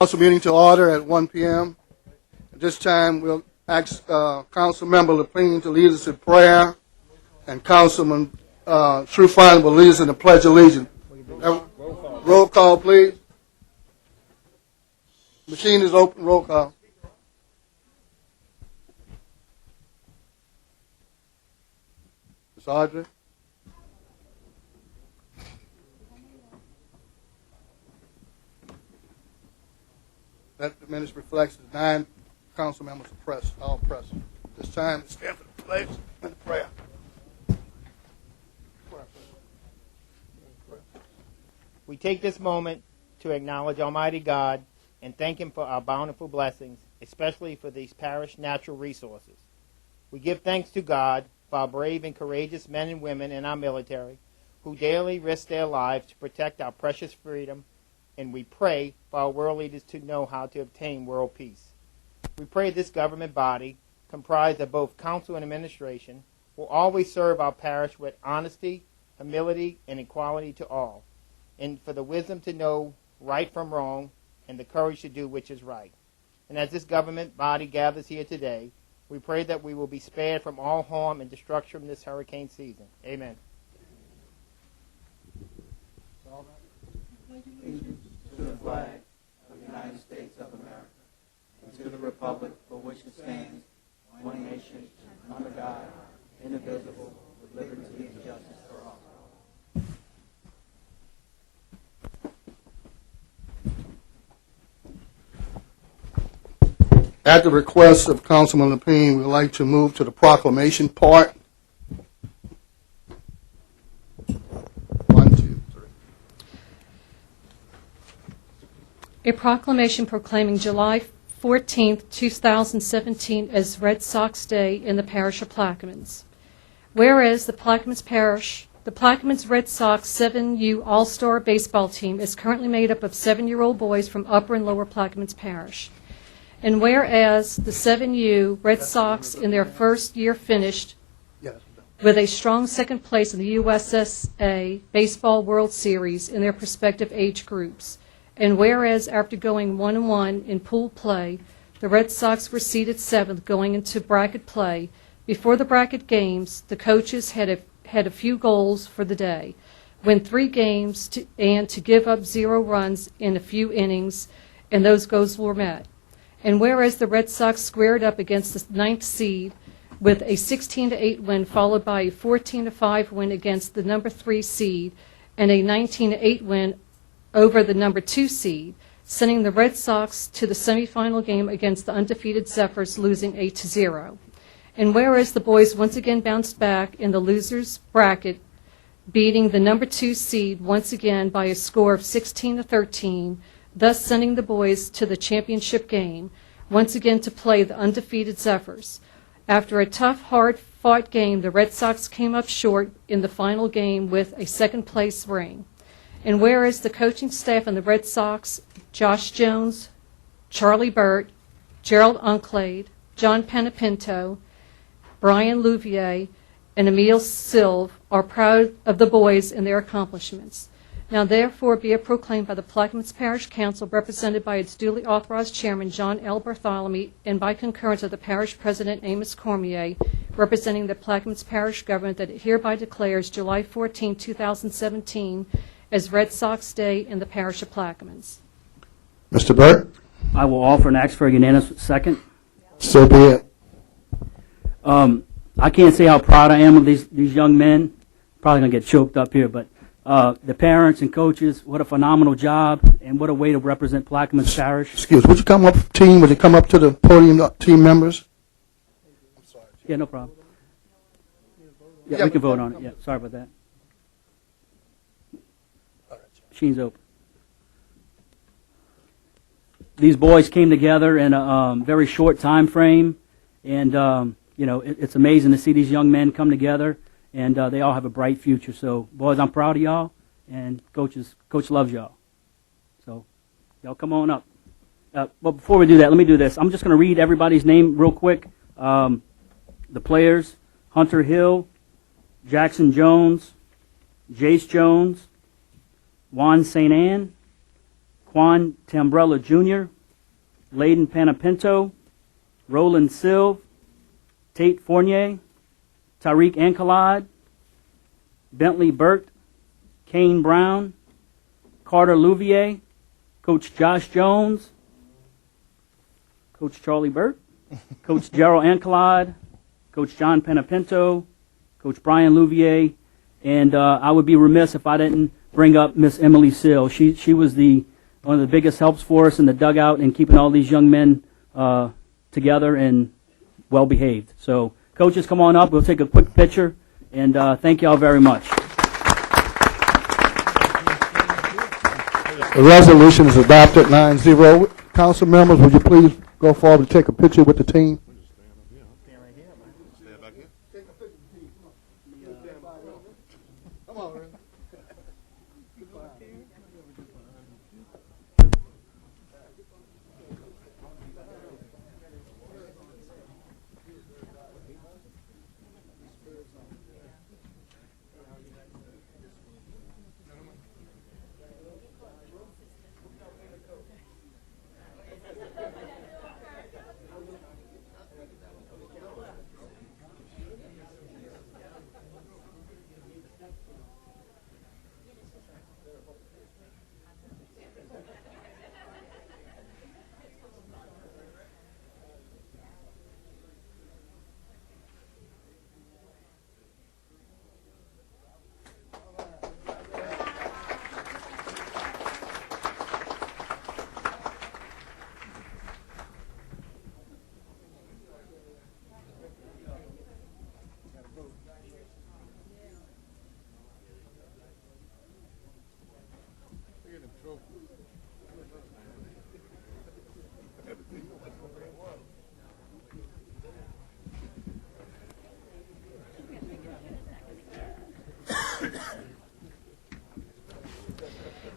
Council meeting to order at 1 p.m. At this time, we'll ask Council Member Lapine to lead us in prayer, and Councilman Trufant will lead us in the Pledge of Allegiance. Roll call, please. Machine is open. Roll call. Ms. Audrey? That the minutes reflects the 9 council members present, all present. This time, stand for the pledge and the prayer. We take this moment to acknowledge Almighty God and thank Him for our bountiful blessings, especially for these parish natural resources. We give thanks to God for our brave and courageous men and women in our military who daily risk their lives to protect our precious freedom, and we pray for our world leaders to know how to obtain world peace. We pray this government body, comprised of both council and administration, will always serve our parish with honesty, humility, and equality to all, and for the wisdom to know right from wrong and the courage to do which is right. And as this government body gathers here today, we pray that we will be spared from all harm and destruction this hurricane season. Amen. To the flag of the United States of America, and to the republic for which it stands, one nation, under God, indivisible, with liberty and justice for all. At the request of Councilman Lapine, we would like to move to the proclamation part. 1, 2, 3. A proclamation proclaiming July 14, 2017 as Red Sox Day in the parish of Plaquemines. Whereas the Plaquemines Red Sox 7U All-Star Baseball Team is currently made up of 7-year-old boys from Upper and Lower Plaquemines Parish. And whereas the 7U Red Sox in their first year finished with a strong second place in the USSA Baseball World Series in their respective age groups. And whereas after going 1-1 in pool play, the Red Sox were seeded 7th going into bracket play. Before the bracket games, the coaches had a few goals for the day: win 3 games and to give up 0 runs in a few innings, and those goals were met. And whereas the Red Sox squared up against the 9th seed with a 16-8 win, followed by a 14-5 win against the number 3 seed and a 19-8 win over the number 2 seed, sending the Red Sox to the semifinal game against the undefeated Zephyrs, losing 8-0. And whereas the boys once again bounced back in the losers bracket, beating the number 2 seed once again by a score of 16-13, thus sending the boys to the championship game, once again to play the undefeated Zephyrs. After a tough, hard-fought game, the Red Sox came up short in the final game with a second-place ring. And whereas the coaching staff in the Red Sox, Josh Jones, Charlie Burt, Gerald Unclade, John Penapinto, Brian Louvier, and Emile Silve, are proud of the boys and their accomplishments. Now therefore be it proclaimed by the Plaquemines Parish Council, represented by its duly authorized chairman, John L. Bartholomew, and by concurrence of the parish president, Amos Cormier, representing the Plaquemines Parish government, that it hereby declares July 14, 2017 as Red Sox Day in the parish of Plaquemines. Mr. Burt? I will offer and ask for a unanimous second. So be it. I can't say how proud I am of these young men. Probably going to get choked up here, but the parents and coaches, what a phenomenal job, and what a way to represent Plaquemines Parish. Excuse, would you come up, team? Would you come up to the podium, team members? Yeah, no problem. Yeah, we can vote on it. Yeah, sorry about that. Machine's open. These boys came together in a very short time frame, and it's amazing to see these young men come together, and they all have a bright future. So, boys, I'm proud of y'all, and Coach loves y'all. So, y'all come on up. But before we do that, let me do this. I'm just going to read everybody's name real quick. The players: Hunter Hill, Jackson Jones, Jace Jones, Juan St. Anne, Juan Tambrella Jr., Layden Panapinto, Roland Silv, Tate Fournier, Tariq Ankalad, Bentley Burt, Kane Brown, Carter Louvier, Coach Josh Jones, Coach Charlie Burt, Coach Gerald Ankalad, Coach John Panapinto, Coach Brian Louvier, and I would be remiss if I didn't bring up Miss Emily Sill. She was one of the biggest helps for us in the dugout and keeping all these young men together and well behaved. So, coaches, come on up. We'll take a quick picture, and thank you all very much. The resolution is adopted 9-0. Council members, would you please go forward to take a picture with the team?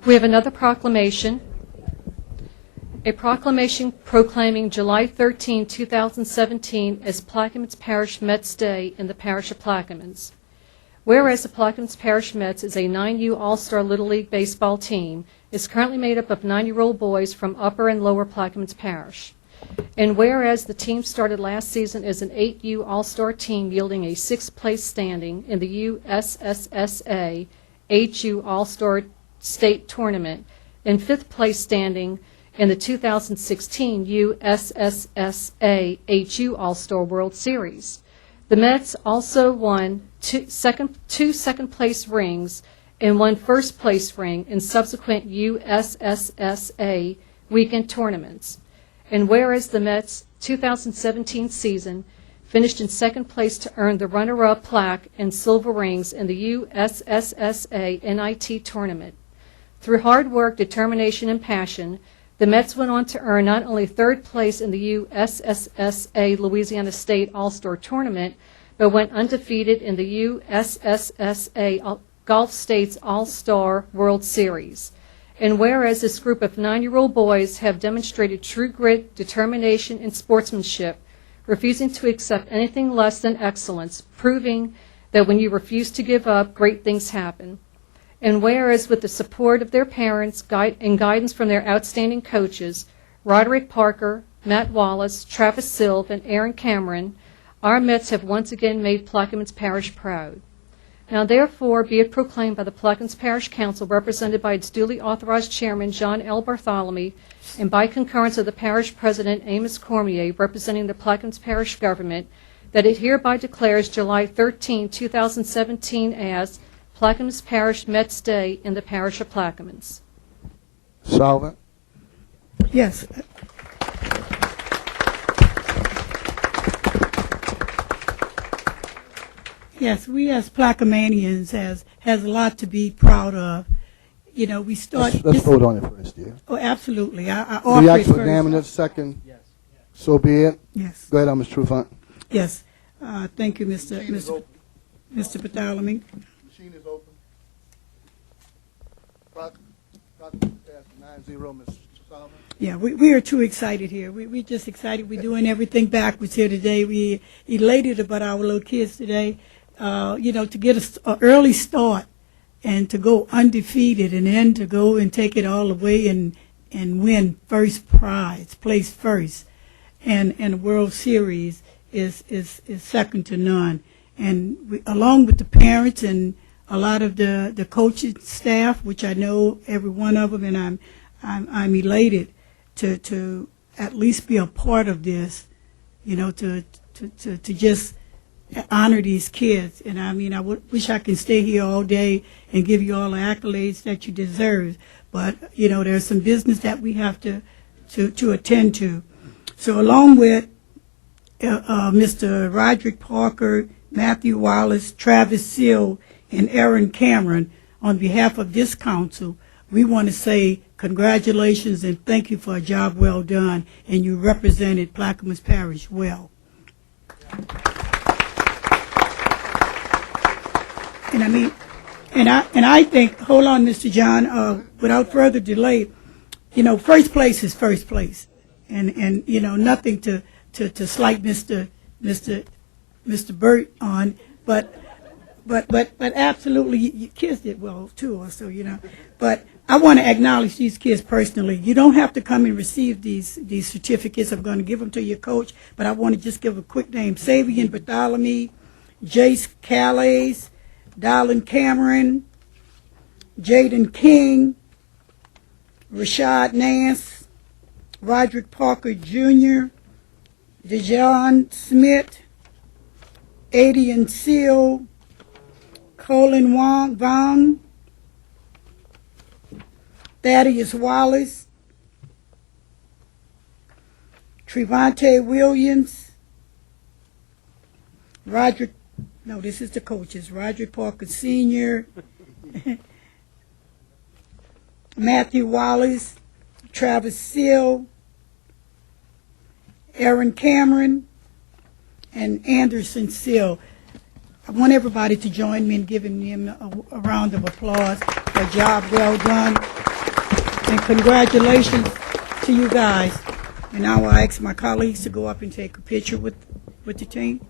We have another proclamation. A proclamation proclaiming July 13, 2017 as Plaquemines Parish Mets Day in the parish of Plaquemines. Whereas the Plaquemines Parish Mets is a 9U All-Star Little League baseball team, is currently made up of 9-year-old boys from Upper and Lower Plaquemines Parish. And whereas the team started last season as an 8U All-Star team yielding a 6th place standing in the USSSA 8U All-Star State Tournament and 5th place standing in the 2016 USSSA HU All-Star World Series. The Mets also won two second place rings and one first place ring in subsequent USSSA weekend tournaments. And whereas the Mets' 2017 season finished in second place to earn the runner-up plaque and silver rings in the USSSA NIT tournament. Through hard work, determination, and passion, the Mets went on to earn not only third place in the USSSA Louisiana State All-Star Tournament, but went undefeated in the USSSA Gulf States All-Star World Series. And whereas this group of 9-year-old boys have demonstrated true grit, determination, and sportsmanship, refusing to accept anything less than excellence, proving that when you refuse to give up, great things happen. And whereas with the support of their parents and guidance from their outstanding coaches, Roderick Parker, Matt Wallace, Travis Silv, and Aaron Cameron, our Mets have once again made Plaquemines Parish proud. Now therefore be it proclaimed by the Plaquemines Parish Council, represented by its duly authorized chairman, John L. Bartholomew, and by concurrence of the parish president, Amos Cormier, representing the Plaquemines Parish government, that it hereby declares July 13, 2017 as Plaquemines Parish Mets Day in the parish of Plaquemines. Solvent. Yes. Yes, we as Plaqueminians has a lot to be proud of. You know, we start. Let's vote on it first, dear. Oh, absolutely. I We offer ask it for first. unanimous second. Yes. So be it. Yes. Go ahead, Ms. Trufant. Yes. Thank you, Mr. Bartholomew. Machine is open. Proclamation passed 9-0, Ms. Solomon. Yeah, we are too excited here. We're just excited. We're doing everything backwards here today. We elated about our little kids today. You know, to get an early start and to go undefeated and then to go and take it all the way and and win first prize, place first, and the World Series is second to none. And along with the parents and a lot of the coaching staff, which I know every one of them, and I'm elated to at least be a part of this, to just honor these kids. And I mean, I wish I could stay here all day and give you all the accolades that you deserve. But, there's some business that we have to attend to. So along with Mr. Roderick Parker, Matthew Wallace, Travis Seal, and Aaron Cameron, on behalf of this council, we want to say congratulations and thank you for a job well done, and you represented Plaquemines Parish well. And I mean, and I think, hold on, Mr. John, without further delay, first place is first place, and nothing to slight Mr. Burt on, but absolutely, you kids did well too, also, But I want to acknowledge these kids personally. You don't have to come and receive these certificates. I'm going to give them to your coach, but I want to just give a quick name: Savian Bartholomew, Jace Calais, Darlin Cameron, Jaden King, Rashad Nance, Roderick Parker Jr., Dejon Smith, Adian Seal, Colin Vaughn, Thaddeus Wallace, Trevante Williams, this is the coaches, Roderick Parker Sr., Matthew Wallace, Travis Seal, Aaron Cameron, and Anderson Seal. I want everybody to join me in giving them a round of applause for a job well done. And congratulations to you guys. And now I ask my colleagues to go up and take a picture with the team.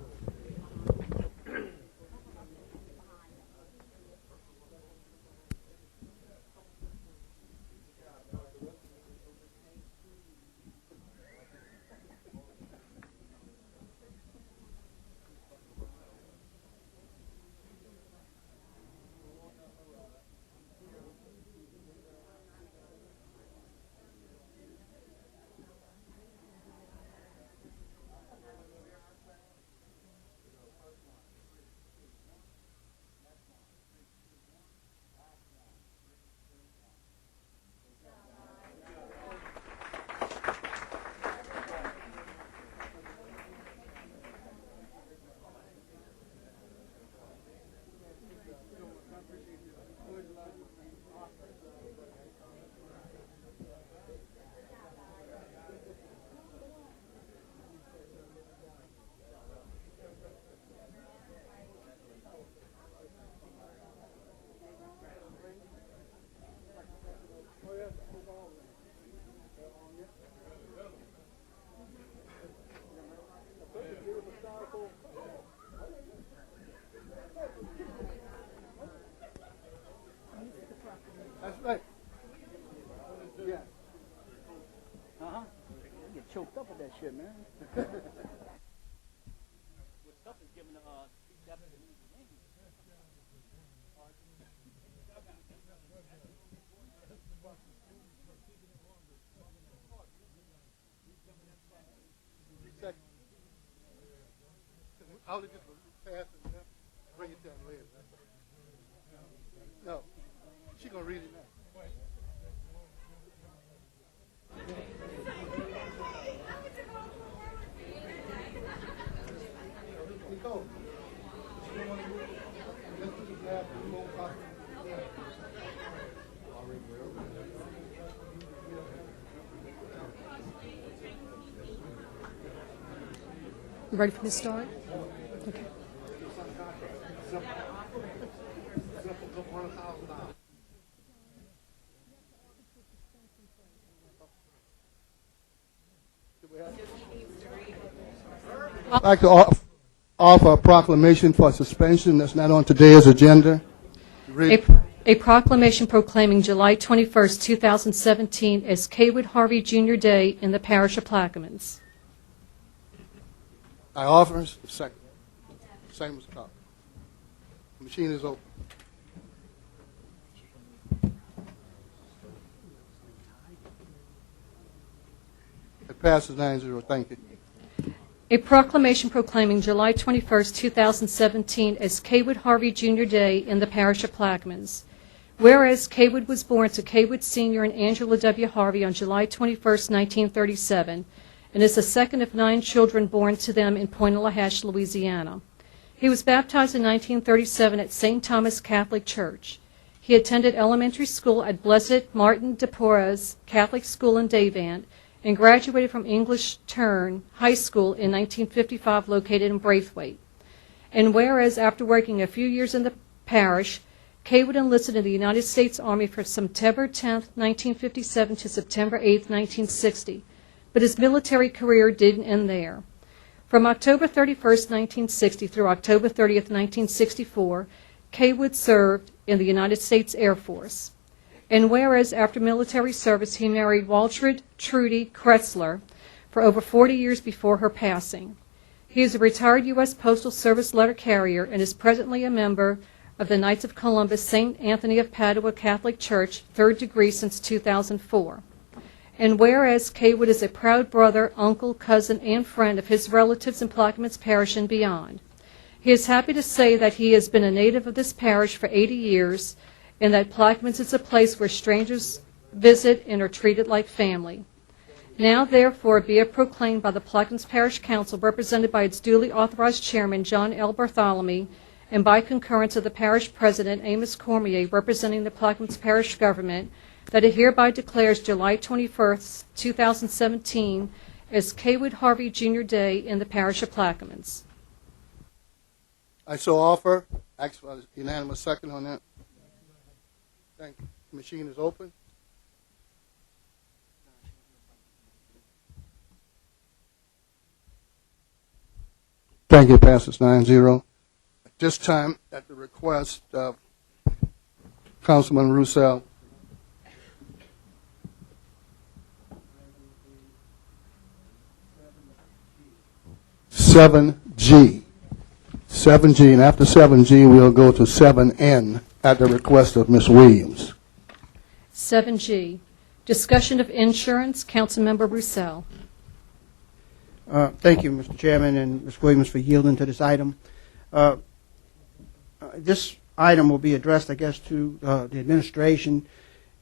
That's right. Yeah. You get choked up with that shit, man. I'll just pass and bring it down later. No, she's gonna read it now. You ready for me to start? Okay. I'd like to offer a proclamation for suspension that's not on today's agenda. Read. A proclamation proclaiming July 21, 2017 as Kaywood Harvey Jr. Day in the parish of Plaquemines. I offer. Second. Same as copy. The machine is open. It passes 9-0. Thank you. A proclamation proclaiming July 21, 2017 as Kaywood Harvey Jr. Day in the parish of Plaquemines. Whereas Kaywood was born to Kaywood Sr. and Angela W. Harvey on July 21, 1937, and is the second of 9 children born to them in Pointe-a-la-Hache, Louisiana. He was baptized in 1937 at St. Thomas Catholic Church. He attended elementary school at Blessed Martin de Porres Catholic School in Davant and graduated from English Turn High School in 1955, located in Braithwaite. And whereas after working a few years in the parish, Kaywood enlisted in the United States Army from September 10, 1957 to September 8, 1960, but his military career didn't end there. From October 31, 1960 through October 30, 1964, Kaywood served in the United States Air Force. And whereas after military service he married Waltrid Trudy Kretzler for over 40 years before her passing. He is a retired U.S. Postal Service letter carrier and is presently a member of the Knights of Columbus St. Anthony of Padua Catholic Church, 3rd degree since 2004. And whereas Kaywood is a proud brother, uncle, cousin, and friend of his relatives in Plaquemines Parish and beyond, he is happy to say that he has been a native of this parish for 80 years and that Plaquemines is a place where strangers visit and are treated like family. Now, therefore, be it proclaimed by the Plaquemines Parish Council, represented by its duly authorized chairman, John L. Bartholomew, and by concurrence of the parish president, Amos Cormier, representing the Plaquemines Parish government, that it hereby declares July 21, 2017 as Kaywood Harvey Jr. Day in the parish of Plaquemines. I so offer. Ask for a unanimous second on that. Thank you. The machine is open. Thank you. Passes 9-0. At this time, at the request of Councilman Roussel, Seven G, and after 7G, we'll go to 7N at the request of Ms. Williams. 7G, discussion of insurance. Councilmember Roussel. Thank you, Mr. Chairman, and Ms. Williams for yielding to this item. This item will be addressed, I guess, to the administration.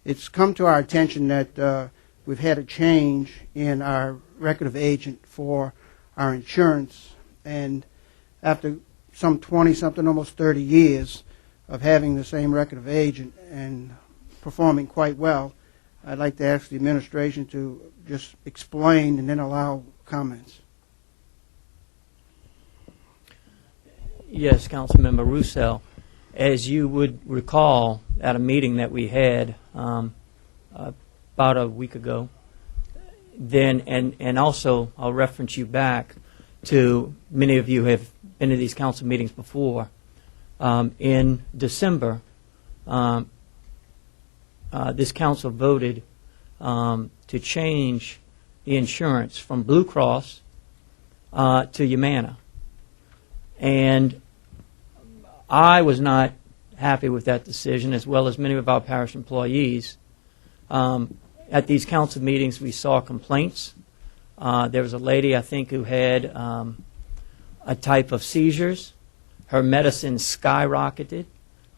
It's come to our attention that we've had a change in our record of agent for our insurance, and after some 20-something, almost 30 years of having the same record of agent and performing quite well, I'd like to ask the administration to just explain and then allow comments. Yes, Councilmember Roussel. As you would recall at a meeting that we had about a week ago, then and also I'll reference you back to many of you have been to these council meetings before. In December, this council voted to change the insurance from Blue Cross to Humana. And I was not happy with that decision, as well as many of our parish employees. At these council meetings, we saw complaints. There was a lady, I think, who had a type of seizures. Her medicine skyrocketed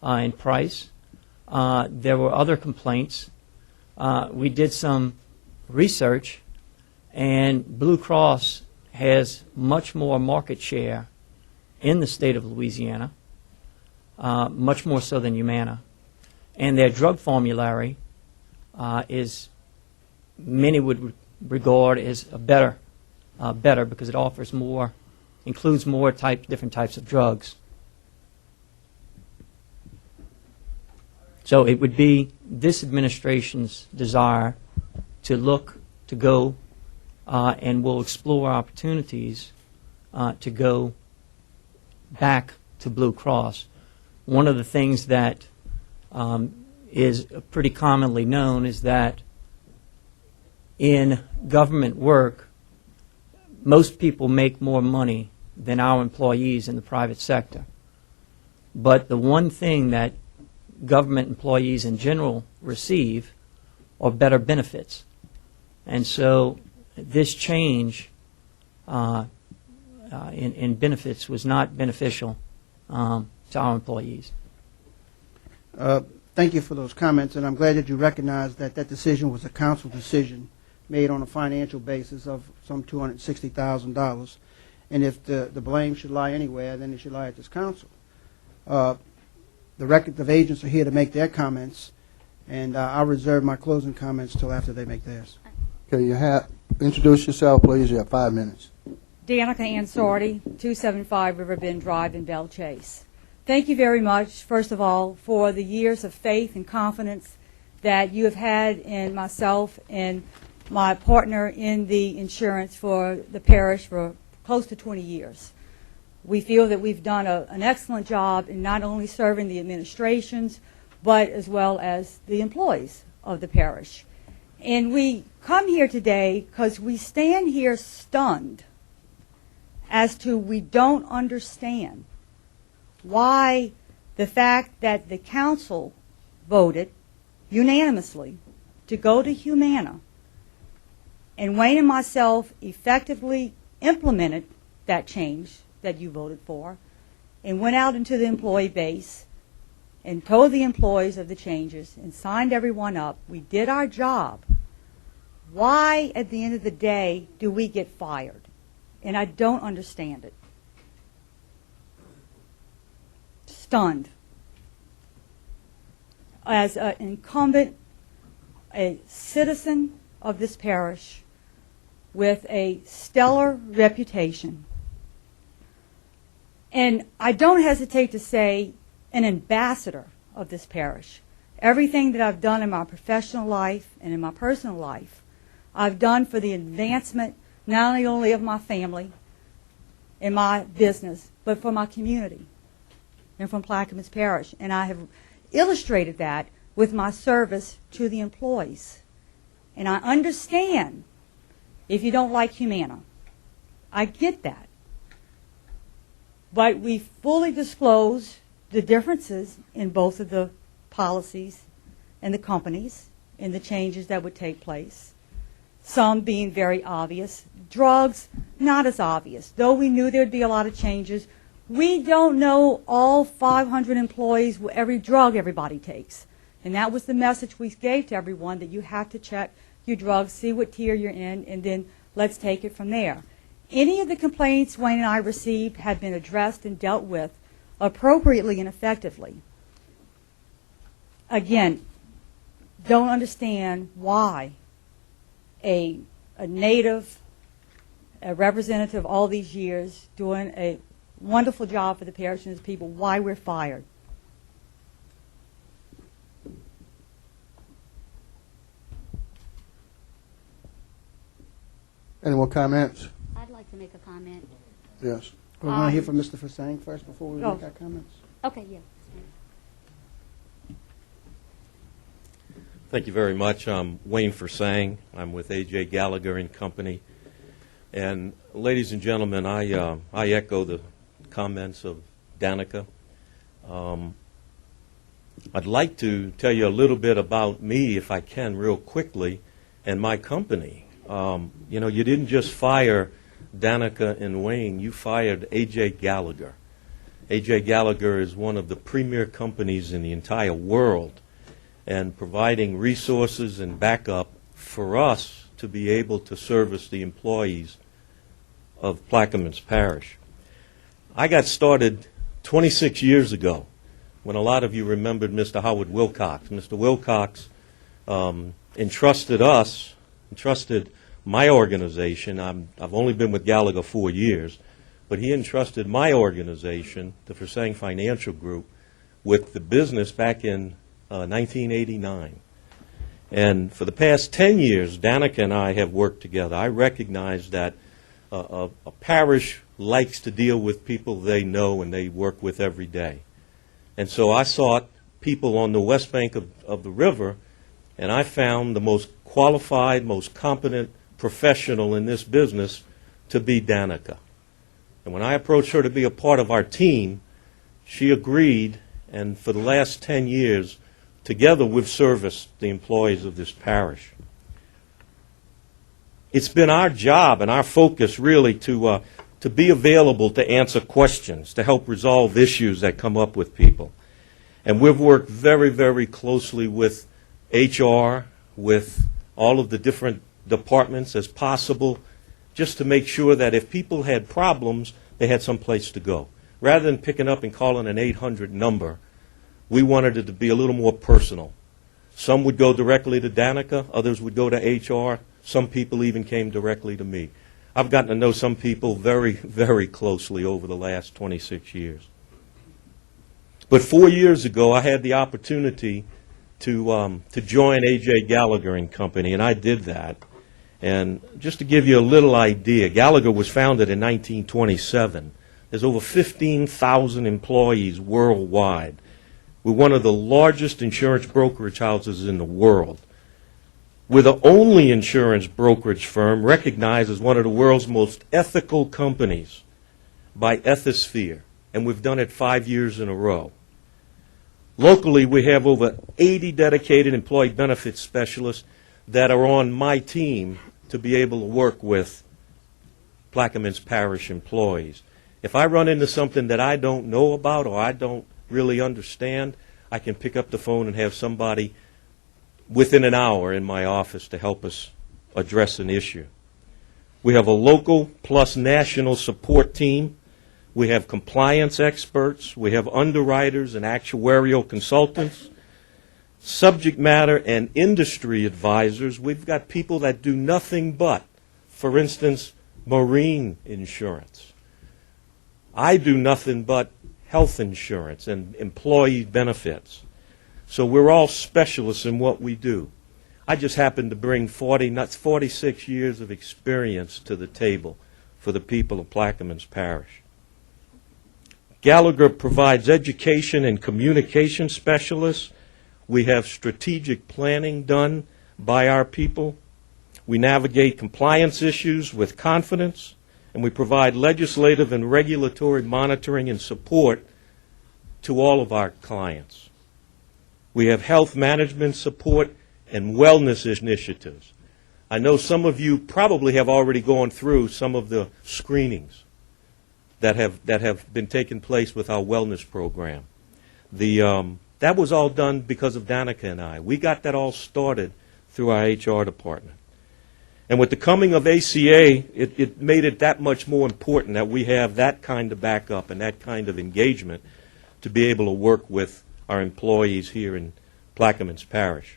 in price. There were other complaints. We did some research, and Blue Cross has much more market share in the state of Louisiana, much more so than Humana. And their drug formulary is, many would regard as a better because it offers more, includes more different types of drugs. So it would be this administration's desire to go, and we'll explore opportunities to go back to Blue Cross. One of the things that is pretty commonly known, is that in government work, most people make more money than our employees in the private sector. But the one thing that government employees in general receive are better benefits. And so this change in benefits was not beneficial to our employees. Thank you for those comments, and I'm glad that you recognize that that decision was a council decision made on a financial basis of some $260,000. And if the blame should lie anywhere, then it should lie at this council. The record agents are here to make their comments, and I'll reserve my closing comments till after they make theirs. Okay, introduce yourself, please. You have 5 minutes. Danica Ansardi, 275 Riverbend Drive in Belle Chase. Thank you very much, first of all, for the years of faith and confidence that you have had in myself and my partner in the insurance for the parish for close to 20 years. We feel that we've done an excellent job in not only serving the administrations, but as well as the employees of the parish. And we come here today because we stand here stunned as to we don't understand why the fact that the council voted unanimously to go to Humana, and Wayne and myself effectively implemented that change that you voted for, and went out into the employee base and told the employees of the changes and signed everyone up. We did our job. Why, at the end of the day, do we get fired? And I don't understand it. Stunned. As an incumbent, a citizen of this parish with a stellar reputation, and I don't hesitate to say an ambassador of this parish. Everything that I've done in my professional life and in my personal life, I've done for the advancement not only of my family and my business, but for my community and from Plaquemines Parish. And I have illustrated that with my service to the employees. And I understand if you don't like Humana. I get that. But we fully disclose the differences in both of the policies and the companies and the changes that would take place. Some being very obvious. Drugs, not as obvious. Though we knew there'd be a lot of changes, we don't know all 500 employees, every drug everybody takes. And that was the message we gave to everyone, that you have to check your drugs, see what tier you're in, and then let's take it from there. Any of the complaints Wayne and I received have been addressed and dealt with appropriately and effectively. Again, don't understand why a native, a representative all these years doing a wonderful job for the parish and its people, why we're fired. Any more comments? I'd like to make a comment. Yes. We want to hear from Mr. Fasang first before we Go. make our comments. Okay, yeah. Thank you very much. I'm Wayne Forsang. I'm with A.J. Gallagher and Company. And ladies and gentlemen, I echo the comments of Danica. I'd like to tell you a little bit about me, if I can, real quickly, and my company. You know, you didn't just fire Danica and Wayne, you fired A.J. Gallagher. A.J. Gallagher is one of the premier companies in the entire world, and providing resources and backup for us to be able to service the employees of Plaquemines Parish. I got started 26 years ago, when a lot of you remembered Mr. Howard Wilcox. Mr. Wilcox entrusted my organization. I've only been with Gallagher 4 years, but he entrusted my organization, the Forsang Financial Group, with the business back in 1989. And for the past 10 years, Danica and I have worked together. I recognize that a parish likes to deal with people they know and they work with every day. And so I sought people on the west bank of the river, and I found the most qualified, most competent professional in this business to be Danica. And when I approached her to be a part of our team, she agreed, and for the last 10 years, together we've serviced the employees of this parish. It's been our job and our focus really to be available to answer questions, to help resolve issues that come up with people. And we've worked very, very closely with HR, with all of the different departments as possible, just to make sure that if people had problems, they had some place to go. Rather than picking up and calling an 800 number, we wanted it to be a little more personal. Some would go directly to Danica, others would go to HR, some people even came directly to me. I've gotten to know some people very, very closely over the last 26 years. But 4 years ago, I had the opportunity to join A.J. Gallagher and Company, and I did that. And just to give you a little idea, Gallagher was founded in 1927. There's over 15,000 employees worldwide. We're one of the largest insurance brokerage houses in the world. We're the only insurance brokerage firm recognized as one of the world's most ethical companies by Ethisphere, and we've done it 5 years in a row. Locally, we have over 80 dedicated employee benefits specialists that are on my team to be able to work with Plaquemines Parish employees. If I run into something that I don't know about or I don't really understand, I can pick up the phone and have somebody within an hour in my office to help us address an issue. We have a local plus national support team. We have compliance experts. We have underwriters and actuarial consultants, subject matter and industry advisors. We've got people that do nothing but, for instance, marine insurance. I do nothing but health insurance and employee benefits. So we're all specialists in what we do. I just happen to bring 46 years of experience to the table for the people of Plaquemines Parish. Gallagher provides education and communication specialists. We have strategic planning done by our people. We navigate compliance issues with confidence, and we provide legislative and regulatory monitoring and support to all of our clients. We have health management support and wellness initiatives. I know some of you probably have already gone through some of the screenings that have been taking place with our wellness program. That was all done because of Danica and I. We got that all started through our HR department. And with the coming of ACA, it made it that much more important that we have that kind of backup and that kind of engagement to be able to work with our employees here in Plaquemines Parish.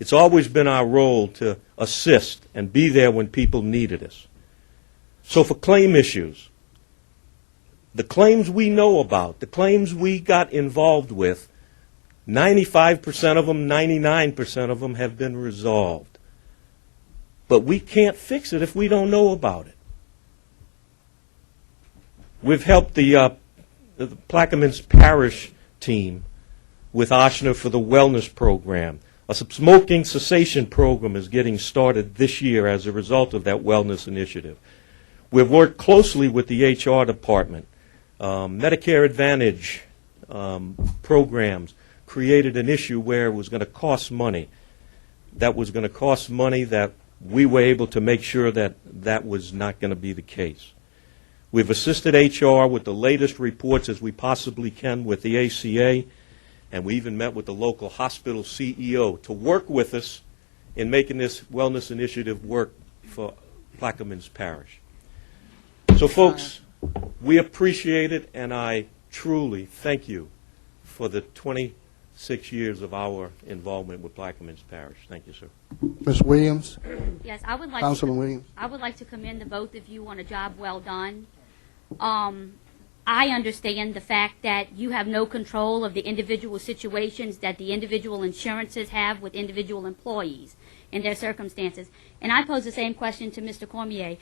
It's always been our role to assist and be there when people needed us. So for claim issues, the claims we know about, the claims we got involved with, 95% of them, 99% of them have been resolved. But we can't fix it if we don't know about it. We've helped the Plaquemines Parish team with Ochsner for the wellness program. A smoking cessation program is getting started this year as a result of that wellness initiative. We've worked closely with the HR department. Medicare Advantage programs created an issue where it was going to cost money. That was going to cost money that we were able to make sure that that was not going to be the case. We've assisted HR with the latest reports as we possibly can with the ACA, and we even met with the local hospital CEO to work with us in making this wellness initiative work for Plaquemines Parish. So, folks, we appreciate it, and I truly thank you for the 26 years of our involvement with Plaquemines Parish. Thank you, sir. Ms. Williams, Yes, I would like Councilman Williams. I would like to commend the both of you on a job well done. I understand the fact that you have no control of the individual situations that the individual insurances have with individual employees and their circumstances. And I pose the same question to Mr. Cormier.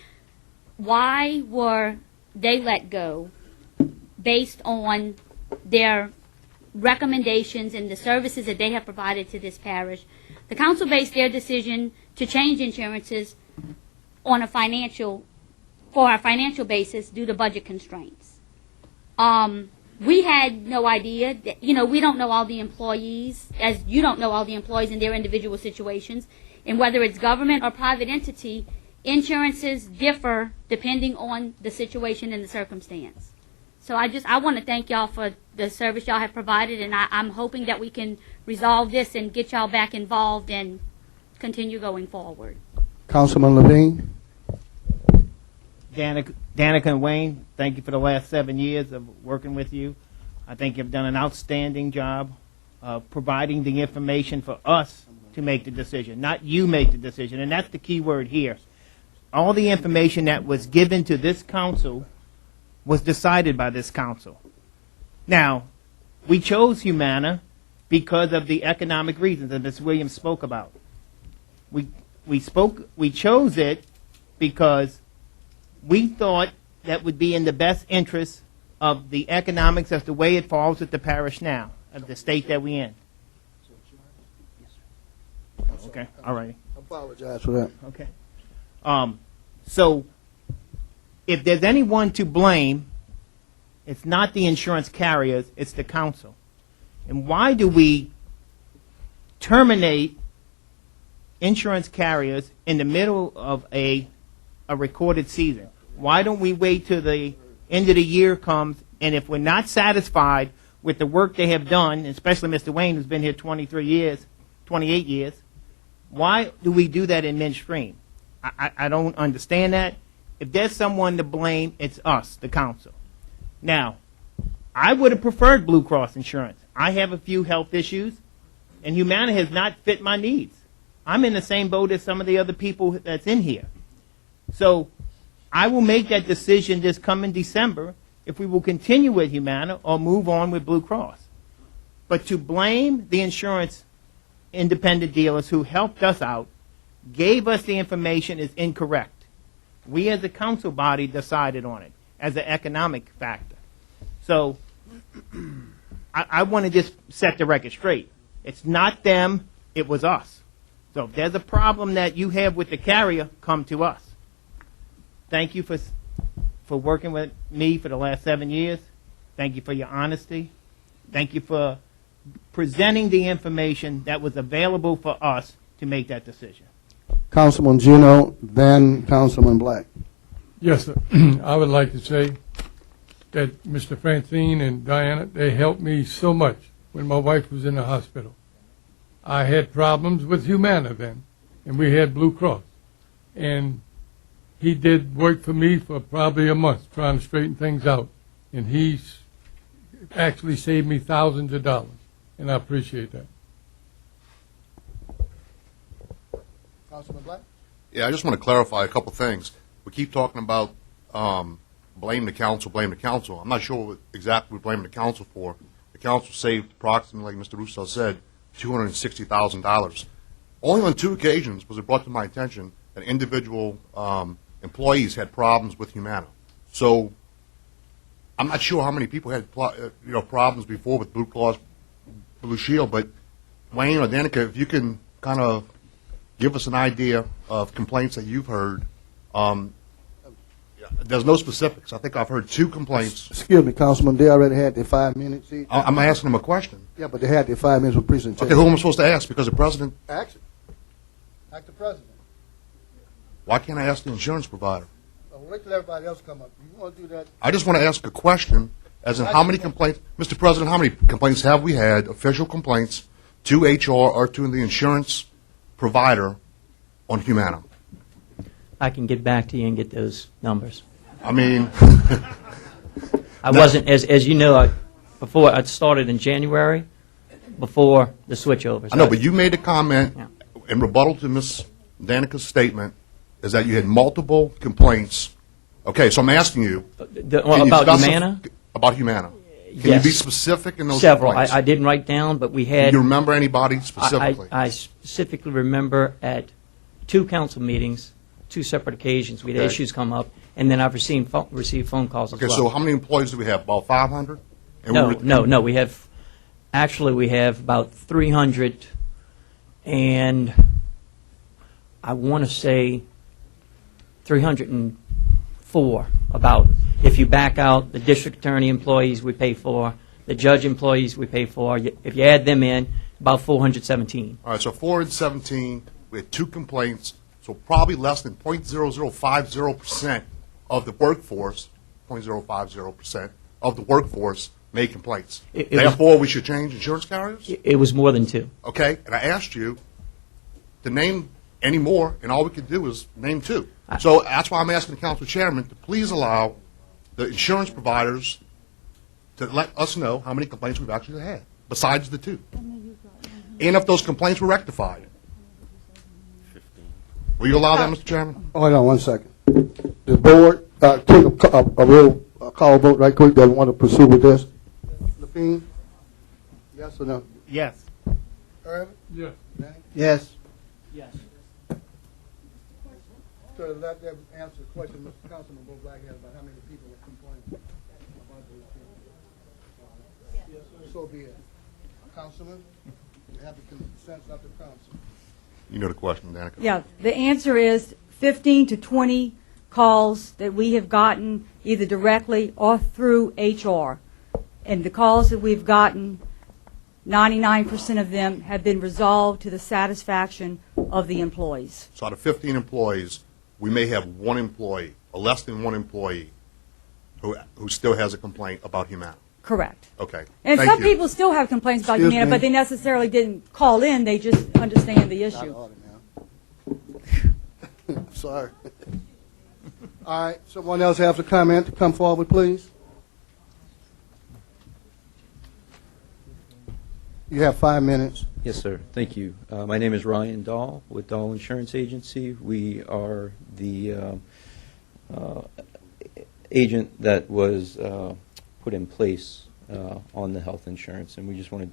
Why were they let go based on their recommendations and the services that they have provided to this parish, the council based their decision to change insurances on a financial basis due to budget constraints. We had no idea that, we don't know all the employees, as you don't know all the employees in their individual situations, and whether it's government or private entity, insurances differ depending on the situation and the circumstance. So I want to thank y'all for the service y'all have provided, and I'm hoping that we can resolve this and get y'all back involved and continue going forward. Councilman Levine. Danica and Wayne, thank you for the last 7 years of working with you. I think you've done an outstanding job of providing the information for us to make the decision, not you make the decision, and that's the key word here. All the information that was given to this council was decided by this council. Now, we chose Humana because of the economic reasons that Ms. Williams spoke about. We chose it because we thought that would be in the best interest of the economics of the way it falls at the parish now, of the state that we're in. Okay, all right. I apologize for that. Okay. So, if there's anyone to blame, it's not the insurance carriers, it's the council. And why do we terminate insurance carriers in the middle of a recorded season? Why don't we wait till the end of the year comes, and if we're not satisfied with the work they have done, especially Mr. Wayne, who's been here 28 years, why do we do that in midstream? I don't understand that. If there's someone to blame, it's us, the council. Now, I would have preferred Blue Cross insurance. I have a few health issues, and Humana has not fit my needs. I'm in the same boat as some of the other people that's in here. So I will make that decision this coming December if we will continue with Humana or move on with Blue Cross. But to blame the insurance independent dealers who helped us out, gave us the information, is incorrect. We as a council body decided on it as an economic factor. So I want to just set the record straight. It's not them, it was us. So if there's a problem that you have with the carrier, come to us. Thank you for working with me for the last 7 years. Thank you for your honesty. Thank you for presenting the information that was available for us to make that decision. Councilman Juneau, then Councilman Black. Yes, sir. I would like to say that Mr. Francine and Diana, they helped me so much when my wife was in the hospital. I had problems with Humana then, and we had Blue Cross. And he did work for me for probably a month trying to straighten things out. And he's actually saved me thousands of dollars, and I appreciate that. Councilman Black? Yeah, I just want to clarify a couple things. We keep talking about blame the council, blame the council. I'm not sure what exactly we're blaming the council for. The council saved approximately, like Mr. Russo said, $260,000. Only on 2 occasions was it brought to my attention that individual employees had problems with Humana. So I'm not sure how many people had problems before with Blue Cross Blue Shield, but Wayne or Danica, if you can kind of give us an idea of complaints that you've heard. There's no specifics. I think I've heard 2 complaints. Excuse me, Councilman, they already had their 5 minutes each. I'm asking them a question. Yeah, but they had their 5 minutes of presentation. Okay, who am I supposed to ask? Because the president. Ask it. Ask the president. Why can't I ask the insurance provider? Wait till everybody else come up. You want to do that? I just want to ask a question, as in how many complaints, Mr. President, how many complaints have we had, official complaints, to HR or to the insurance provider on Humana? I can get back to you and get those numbers. I mean, I wasn't, as you know, before I started in January, before the switchover. I know, but you made a comment in rebuttal to Ms. Danica's statement is that you had multiple complaints. Okay, so I'm asking you. About Humana? About Humana. Can Yes. you be specific in those Several. complaints? I didn't write down, but we Do had. you remember anybody specifically? I specifically remember at 2 council meetings, 2 separate occasions, we had Okay. issues come up, and then I've received phone calls as Okay, well. so how many employees do we have? About 500? And No. We have Actually, we have about 300, and I want to say 304, about, if you back out the district attorney employees we pay for, the judge employees we pay for, if you add them in, about 417. All right, so 417, we had 2 complaints, so probably less than 0.0050% of the workforce, 0.050% of the workforce made complaints. Therefore, we should change insurance carriers? It was more than 2. Okay, and I asked you to name any more, and all we could do is name 2. So that's why I'm asking the council chairman to please allow the insurance providers to let us know how many complaints we've actually had, besides the 2. And if those complaints were rectified. Will you allow that, Mr. Chairman? Hold on one second. The board, take a real call vote right quick that want to pursue with this. Lapine? Yes or no? Yes. Irvin? Yes. Yes. Yes. To let them answer the question Mr. Councilman Bo Black had about how many people were complaining about those things. So be it. Councilman, you have the consent of the council. You know the question, Danica. Yeah, the answer is 15 to 20 calls that we have gotten either directly or through HR. And the calls that we've gotten, 99% of them have been resolved to the satisfaction of the employees. So out of 15 employees, we may have 1 employee, or less than 1 employee, who still has a complaint about Humana. Correct. Okay. And Thank some you. people still have complaints about Excuse Humana, me? but they necessarily didn't call in. They just understand the Out issue. of order now. Sorry. All right, someone else have a comment to come forward, please? You have 5 minutes. Yes, sir. Thank you. My name is Ryan Dahl with Dahl Insurance Agency. We are the agent that was put in place on the health insurance, and we just wanted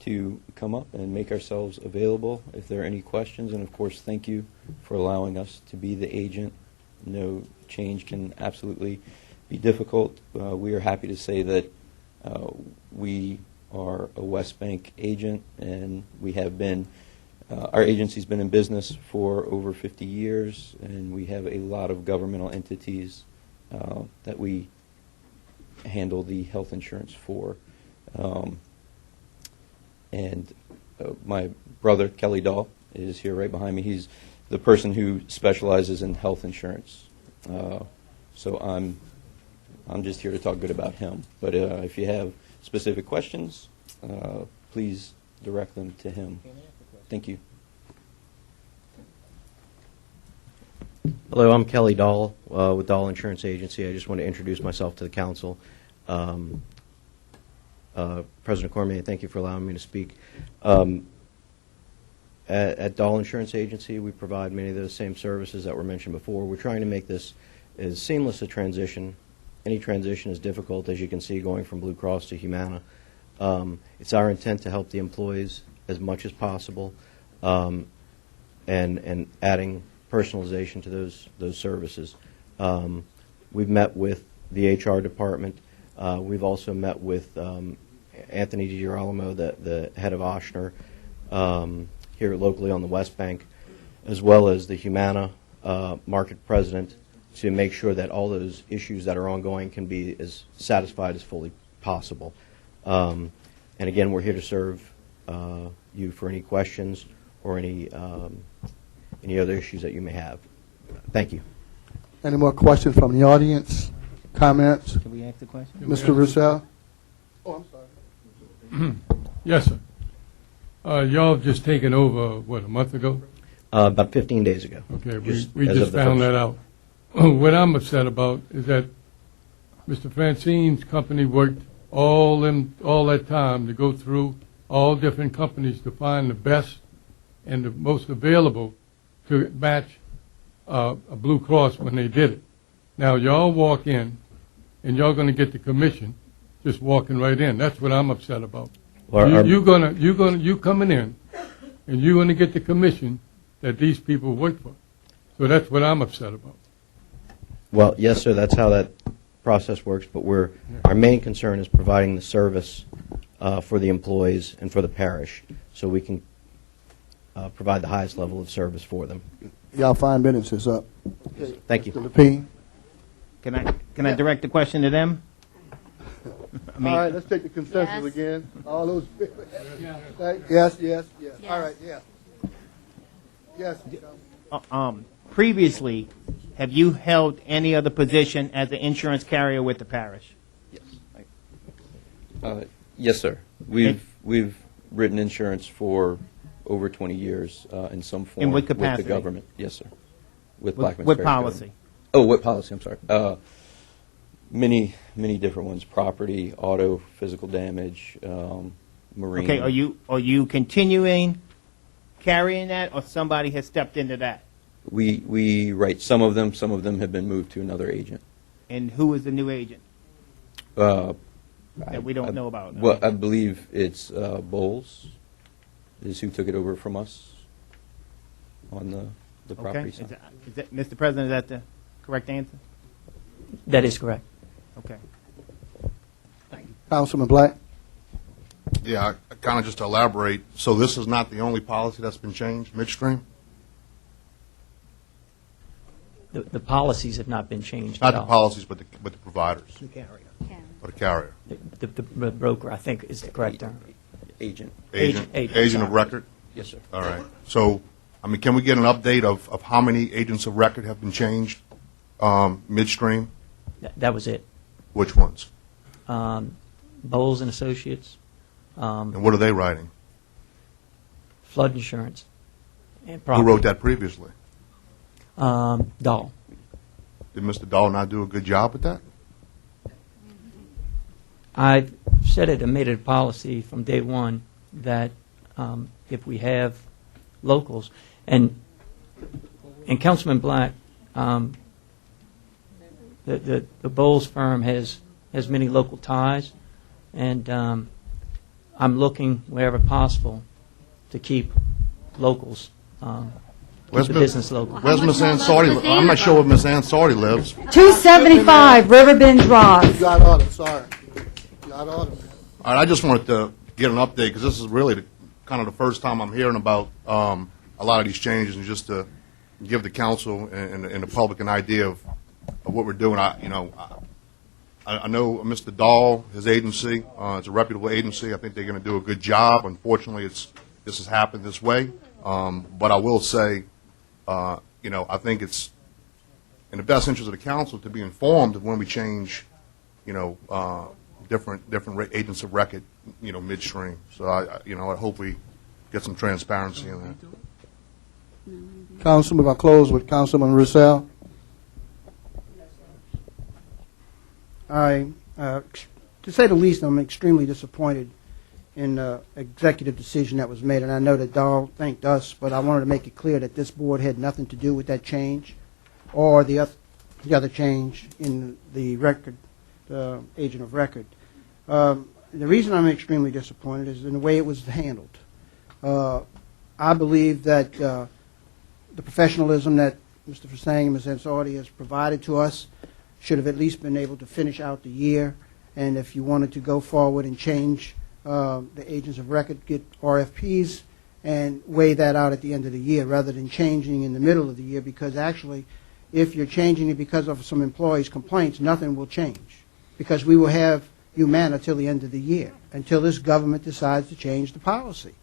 to come up and make ourselves available if there are any questions. And, of course, thank you for allowing us to be the agent. No change can absolutely be difficult. We are happy to say that we are a West Bank agent, and we have been, our agency's been in business for over 50 years, and we have a lot of governmental entities that we handle the health insurance for. My brother, Kelly Dahl, is here right behind me. He's the person who specializes in health insurance. So I'm just here to talk good about him. But if you have specific questions, please direct them to him. Thank you. Hello, I'm Kelly Dahl with Dahl Insurance Agency. I just want to introduce myself to the council. President Cormier, thank you for allowing me to speak. At Dahl Insurance Agency, we provide many of those same services that were mentioned before. We're trying to make this as seamless a transition. Any transition is difficult, as you can see, going from Blue Cross to Humana. It's our intent to help the employees as much as possible, and adding personalization to those services. We've met with the HR department. We've also met with Anthony DiGirolamo, the head of Ochsner, here locally on the West Bank, as well as the Humana market president, to make sure that all those issues that are ongoing can be as satisfied as fully possible. And again, we're here to serve you for any questions or any other issues that you may have. Thank you. Any more questions from the audience? Comments? Can we ask the question? Mr. Roussel? Oh, I'm sorry. Yes, sir. Y'all have just taken over, what, a month ago? About 15 days ago. Okay, Just we as just of the found first. that out. What I'm upset about is that Mr. Francine's company worked all that time to go through all different companies to find the best and the most available to match a Blue Cross when they did it. Now, y'all walk in, and y'all going to get the commission just walking right in. That's what I'm upset about. Well, You coming in, and you're going to get the commission that these people work for. So that's what I'm upset about. Well, yes, sir, that's how that process works, but our main concern is providing the service for the employees and for the parish, so we can provide the highest level of service for them. Y'all 5 minutes is up. Thank you. Mr. Lepine. Can I direct the question to them? I mean, All right, let's take the consensus Yes. again. All those. Yes, yes, yes. All right, yes. Yes. Previously, have you held any other position as an insurance carrier with the parish? Yes, sir. We've written insurance for over 20 years in some form In what with the capacity? government. Yes, sir. With Blackman's What Parish policy? government. Oh, what policy? I'm sorry. Many different ones: property, auto, physical damage, marine. Okay, are you continuing carrying that, or somebody has stepped into that? We write some of them. Some of them have been moved to another agent. And who is the new agent that we don't know about? Well, I believe it's Bowles is who took it over from us on the property Okay. side. Is that, Mr. President, is that the correct answer? That is correct. Okay. Councilman Black. Yeah, kind of just to elaborate, so this is not the only policy that's been changed midstream? The policies have not been changed Not at the all. policies, but the providers, The carrier. or the carrier. The broker, I think, is the correct term. Agent. Agent Agent. of record? Yes, sir. All right. So, I mean, can we get an update of how many agents of record have been changed midstream? That was it. Which ones? Bowles and Associates, And what are they writing? flood insurance, and Who property. wrote that previously? Dahl. Did Mr. Dahl not do a good job with that? I've said it and made it a policy from day one that if we have locals, and Councilman Black, the Bowles firm has many local ties, and I'm looking wherever possible to keep locals, keep the business local. Where's Miss Ansardi? I'm not sure where Miss Ansardi lives. 275 Riverbend Drive. You out of order, sorry. You out of order. All right, I just wanted to get an update, because this is really kind of the first time I'm hearing about a lot of these changes, and just to give the council and the public an idea of what we're doing. I know Mr. Dahl, his agency, it's a reputable agency. I think they're going to do a good job. Unfortunately, this has happened this way. But I will say, I think it's in the best interest of the council to be informed of when we change, different agents of record, midstream. So I hope we get some transparency in that. Councilman, we're going to close with Councilman Roussel. To say the least, I'm extremely disappointed in the executive decision that was made, and I know that Dahl thanked us, but I wanted to make it clear that this board had nothing to do with that change or the other change in the record, the agent of record. The reason I'm extremely disappointed is in the way it was handled. I believe that the professionalism that Mr. Fasang and Ms. Ansardi has provided to us should have at least been able to finish out the year, and if you wanted to go forward and change the agents of record, get RFPs and weigh that out at the end of the year rather than changing in the middle of the year, because actually if you're changing it because of some employees' complaints, nothing will change, because we will have Humana till the end of the year, until this government decides to change the policy.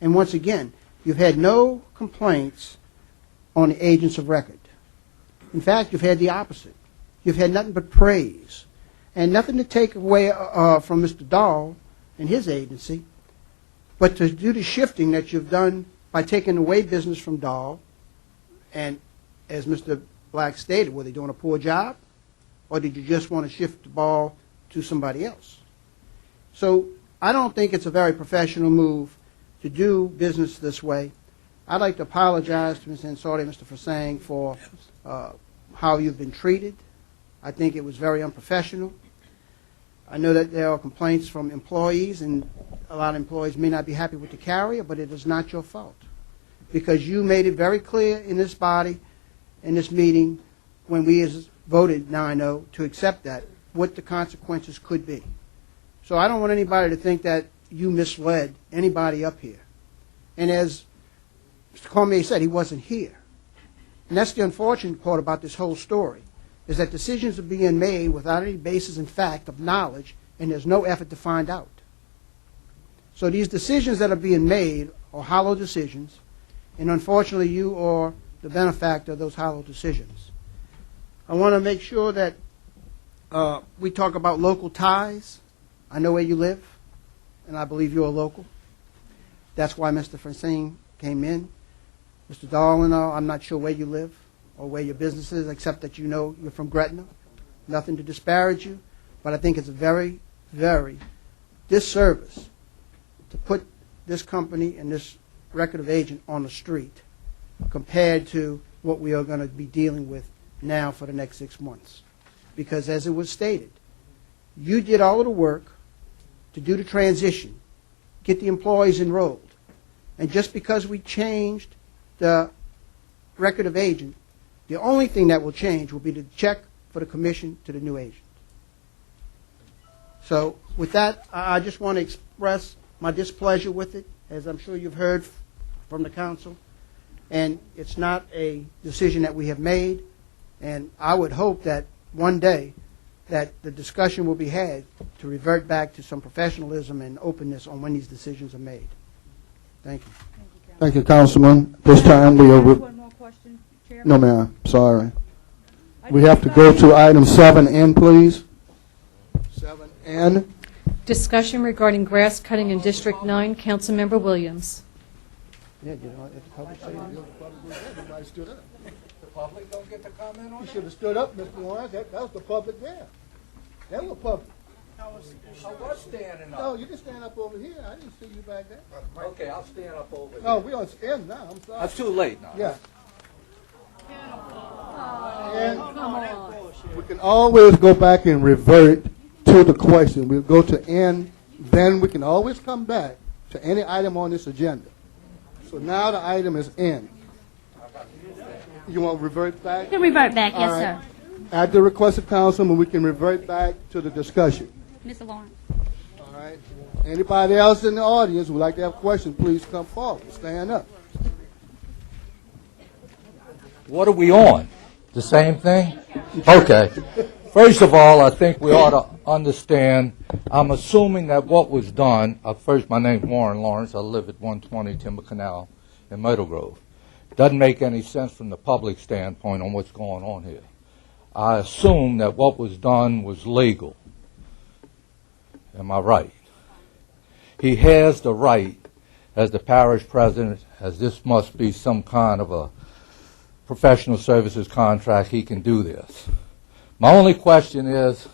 And once again, you've had no complaints on the agents of record. In fact, you've had the opposite. You've had nothing but praise, and nothing to take away from Mr. Dahl and his agency, but to do the shifting that you've done by taking away business from Dahl. And as Mr. Black stated, were they doing a poor job, or did you just want to shift the ball to somebody else? So I don't think it's a very professional move to do business this way. I'd like to apologize to Ms. Ansardi and Mr. Fasang for how you've been treated. I think it was very unprofessional. I know that there are complaints from employees, and a lot of employees may not be happy with the carrier, but it is not your fault, because you made it very clear in this body, in this meeting, when we voted 9-0 to accept that, what the consequences could be. So I don't want anybody to think that you misled anybody up here. And as Mr. Cormier said, he wasn't here. And that's the unfortunate part about this whole story, is that decisions are being made without any basis in fact of knowledge, and there's no effort to find out. So these decisions that are being made are hollow decisions, and unfortunately you are the benefactor of those hollow decisions. I want to make sure that we talk about local ties. I know where you live, and I believe you're a local. That's why Mr. Francine came in. Mr. Darwin, I'm not sure where you live or where your business is, except that you know you're from Gretna. Nothing to disparage you, but I think it's a very, very disservice to put this company and this record of agent on the street compared to what we are going to be dealing with now for the next 6 months. Because as it was stated, you did all of the work to do the transition, get the employees enrolled. And just because we changed the record of agent, the only thing that will change will be the check for the commission to the new agent. So with that, I just want to express my displeasure with it, as I'm sure you've heard from the council. And it's not a decision that we have made. And I would hope that one day that the discussion will be had to revert back to some professionalism and openness on when these decisions are made. Thank you. Thank you, Councilman. This time we are... One more question, Chairman. No, ma'am. Sorry. We have to go to item 7N, please. 7N. Discussion regarding grass cutting in District 9, Councilmember Williams. Yeah, you know, if the public say Everybody stood up. The public don't get to comment on it? You should have stood up, Mr. Lawrence. That was the public there. They were public. I was standing up. No, you can stand up over here. I didn't see you back there. Okay, I'll stand up over here. No, we're on end now. I'm sorry. It's too late now. Yeah. And we can always go back and revert to the question. We'll go to N, then we can always come back to any item on this agenda. So now the item is N. You want to revert back? You can revert back, yes, All right. sir. At the request of councilman, we can revert back to the discussion. Mr. Lawrence. All right. Anybody else in the audience who would like to have questions, please come forward. Stand up. What are we on? The same thing? Okay. First of all, I think we ought to understand, I'm assuming that what was done, first, my name's Warren Lawrence. I live at 120 Timber Canal in Myrtle Grove. Doesn't make any sense from the public standpoint on what's going on here. I assume that what was done was legal. Am I right? He has the right, as the parish president, as this must be some kind of a professional services contract, he can do this. My only question is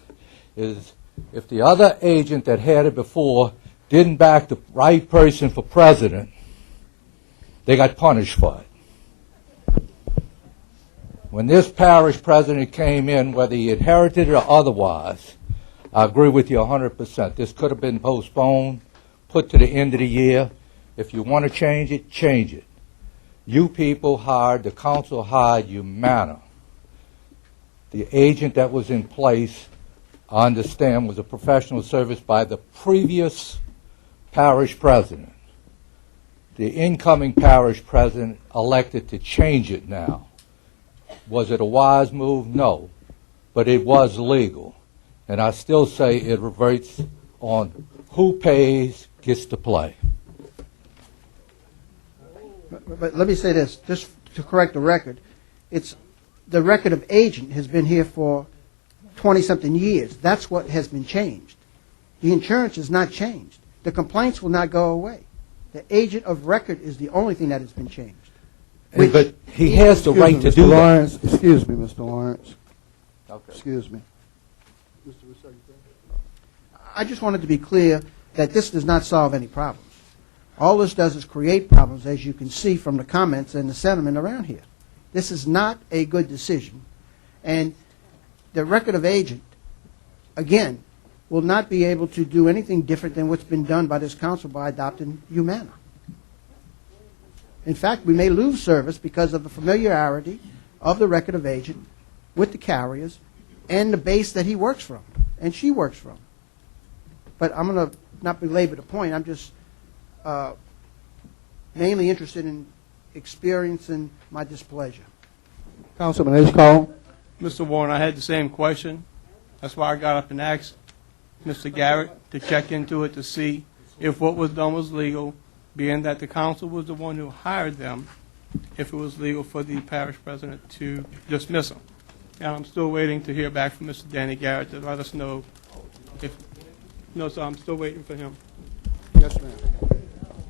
if the other agent that had it before didn't back the right person for president, they got punished for it. When this parish president came in, whether he inherited it or otherwise, I agree with you 100%. This could have been postponed, put to the end of the year. If you want to change it, change it. You people hired, the council hired Humana. The agent that was in place, I understand, was a professional service by the previous parish president. The incoming parish president elected to change it now. Was it a wise move? No. But it was legal. And I still say it reverts on who pays gets to play. But let me say this, just to correct the record. It's the record of agent has been here for 20-something years. That's what has been changed. The insurance is not changed. The complaints will not go away. The agent of record is the only thing that has been changed. But he has the right to do that. Excuse me, Mr. Lawrence. Okay. Excuse me. I just wanted to be clear that this does not solve any problems. All this does is create problems, as you can see from the comments and the sentiment around here. This is not a good decision. And the record of agent, again, will not be able to do anything different than what's been done by this council by adopting Humana. In fact, we may lose service because of the familiarity of the record of agent with the carriers and the base that he works from and she works from. But I'm going to not belabor the point. I'm just mainly interested in experiencing my displeasure. Councilman Ishcall. Mr. Warren, I had the same question. That's why I got up and asked Mr. Garrett to check into it to see if what was done was legal, being that the council was the one who hired them, if it was legal for the parish president to dismiss them. And I'm still waiting to hear back from Mr. Danny Garrett to let us know if, no, sir, I'm still waiting for him. Yes, ma'am.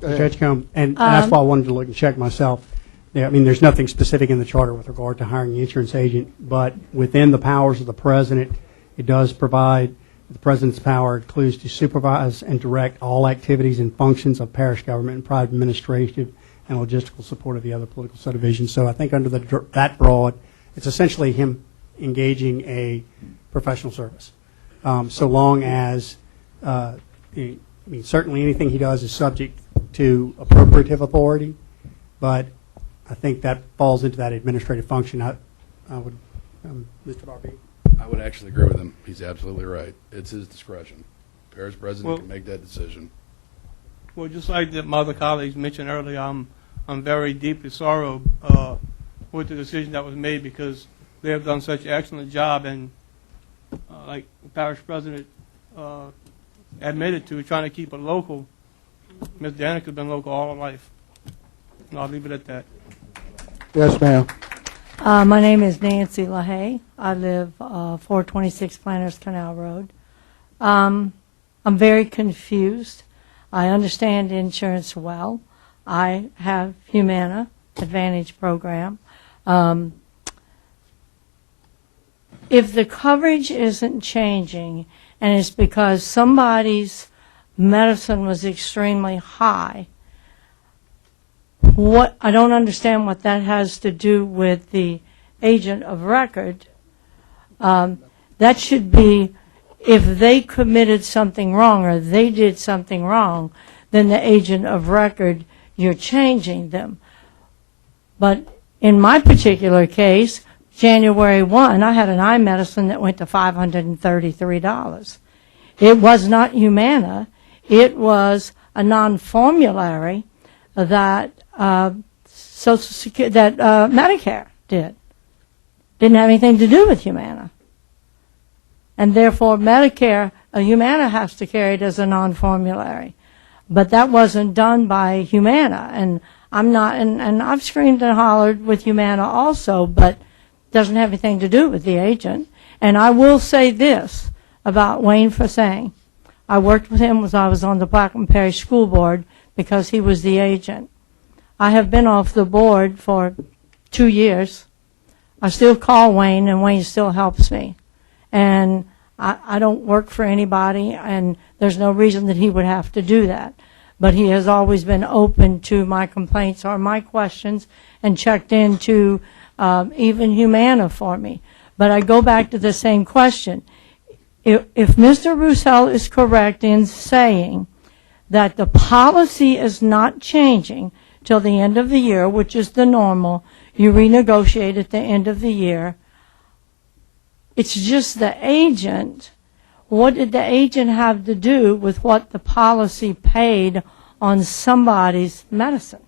Go ahead. Judge Combs, and that's why I wanted to look and check myself. Yeah, I mean, there's nothing specific in the charter with regard to hiring the insurance agent, but within the powers of the president, it does provide the president's power includes to supervise and direct all activities and functions of parish government and private administrative and logistical support of the other political subdivisions. So I think under that broad, it's essentially him engaging a professional service. So long as, I mean, certainly anything he does is subject to appropriative authority, but I think that falls into that administrative function. I would, Mr. Darby. I would actually agree with him. He's absolutely right. It's his discretion. Parish president can make that decision. Well, just like my other colleagues mentioned earlier, I'm very deeply sorrowed with the decision that was made because they have done such an excellent job, and like the parish president admitted to, trying to keep it local. Ms. Danica has been local all her life. And I'll leave it at that. Yes, ma'am. My name is Nancy LaHaye. I live 426 Planters Canal Road. I'm very confused. I understand insurance well. I have Humana Advantage program. If the coverage isn't changing and it's because somebody's medicine was extremely high, I don't understand what that has to do with the agent of record. That should be, if they committed something wrong or they did something wrong, then the agent of record, you're changing them. But in my particular case, January 1, I had an eye medicine that went to $533. It was not Humana. It was a non-formulary that Social Security, that Medicare did. Didn't have anything to do with Humana. And therefore Medicare, Humana has to carry it as a non-formulary. But that wasn't done by Humana. And I'm not, and I've screamed and hollered with Humana also, but doesn't have anything to do with the agent. And I will say this about Wayne Fasang. I worked with him when I was on the Plaquemine Parish School Board because he was the agent. I have been off the board for 2 years. I still call Wayne, and Wayne still helps me. And I don't work for anybody, and there's no reason that he would have to do that. But he has always been open to my complaints or my questions and checked into even Humana for me. But I go back to the same question. If Mr. Roussel is correct in saying that the policy is not changing till the end of the year, which is the normal, you renegotiate at the end of the year, it's just the agent. What did the agent have to do with what the policy paid on somebody's medicine?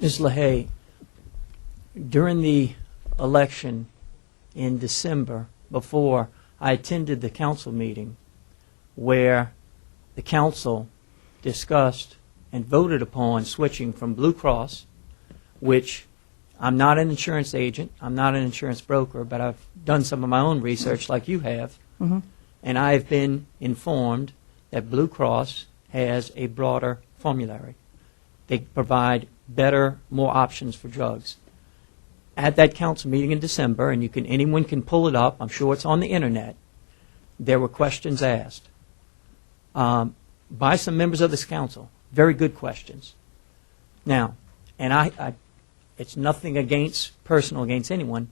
Ms. LaHaye, during the election in December, before I attended the council meeting where the council discussed and voted upon switching from Blue Cross, which I'm not an insurance agent, I'm not an insurance broker, but I've done some of my own research like you have, and I've been informed that Blue Cross has a broader formulary. They provide better, more options for drugs. At that council meeting in December, and anyone can pull it up, I'm sure it's on the internet, there were questions asked by some members of this council, very good questions. Now, and it's nothing personal against anyone,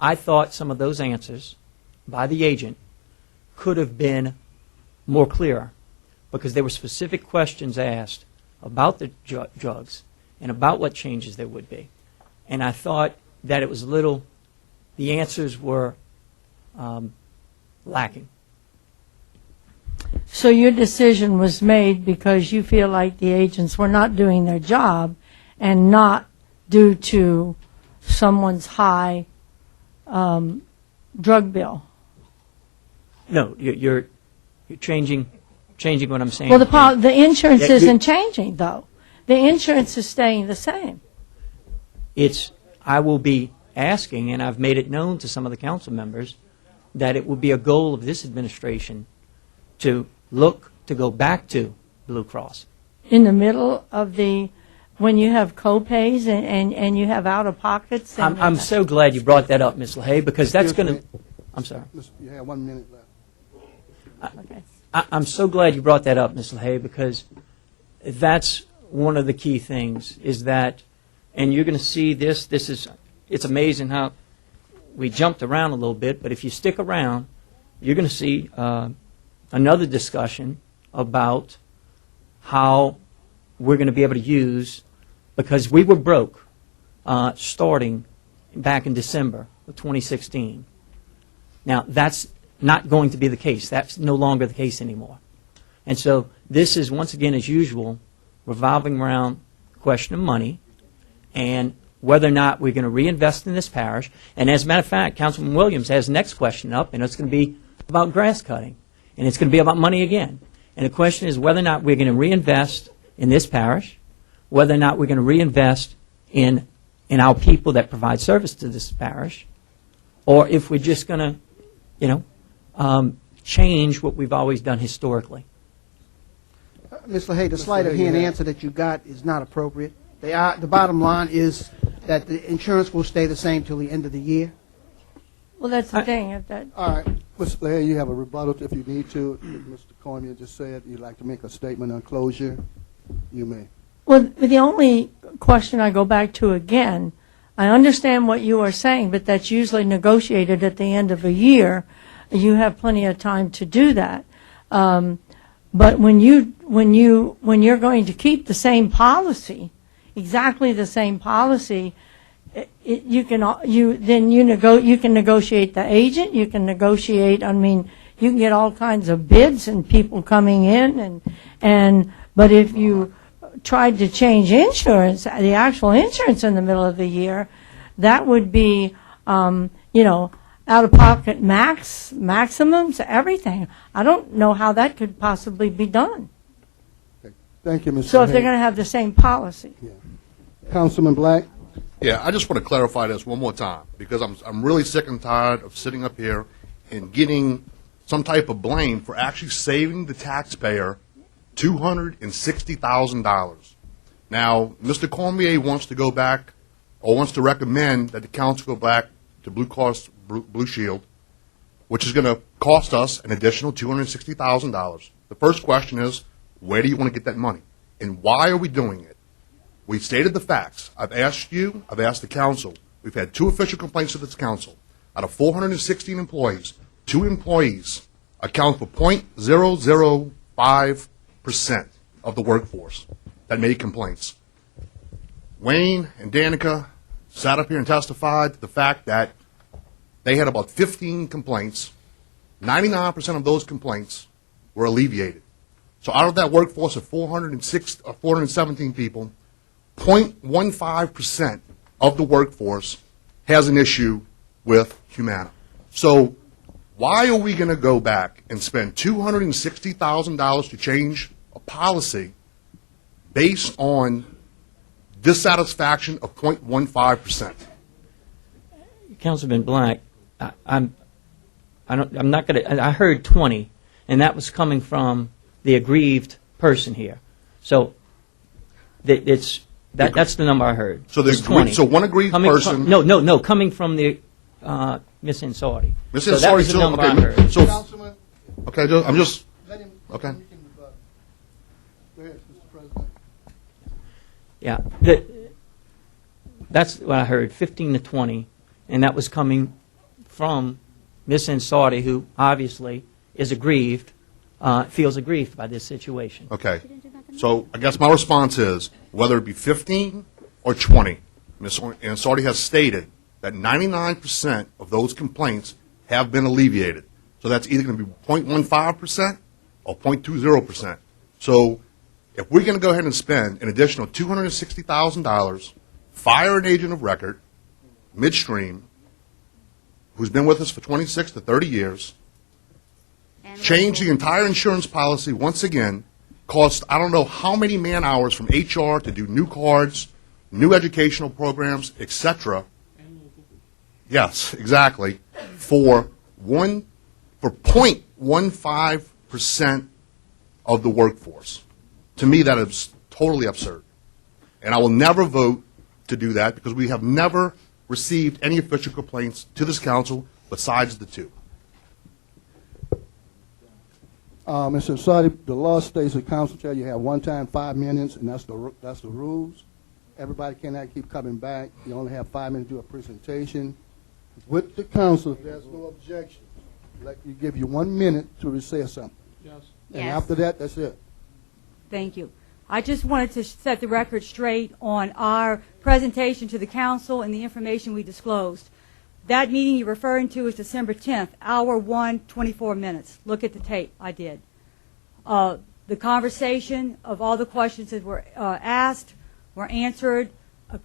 I thought some of those answers by the agent could have been more clearer because there were specific questions asked about the drugs and about what changes there would be. And I thought that it was the answers were lacking. So your decision was made because you feel like the agents were not doing their job and not due to someone's high drug bill? No, you're changing what I'm saying. Well, the insurance Yeah, you- isn't changing, though. The insurance is staying the same. I will be asking, and I've made it known to some of the council members, that it will be a goal of this administration to look to go back to Blue Cross. In the middle of when you have co-pays and you have out-of-pockets. I'm so glad you brought that up, Ms. LaHaye, because that's going to, I'm sorry. You have 1 minute left. Okay. I'm so glad you brought that up, Ms. LaHaye, because that's one of the key things is that, and you're going to see it's amazing how we jumped around a little bit, but if you stick around, you're going to see another discussion about how we're going to be able to use, because we were broke starting back in December of 2016. Now, that's not going to be the case. That's no longer the case anymore. And so this is, once again, as usual, revolving around the question of money and whether or not we're going to reinvest in this parish. And as a matter of fact, Councilman Williams has the next question up, and it's going to be about grass cutting. And it's going to be about money again. And the question is whether or not we're going to reinvest in this parish, whether or not we're going to reinvest in our people that provide service to this parish, or if we're just going to, change what we've always done historically. Ms. LaHaye, the sleight of hand answer that you got is not appropriate. The bottom line is that the insurance will stay the same till the end of the year. Well, that's the thing. All right, Mr. LaHaye, you have a rebuttal if you need to. Mr. Cormier just said you'd like to make a statement on closure. You may. Well, the only question I go back to again, I understand what you are saying, but that's usually negotiated at the end of a year. You have plenty of time to do that. But when you're going to keep the same policy, exactly the same policy, you can negotiate the agent. You can negotiate. I mean, you can get all kinds of bids and people coming in, but if you tried to change insurance, the actual insurance in the middle of the year, that would be, out-of-pocket maximums, everything. I don't know how that could possibly be done. Thank you, Mr. So if LaHaye. they're going to have the same policy. Councilman Black. Yeah, I just want to clarify this one more time because I'm really sick and tired of sitting up here and getting some type of blame for actually saving the taxpayer $260,000. Now, Mr. Cormier wants to go back or wants to recommend that the council go back to Blue Cross Blue Shield, which is going to cost us an additional $260,000. The first question is, where do you want to get that money? And why are we doing it? We've stated the facts. I've asked you, I've asked the council. We've had 2 official complaints to this council. Out of 416 employees, 2 employees account for 0.005% of the workforce that made complaints. Wayne and Danica sat up here and testified to the fact that they had about 15 complaints. 99% of those complaints were alleviated. So out of that workforce of 417 people, 0.15% of the workforce has an issue with Humana. So why are we going to go back and spend $260,000 to change a policy based on dissatisfaction of 0.15%? Councilman Black, I'm not going to. I heard 20, and that was coming from the aggrieved person here. So that's the number I heard. So there's 20. So one aggrieved person. No, coming from the Miss Ansari. Miss So that Ansari was the too. number I Okay, heard. so okay, I'm just okay. Go ahead, Mr. President. Yeah, that's what I heard, 15 to 20, and that was coming from Miss Ansari, who obviously is aggrieved, feels aggrieved by this situation. Okay. So I guess my response is, whether it be 15 or 20, Ms. Ansari has stated that 99% of those complaints have been alleviated. So that's either going to be 0.15% or 0.20%. So if we're going to go ahead and spend an additional $260,000, fire an agent of record midstream who's been with us for 26 to 30 years, change the entire insurance policy once again, cost I don't know how many man hours from HR to do new cards, new educational programs, etc. Yes, exactly. For 0.15% of the workforce. To me, that is totally absurd. And I will never vote to do that because we have never received any official complaints to this council besides the two. Mr. Sadi, the law states the council chair you have one time 5 minutes, and that's the rules. Everybody cannot keep coming back. You only have 5 minutes to do a presentation. With the council, if there's no objection, let you give you 1 minute to say something. Yes. And Yes. after that, that's it. Thank you. I just wanted to set the record straight on our presentation to the council and the information we disclosed. That meeting you're referring to is December 10th, hour 1, 24 minutes. Look at the tape. I did. The conversation of all the questions that were asked were answered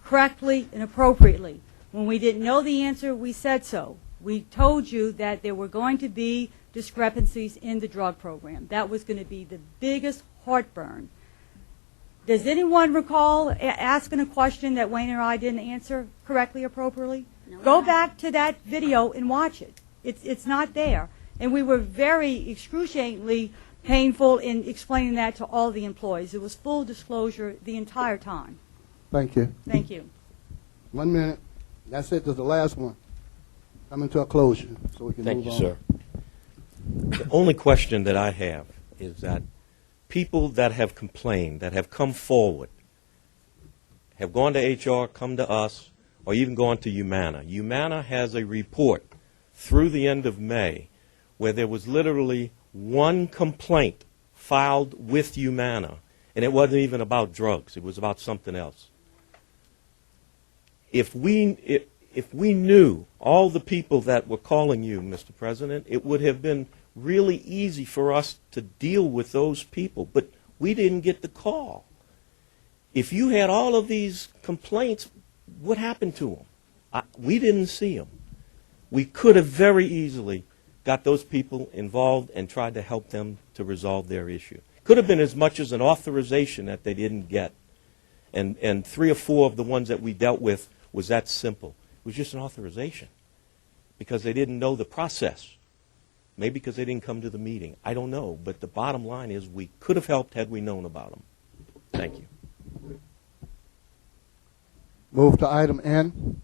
correctly and appropriately. When we didn't know the answer, we said so. We told you that there were going to be discrepancies in the drug program. That was going to be the biggest heartburn. Does anyone recall asking a question that Wayne or I didn't answer correctly, appropriately? No. Go back to that video and watch it. It's not there. And we were very excruciatingly painful in explaining that to all the employees. It was full disclosure the entire time. Thank you. Thank you. 1 minute. That's it. That's the last one. Coming to a closure so we can Thank move you, on. sir. The only question that I have is that people that have complained, that have come forward, have gone to HR, come to us, or even gone to Humana. Humana has a report through the end of May where there was literally one complaint filed with Humana, and it wasn't even about drugs. It was about something else. If we knew all the people that were calling you, Mr. President, it would have been really easy for us to deal with those people, but we didn't get the call. If you had all of these complaints, what happened to them? We didn't see them. We could have very easily got those people involved and tried to help them to resolve their issue. Could have been as much as an authorization that they didn't get. And 3 or 4 of the ones that we dealt with was that simple. It was just an authorization because they didn't know the process. Maybe because they didn't come to the meeting. I don't know. But the bottom line is we could have helped had we known about them. Thank you. Move to item N.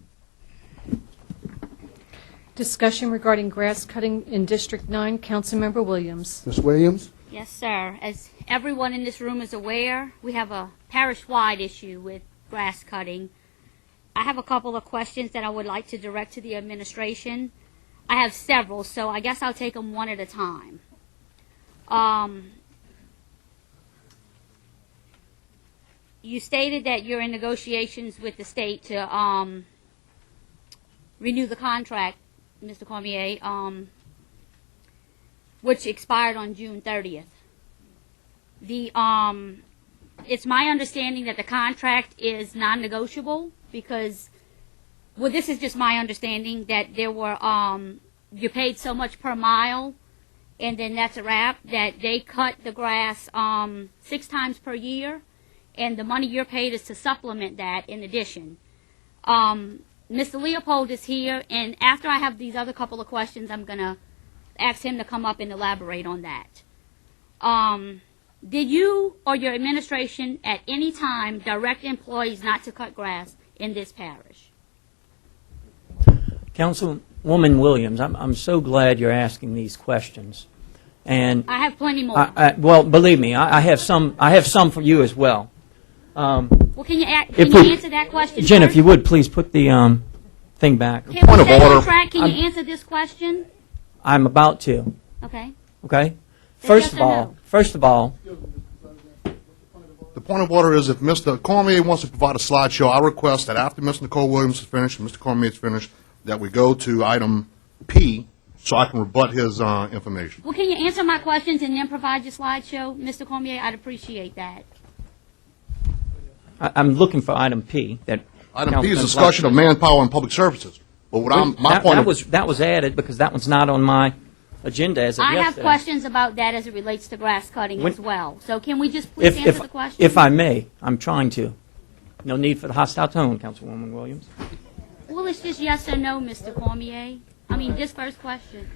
Discussion regarding grass cutting in District 9. Councilmember Williams. Ms. Williams? Yes, sir. As everyone in this room is aware, we have a parish-wide issue with grass cutting. I have a couple of questions that I would like to direct to the administration. I have several, so I guess I'll take them one at a time. You stated that you're in negotiations with the state to renew the contract, Mr. Cormier, which expired on June 30th. It's my understanding that the contract is non-negotiable because, well, this is just my understanding that there were, you paid so much per mile, and then that's a wrap, that they cut the grass 6 times per year, and the money you're paid is to supplement that in addition. Mr. Leopold is here, and after I have these other couple of questions, I'm going to ask him to come up and elaborate on that. Did you or your administration at any time direct employees not to cut grass in this parish? Councilwoman Williams, I'm so glad you're asking these questions. And I have plenty more. well, believe me, I have some for you as well. Well, can you answer that question Jen, first? if you would, please put the thing back. Can we stay on track? Can you answer this question? I'm about to. Okay. Okay? Then First yes of or all, no? The point of order is if Mr. Cormier wants to provide a slideshow, I request that after Ms. Nicole Williams is finished and Mr. Cormier is finished, that we go to item P, so I can rebut his information. Well, can you answer my questions and then provide your slideshow, Mr. Cormier? I'd appreciate that. I'm looking for item P. Item P is discussion of manpower and public services. But what that was added because that one's not on my agenda as of I yesterday. have questions about that as it relates to grass cutting as well. So can we just please answer the question? If I may, I'm trying to. No need for the hostile tone, Councilwoman Williams. Well, it's just yes or no, Mr. Cormier. I mean, just first question.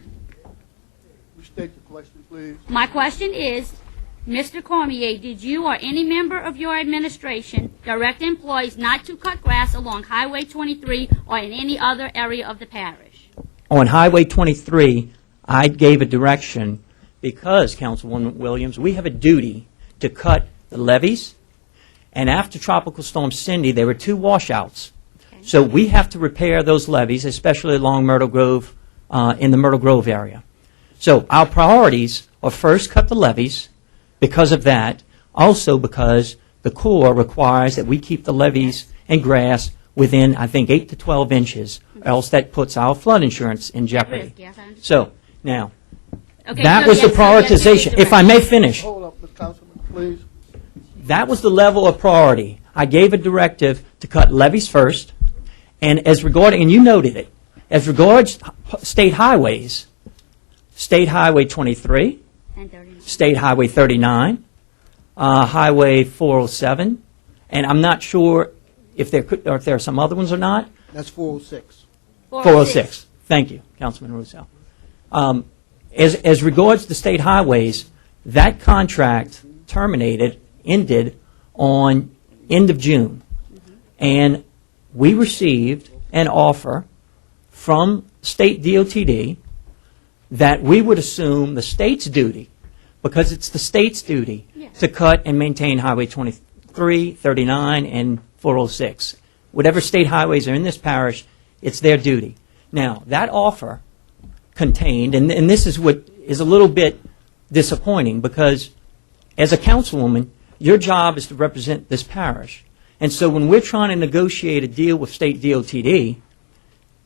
Restate the question, please. My question is, Mr. Cormier, did you or any member of your administration direct employees not to cut grass along Highway 23 or in any other area of the parish? On Highway 23, I gave a direction because, Councilwoman Williams, we have a duty to cut the levees, and after Tropical Storm Cindy, there were 2 washouts. Okay. So we have to repair those levees, especially along Myrtle Grove, in the Myrtle Grove area. So our priorities are first cut the levees because of that, also because the Corps requires that we keep the levees and grass within, I think, 8 to 12 inches, else that puts our flood insurance in jeopardy. So, now, that was the prioritization. If I may finish. Hold up, Mr. Councilman, please. That was the level of priority. I gave a directive to cut levees first, and as regard, and you noted it, as regards state highways, State Highway 23, State Highway 39, Highway 407, and I'm not sure if there are some other ones or not. That's 406. 406. Thank you, Councilman Russo. As regards the state highways, that contract ended on end of June. And we received an offer from state DOTD that we would assume the state's duty, because it's the state's duty, to cut and maintain Highway 23, 39, and 406. Whatever state highways are in this parish, it's their duty. Now, that offer contained, and this is what is a little bit disappointing, because as a councilwoman, your job is to represent this parish. And so when we're trying to negotiate a deal with state DOTD,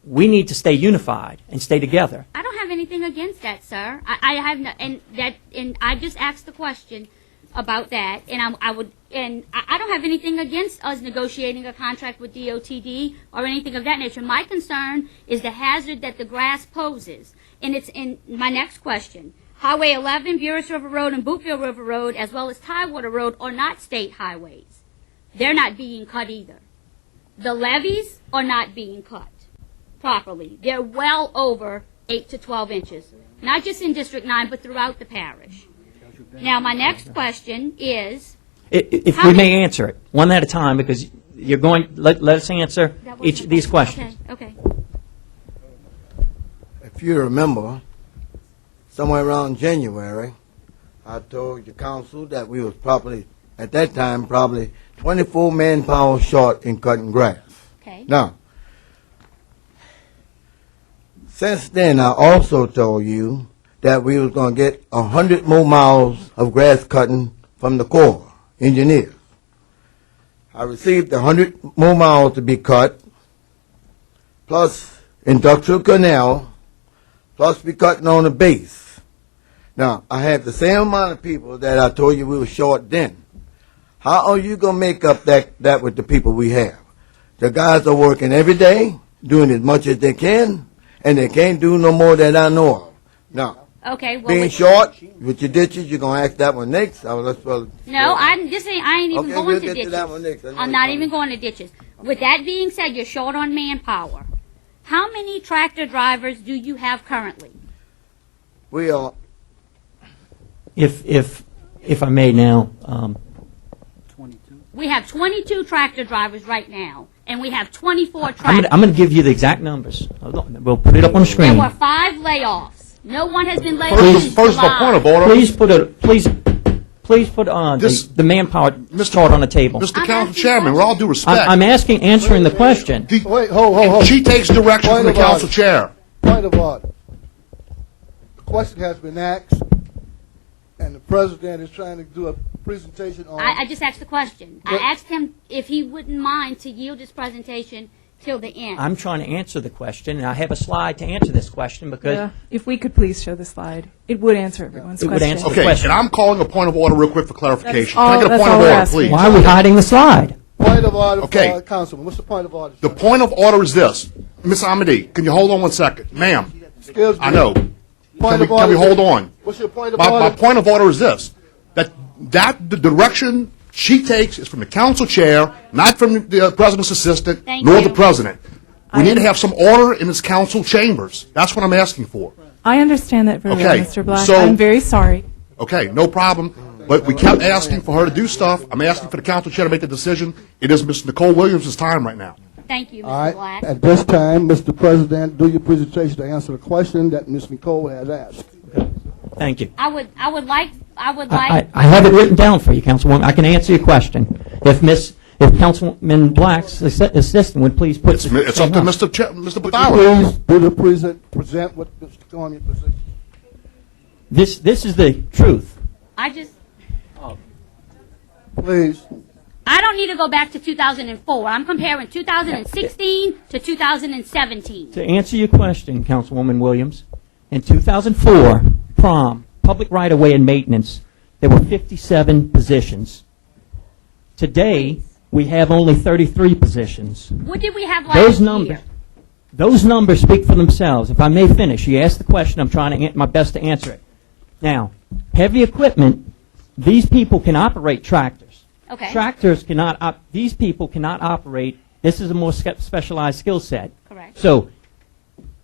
we need to stay unified and stay together. I don't have anything against that, sir. I have no, and I just asked the question about that, and I don't have anything against us negotiating a contract with DOTD or anything of that nature. My concern is the hazard that the grass poses, and it's in my next question. Highway 11, Buras River Road, and Bootville River Road, as well as Tidewater Road, are not state highways. They're not being cut either. The levees are not being cut properly. They're well over 8 to 12 inches, not just in District 9, but throughout the parish. Now, my next question is... If we may answer it, one at a time, because you're going, let us answer each of these questions. Okay. If you remember, somewhere around January, I told the council that we was probably, at that time, probably 24 manpower short in cutting grass. Okay. Now, since then, I also told you that we was going to get 100 more miles of grass cutting from the Corps engineers. I received 100 more miles to be cut, plus industrial canal, plus be cutting on the base. Now, I had the same amount of people that I told you we were short then. How are you going to make up that with the people we have? The guys are working every day, doing as much as they can, and they can't do no more than I know of. Now, okay, well, being short with your ditches, you're going to ask that one next? No, I ain't even Okay, going we'll to get ditches. to that one next. I'm not even going to ditches. With that being said, you're short on manpower. How many tractor drivers do you have currently? We are. If I may now, We have 22 tractor drivers right now, and we have 24 tractors. I'm going to give you the exact numbers. We'll put it up on the screen. There were 5 layoffs. No one has been laid off First, since first, for July. point of order, Please put the manpower chart on the table. Mr. Council Chairman, with all due respect, I'm answering the question. Wait, hold. she takes direction from the council chair. Point of order. The question has been asked, and the president is trying to do a presentation on... I just asked the question. I asked him if he wouldn't mind to yield his presentation till the end. I'm trying to answer the question, and I have a slide to answer this question because Yeah. If we could please show the slide, it would answer everyone's It would question. answer the Okay, question. and I'm calling a point of order real quick for clarification. all- Can I get a that's point all of we're order, asking. please? Why are we hiding the slide? Point of order, Okay. Councilman. What's the point of order? The point of order is this. Ms. Amadi, can you hold on 1 second? Ma'am, Excuse me. I know. Point Can of we order. hold on? What's your point of My order? point of order is this, that the direction she takes is from the council chair, not from the president's assistant, Thank nor you. the president. We need to have some order in this council chambers. That's what I'm asking for. I understand that very well, Okay, Mr. Black. so- I'm very sorry. Okay, no problem. But we kept asking for her to do stuff. I'm asking for the council chair to make the decision. It is Ms. Nicole Williams' time right now. Thank you, Mr. All right. Black. At this time, Mr. President, do your presentation to answer the question that Ms. Nicole has asked. Thank you. I would like. I have it written down for you, Councilwoman. I can answer your question. If Councilman Black's assistant would please put It's up to Mr. Would you Bauer. please do the present what Mr. Cormier presented? This is the truth. Please. I don't need to go back to 2004. I'm comparing 2016 to 2017. To answer your question, Councilwoman Williams, in 2004, prom, public right-of-way and maintenance, there were 57 positions. Today, we have only 33 positions. What did we have last year? Those numbers speak for themselves. If I may finish, you asked the question, I'm trying to my best to answer it. Now, heavy equipment, these people can operate tractors. Okay. Tractors cannot, these people cannot operate, this is a more specialized skill set. Correct. So,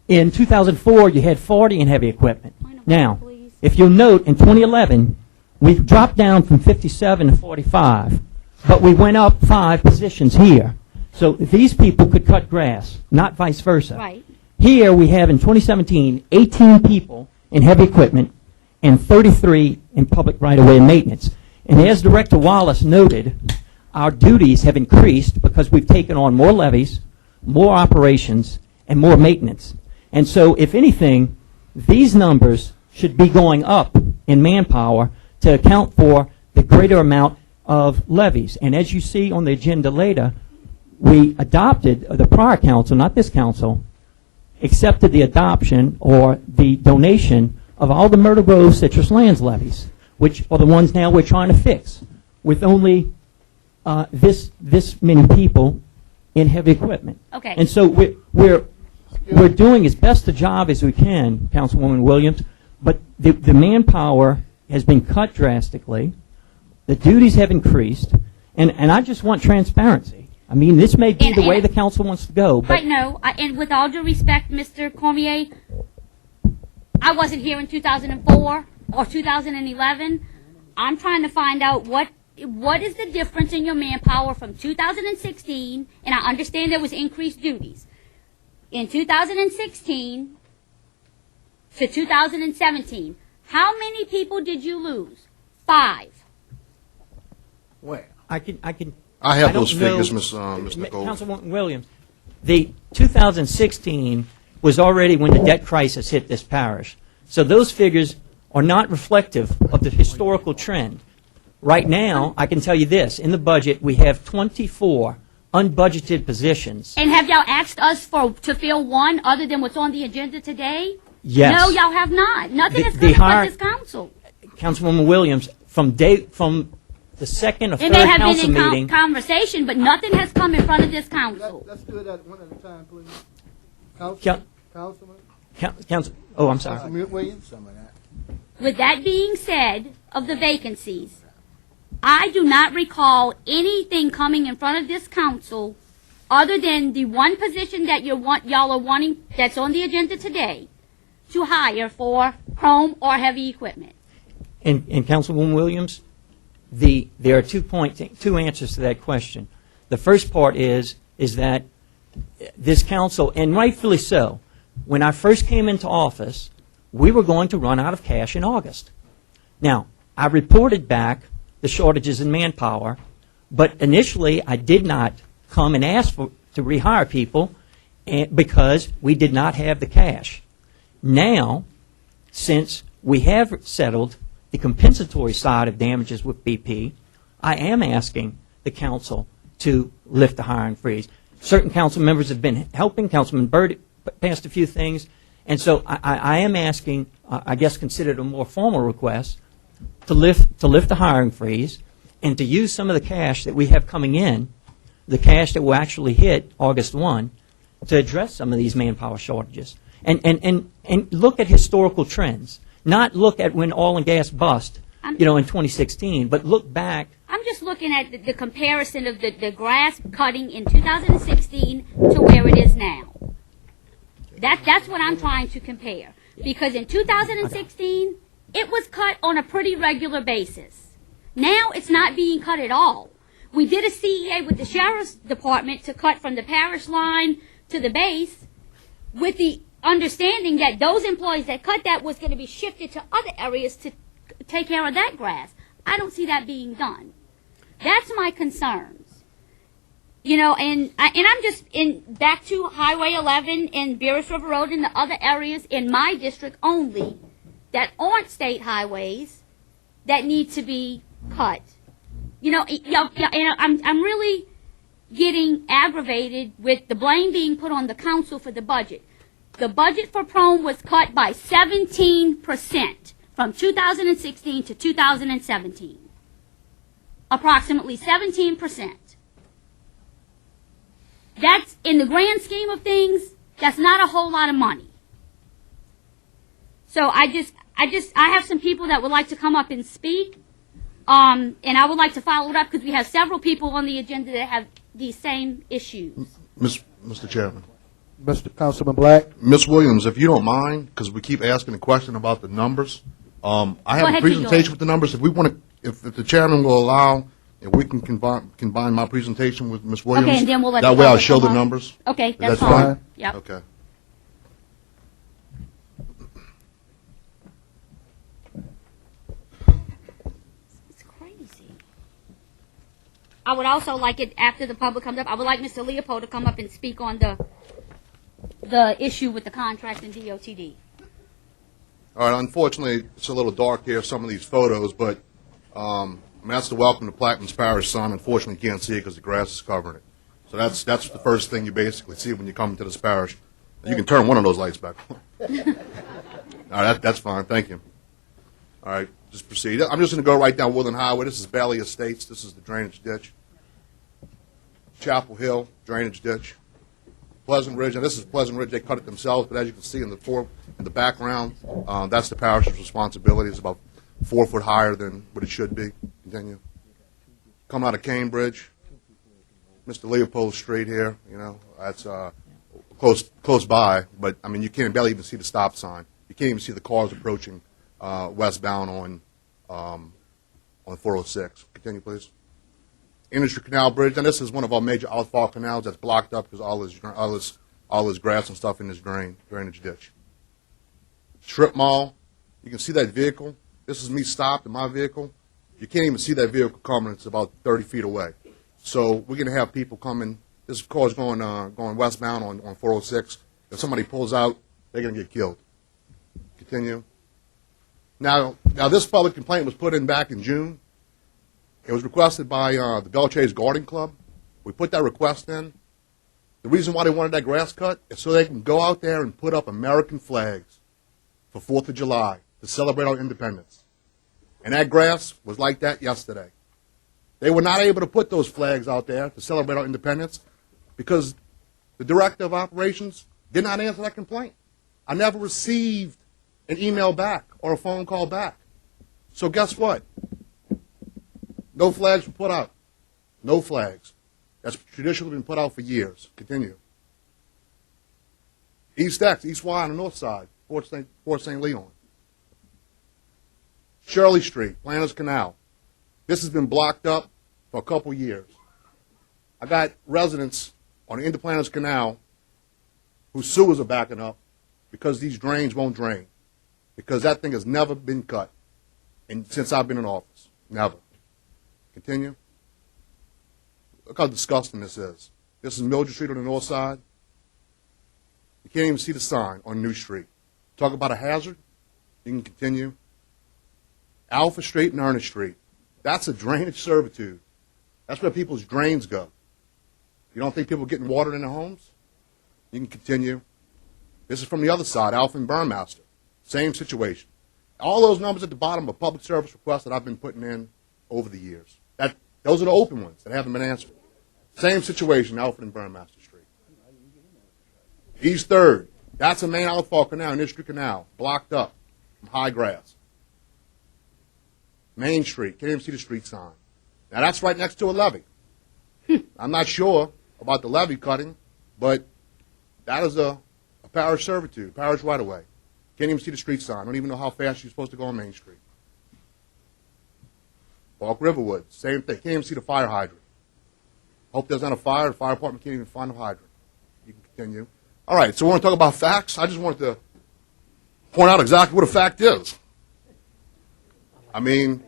in 2004, you had 40 in heavy equipment. Now, if you'll note, in 2011, we've dropped down from 57 to 45, but we went up 5 positions here. So these people could cut grass, not vice versa. Right. Here we have in 2017, 18 people in heavy equipment and 33 in public right-of-way and maintenance. And as Director Wallace noted, our duties have increased because we've taken on more levies, more operations, and more maintenance. And so, if anything, these numbers should be going up in manpower to account for the greater amount of levies. And as you see on the agenda later, we adopted, the prior council, not this council, accepted the adoption or the donation of all the Myrtle Grove Citrus Lands levies, which are the ones now we're trying to fix with only this many people in heavy equipment. Okay. And so we're doing as best a job as we can, Councilwoman Williams, but the manpower has been cut drastically, the duties have increased, and I just want transparency. I mean, this may be the way the council wants to go, but Right, no, and with all due respect, Mr. Cormier, I wasn't here in 2004 or 2011. I'm trying to find out what is the difference in your manpower from 2016, and I understand there was increased duties. In 2016 to 2017, how many people did you lose? 5. Where? I have I those figures, Ms. Nicole. Councilwoman Williams, the 2016 was already when the debt crisis hit this parish. So those figures are not reflective of the historical trend. Right now, I can tell you this, in the budget, we have 24 unbudgeted positions. And have y'all asked us to fill one other than what's on the agenda today? Yes. No, y'all have not. Nothing has come the in front higher- of this council. Councilwoman Williams, from the second or It third may have been council in meeting, conversation, but nothing has come in front of this council. Let's do that one at a time, please. Councilman? Council, oh, I'm sorry. Councilman Williams? With that being said, of the vacancies, I do not recall anything coming in front of this council other than the one position that y'all are wanting that's on the agenda today to hire for chrome or heavy equipment. And Councilwoman Williams, there are 2 answers to that question. The first part is that this council, and rightfully so, when I first came into office, we were going to run out of cash in August. Now, I reported back the shortages in manpower, but initially I did not come and ask to rehire people because we did not have the cash. Now, since we have settled the compensatory side of damages with BP, I am asking the council to lift the hiring freeze. certain council members have been helping. Councilman Byrd passed a few things. And so I am asking, I guess considered a more formal request, to lift the hiring freeze and to use some of the cash that we have coming in, the cash that will actually hit August 1, to address some of these manpower shortages. And look at historical trends. Not look at when oil and gas bust, in 2016, but look back. I'm just looking at the comparison of the grass cutting in 2016 to where it is now. That's what I'm trying to compare. Because in 2016, it was cut on a pretty regular basis. Now it's not being cut at all. We did a CEA with the Sheriff's Department to cut from the parish line to the base with the understanding that those employees that cut that was going to be shifted to other areas to take care of that grass. I don't see that being done. That's my concerns. And I'm just back to Highway 11 and Beerus River Road and the other areas in my district only that aren't state highways that need to be cut. I'm really getting aggravated with the blame being put on the council for the budget. The budget for Prome was cut by 17% from 2016 to 2017. Approximately 17%. That's, in the grand scheme of things, that's not a whole lot of money. So I have some people that would like to come up and speak, and I would like to follow it up because we have several people on the agenda that have these same issues. Mr. Chairman. Mr. Councilman Black. Ms. Williams, if you don't mind, because we keep asking a question about the numbers, I have a presentation with the numbers. If we want to, if the chairman will allow, if we can combine my presentation with Ms. Williams, okay, and then we'll let that the way I'll public show come the up. numbers. Okay, That's fine. Yep. Okay. It's crazy. I would also like it, after the public comes up, I would like Mr. Leopold to come up and speak on the issue with the contract and DOTD. All right, unfortunately, it's a little dark here, some of these photos, but that's the welcome to Plaquemines Parish sign. Unfortunately, you can't see it because the grass is covering it. So that's the first thing you basically see when you come into this parish. You can turn one of those lights back on. All right, that's fine. Thank you. All right, just proceed. I'm just going to go right down Woodland Highway. This is Bailey Estates. This is the drainage ditch. Chapel Hill, drainage ditch. Pleasant Ridge, and this is Pleasant Ridge. They cut it themselves, but as you can see in the background, that's the parish's responsibility. It's about 4 foot higher than what it should be. Continue. Coming out of Cambridge, Mr. Leopold Street here. That's close by, but I mean you can't barely even see the stop sign. You can't even see the cars approaching westbound on 406. Continue, please. Industry Canal Bridge, and this is one of our major outfall canals that's blocked up because all this grass and stuff in this drainage ditch. Strip Mall, you can see that vehicle. This is me stopped in my vehicle. You can't even see that vehicle coming. It's about 30 feet away. So we're going to have people coming. This car is going westbound on 406. If somebody pulls out, they're going to get killed. Continue. Now this public complaint was put in back in June. It was requested by the Belchase Garden Club. We put that request in. The reason why they wanted that grass cut is so they can go out there and put up American flags for 4th of July to celebrate our independence. And that grass was like that yesterday. They were not able to put those flags out there to celebrate our independence because the director of operations did not answer that complaint. I never received an email back or a phone call back. So guess what? No flags were put out. No flags. That's traditionally been put out for years. Continue. East X, East Y on the north side, Fort St. Leon. Shirley Street, Planters Canal. This has been blocked up for a couple years. I got residents on the end of Planters Canal whose sewers are backing up because these drains won't drain. Because that thing has never been cut since I've been in office. Never. Continue. Look how disgusting this is. This is Mildred Street on the north side. You can't even see the sign on New Street. Talk about a hazard. You can continue. Alpha Street and Ernest Street. That's a drainage servitude. That's where people's drains go. You don't think people are getting watered in their homes? You can continue. This is from the other side, Alpha and Burnmaster. Same situation. All those numbers at the bottom are public service requests that I've been putting in over the years. Those are the open ones that haven't been answered. Same situation, Alfred and Burnmaster Street. East 3rd, that's a main outfall canal, Industry Canal, blocked up from high grass. Main Street, can't even see the street sign. Now that's right next to a levee. I'm not sure about the levee cutting, but that is a parish servitude, parish right-of-way. Can't even see the street sign. Don't even know how fast you're supposed to go on Main Street. Falk Riverwood, same thing. Can't even see the fire hydrant. Hope there's not a fire. The fire department can't even find a hydrant. You can continue. All right, so we want to talk about facts. I just wanted to point out exactly what a fact is. I mean,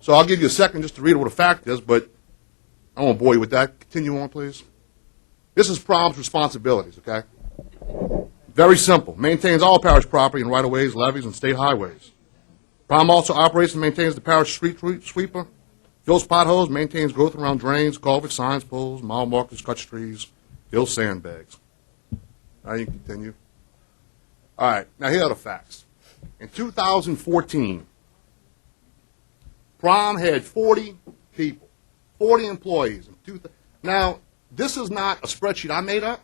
so I'll give you a second just to read what a fact is, but I won't bore you with that. Continue on, please. This is Prom's responsibilities, okay? Very simple. Maintains all parish property and right-of-ways, levees, and state highways. Prom also operates and maintains the parish street sweeper, fills potholes, maintains growth around drains, culverts, signs, poles, mile markers, cuts trees, fills sandbags. Now you can continue. All right, now here are the facts. In 2014, Prom had 40 people, 40 employees. Now, this is not a spreadsheet I made up.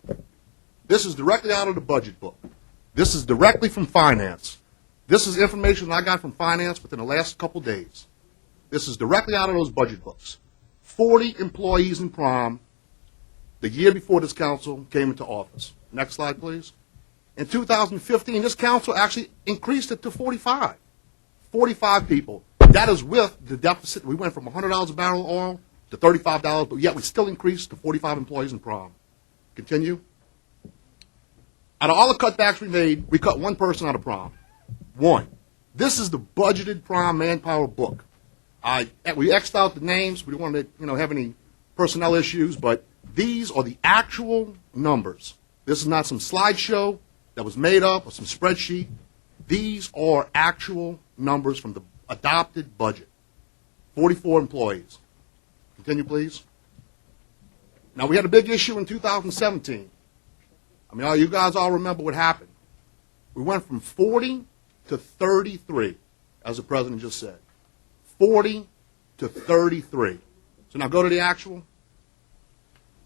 This is directly out of the budget book. This is directly from finance. This is information I got from finance within the last couple days. This is directly out of those budget books. 40 employees in Prom the year before this council came into office. Next slide, please. In 2015, this council actually increased it to 45. 45 people. That is with the deficit. We went from $100 a barrel of oil to $35, but yet we still increased to 45 employees in Prom. Continue. Out of all the cutbacks we made, we cut one person out of Prom. One. This is the budgeted Prom manpower book. We X'd out the names. We didn't want to have any personnel issues, but these are the actual numbers. This is not some slideshow that was made up or some spreadsheet. These are actual numbers from the adopted budget. 44 employees. Continue, please. Now, we had a big issue in 2017. I mean, you guys all remember what happened. We went from 40 to 33, as the president just said. 40 to 33. So now go to the actual.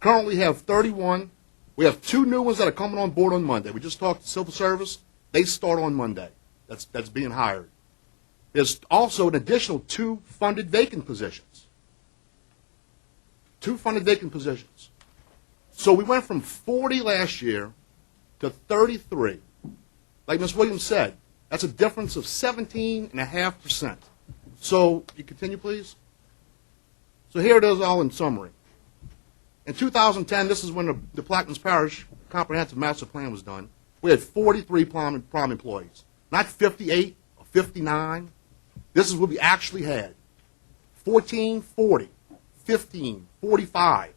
Currently, we have 31. We have 2 new ones that are coming on board on Monday. We just talked to Civil Service. They start on Monday. That's being hired. There's also an additional 2 funded vacant positions. 2 funded vacant positions. So we went from 40 last year to 33. Like Ms. Williams said, that's a difference of 17.5%. So you continue, please. So here it is all in summary. In 2010, this is when the Plaquemines Parish Comprehensive Master Plan was done. We had 43 Prom employees, not 58 or 59. This is what we actually had. 14, 40, 15, 45,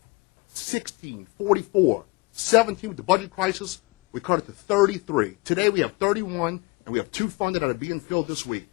16, 44, 17 with the budget crisis. We cut it to 33. Today we have 31, and we have 2 funded that are being filled this week.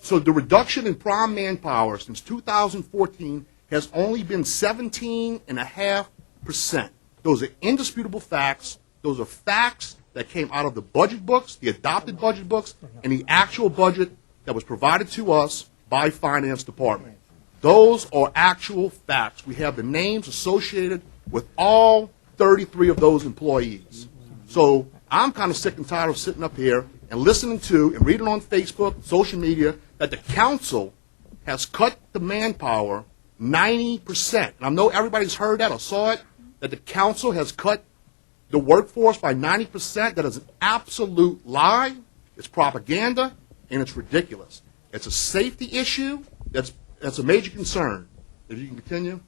So the reduction in Prom manpower since 2014 has only been 17.5%. Those are indisputable facts. Those are facts that came out of the budget books, the adopted budget books, and the actual budget that was provided to us by Finance Department. Those are actual facts. We have the names associated with all 33 of those employees. So I'm kind of sick and tired of sitting up here and listening to and reading on Facebook, social media, that the council has cut the manpower 90%. And I know everybody's heard that or saw it, that the council has cut the workforce by 90%. That is an absolute lie. It's propaganda, and it's ridiculous. It's a safety issue that's a major concern. If you can continue.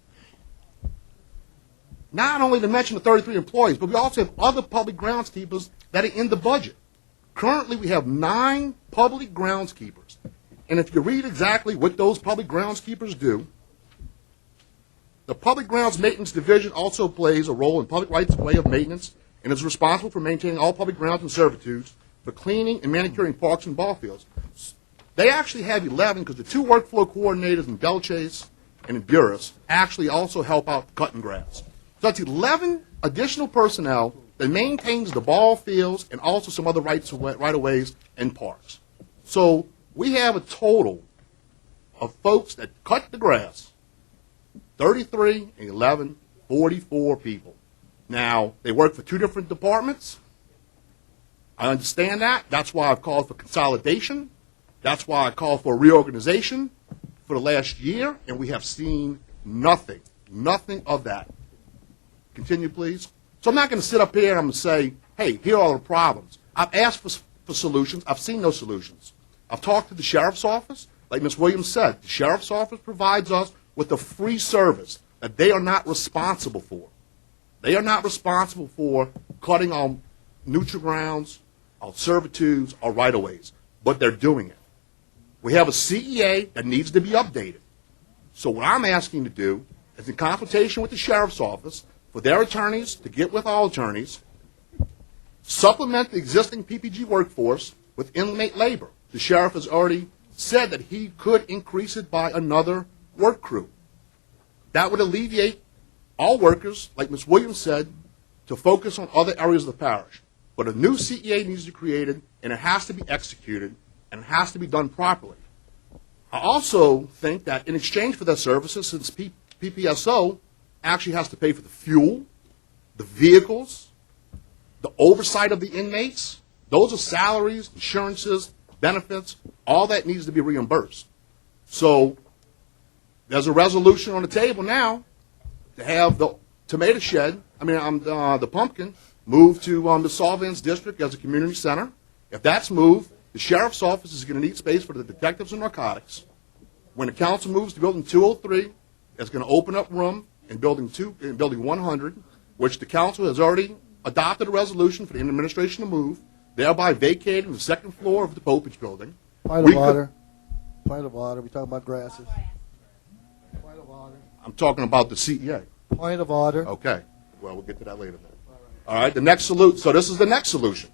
Not only to mention the 33 employees, but we also have other public groundskeepers that are in the budget. Currently, we have 9 public groundskeepers. And if you read exactly what those public groundskeepers do, the Public Grounds Maintenance Division also plays a role in public rights of way of maintenance and is responsible for maintaining all public grounds and servitudes, for cleaning and manicuring parks and ball fields. They actually have 11 because the 2 workflow coordinators in Belle Chase and in Buras actually also help out cutting grass. So that's 11 additional personnel that maintains the ball fields and also some other right-of-ways and parks. So we have a total of folks that cut the grass, 33 and 11, 44 people. Now, they work for 2 different departments. I understand that. That's why I've called for consolidation. That's why I called for reorganization for the last year, and we have seen nothing of that. Continue, please. So I'm not going to sit up here and I'm going to say, hey, here are the problems. I've asked for solutions. I've seen no solutions. I've talked to the sheriff's office. Like Ms. Williams said, the sheriff's office provides us with a free service that they are not responsible for. They are not responsible for cutting on neutral grounds, on servitudes, or right-of-ways, but they're doing it. We have a CEA that needs to be updated. So what I'm asking to do is, in consultation with the sheriff's office, for their attorneys to get with all attorneys, supplement the existing PPG workforce with inmate labor. The sheriff has already said that he could increase it by another work crew. That would alleviate all workers, like Ms. Williams said, to focus on other areas of the parish. But a new CEA needs to be created, and it has to be executed, and it has to be done properly. I also think that in exchange for their services, since PPSO actually has to pay for the fuel, the vehicles, the oversight of the inmates, those are salaries, insurances, benefits, all that needs to be reimbursed. So there's a resolution on the table now to have the tomato shed, the pumpkin, moved to the Solvance District as a community center. If that's moved, the sheriff's office is going to need space for the detectives and narcotics. When the council moves to building 203, it's going to open up room in building 100, which the council has already adopted a resolution for the administration to move, thereby vacating the second floor of the Popage building. Point of order. Point of order. We're talking about grasses. Point of order. I'm talking about the CEA. Point of order. Okay. Well, we'll get to that later then. All right. The next solution. So this is the next solution.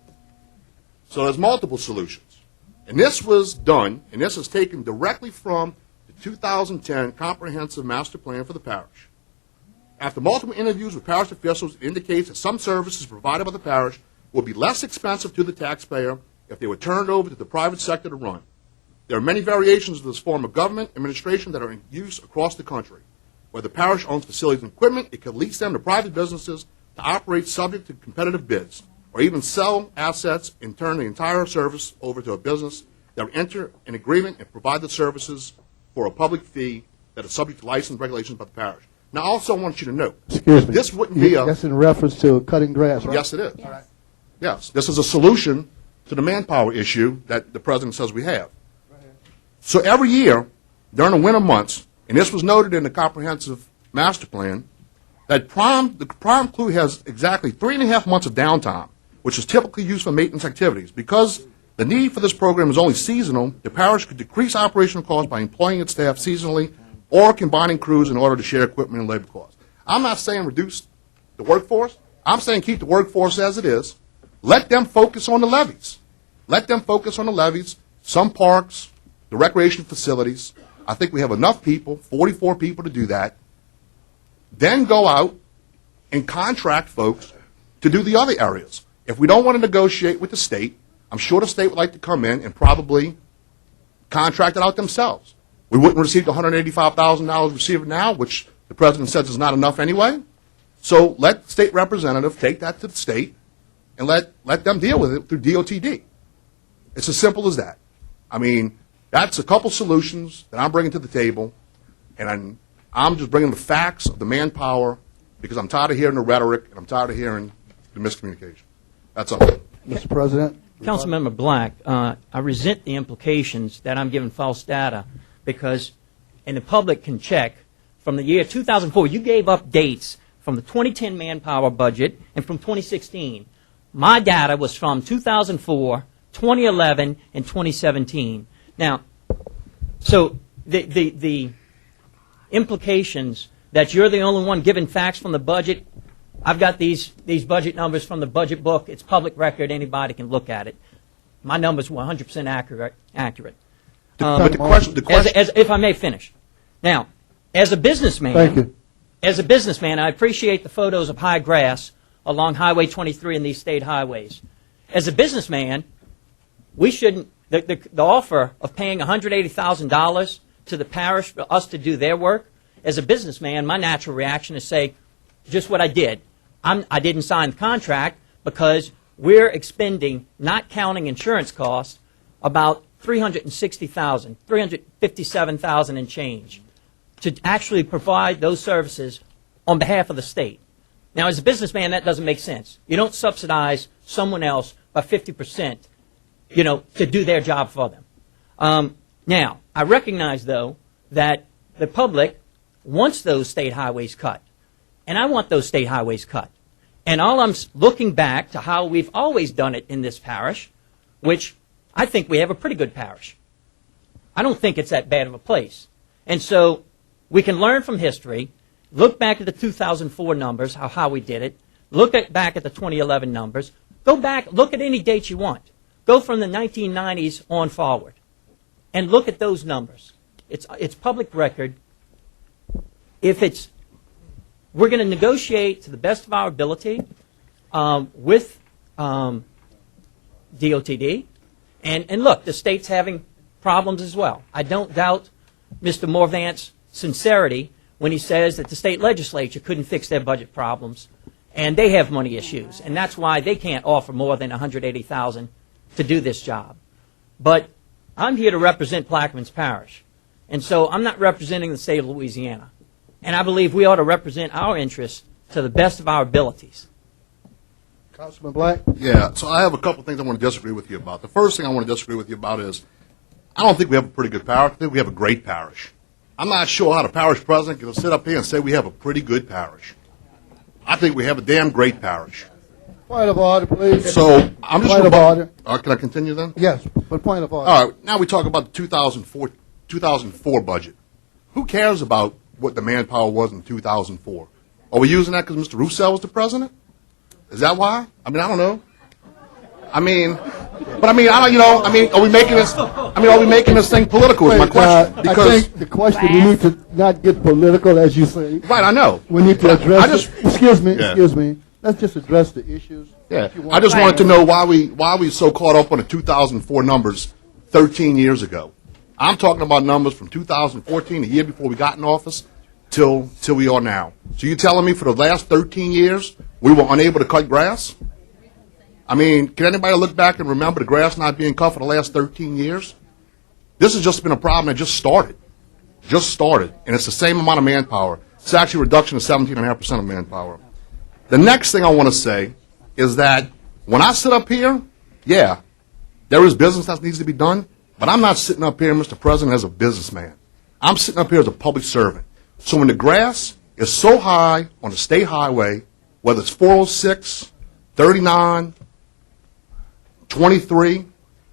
So there's multiple solutions. And this was done, and this is taken directly from the 2010 Comprehensive Master Plan for the parish. After multiple interviews with parish officials, it indicates that some services provided by the parish will be less expensive to the taxpayer if they were turned over to the private sector to run. There are many variations of this form of government administration that are in use across the country. Where the parish owns facilities and equipment, it can lease them to private businesses to operate subject to competitive bids, or even sell assets and turn the entire service over to a business that will enter an agreement and provide the services for a public fee that is subject to license regulations by the parish. Now, I also want you to note, Excuse me. this wouldn't be a... That's in reference to cutting grass, right? Yes, it is. All right. Yes, this is a solution to the manpower issue that the president says we have. So every year, during the winter months, and this was noted in the comprehensive master plan, that the prime crew has exactly 3.5 months of downtime, which is typically used for maintenance activities. Because the need for this program is only seasonal, the parish could decrease operational costs by employing its staff seasonally or combining crews in order to share equipment and labor costs. I'm not saying reduce the workforce. I'm saying keep the workforce as it is. Let them focus on the levees. Let them focus on the levees, some parks, the recreation facilities. I think we have enough people, 44 people, to do that. Then go out and contract folks to do the other areas. If we don't want to negotiate with the state, I'm sure the state would like to come in and probably contract it out themselves. We wouldn't receive the $185,000 received now, which the president says is not enough anyway. So let the state representative take that to the state and let them deal with it through DOTD. It's as simple as that. I mean, that's a couple solutions that I'm bringing to the table, and I'm just bringing the facts of the manpower because I'm tired of hearing the rhetoric and I'm tired of hearing the miscommunication. That's all. Mr. President. Councilmember Black, I resent the implications that I'm giving false data because, and the public can check, from the year 2004, you gave up dates from the 2010 manpower budget and from 2016. My data was from 2004, 2011, and 2017. Now, so the implications that you're the only one giving facts from the budget, I've got these budget numbers from the budget book. It's public record. Anybody can look at it. My numbers were 100% accurate. But the question, if I may finish. Now, as a businessman, Thank you. As a businessman, I appreciate the photos of high grass along Highway 23 and these state highways. As a businessman, we shouldn't, the offer of paying $180,000 to the parish for us to do their work, as a businessman, my natural reaction is say, just what I did. I didn't sign the contract because we're expending, not counting insurance costs, about $360,000, $357,000 and change to actually provide those services on behalf of the state. Now, as a businessman, that doesn't make sense. You don't subsidize someone else by 50%, to do their job for them. Now, I recognize, though, that the public wants those state highways cut, and I want those state highways cut. And all I'm looking back to how we've always done it in this parish, which I think we have a pretty good parish. I don't think it's that bad of a place. And so we can learn from history, look back at the 2004 numbers, how we did it, look back at the 2011 numbers, go back, look at any date you want. Go from the 1990s on forward and look at those numbers. It's public record. We're going to negotiate to the best of our ability with DOTD. And look, the state's having problems as well. I don't doubt Mr. Morvant's sincerity when he says that the state legislature couldn't fix their budget problems, and they have money issues, and that's why they can't offer more than $180,000 to do this job. But I'm here to represent Plaquemines Parish, and so I'm not representing the state of Louisiana. And I believe we ought to represent our interests to the best of our abilities. Councilman Black? Yeah, so I have a couple things I want to disagree with you about. The first thing I want to disagree with you about is I don't think we have a pretty good parish. I think we have a great parish. I'm not sure how the parish president can sit up here and say we have a pretty good parish. I think we have a damn great parish. Point of order, please. So I'm just Point of order. Can I continue then? Yes, but point of order. All right, now we talk about the 2004 budget. Who cares about what the manpower was in 2004? Are we using that because Mr. Roussel was the president? Is that why? I mean, I don't know. Are we making this thing political is my question. Because I think the question, we need to not get political, as you say. Right, I know. We need to address excuse me. Let's just address the issues. Yeah, I just wanted to know why we so caught up on the 2004 numbers 13 years ago. I'm talking about numbers from 2014, the year before we got in office, till we are now. So you're telling me for the last 13 years we were unable to cut grass? I mean, can anybody look back and remember the grass not being cut for the last 13 years? This has just been a problem that just started, and it's the same amount of manpower. It's actually a reduction of 17.5% of manpower. The next thing I want to say is that when I sit up here, yeah, there is business that needs to be done, but I'm not sitting up here, Mr. President, as a businessman. I'm sitting up here as a public servant. So when the grass is so high on the state highway, whether it's 406, 39, 23,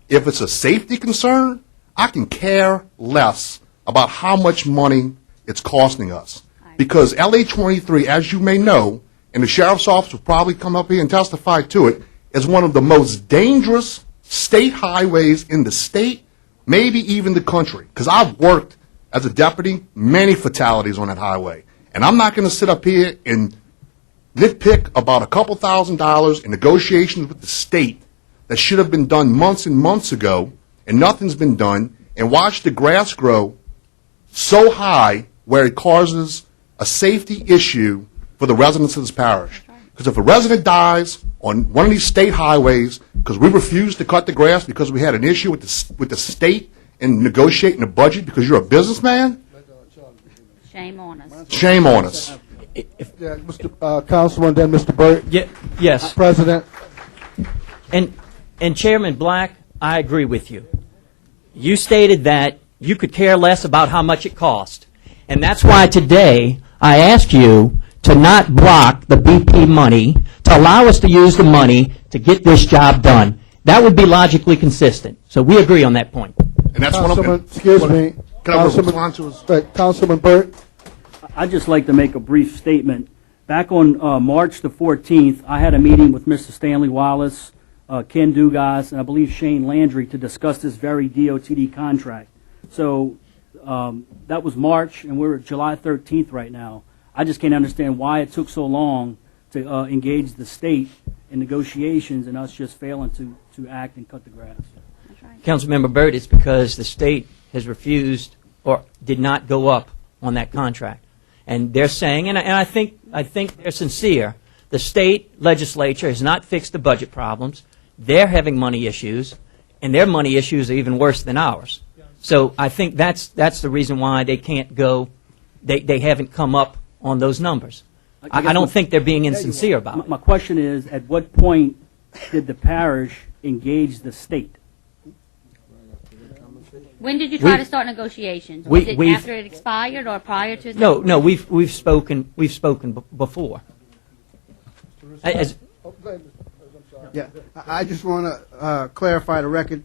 if it's a safety concern, I can care less about how much money it's costing us. Because LA 23, as you may know, and the sheriff's office will probably come up here and testify to it, is one of the most dangerous state highways in the state, maybe even the country. Because I've worked as a deputy, many fatalities on that highway. And I'm not going to sit up here and nitpick about a couple $1,000s in negotiations with the state that should have been done months and months ago, and nothing's been done, and watch the grass grow so high where it causes a safety issue for the residents of this parish. Because if a resident dies on one of these state highways because we refused to cut the grass because we had an issue with the state in negotiating the budget because you're a businessman, Shame on us. Shame on us. Yeah, Mr. Councilman, then Mr. Burt. Yes. President. And Chairman Black, I agree with you. You stated that you could care less about how much it cost. And that's why today I asked you to not block the BP money, to allow us to use the money to get this job done. That would be logically consistent. So we agree on that point. And that's Councilman, excuse me. Councilman Burt. I'd just like to make a brief statement. Back on March the 14th, I had a meeting with Mr. Stanley Wallace, Ken Dugas, and I believe Shane Landry to discuss this very DOTD contract. So that was March, and we're at July 13th right now. I just can't understand why it took so long to engage the state in negotiations and us just failing to act and cut the grass. Councilmember Burt, it's because the state has refused or did not go up on that contract. And they're saying, and I think they're sincere, the state legislature has not fixed the budget problems. They're having money issues, and their money issues are even worse than ours. So I think that's the reason why they can't go, they haven't come up on those numbers. I don't think they're being insincere about it. My question is, at what point did the parish engage the state? When did you try to start negotiations? Was it after it expired or prior to? No, we've spoken before. Yeah, I just want to clarify the record.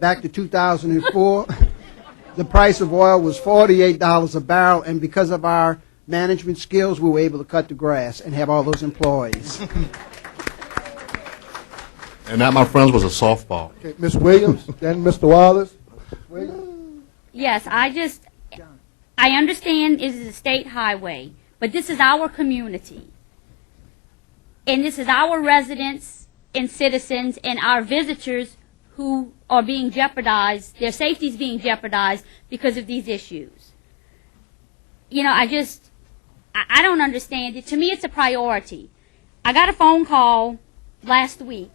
Back to 2004, the price of oil was $48 a barrel, and because of our management skills, we were able to cut the grass and have all those employees. And that, my friends, was a softball. Okay, Ms. Williams, then Mr. Wallace. Yes, I understand it is a state highway, but this is our community. And this is our residents and citizens and our visitors who are being jeopardized, their safety is being jeopardized because of these issues. You know, I don't understand it. To me, it's a priority. I got a phone call last week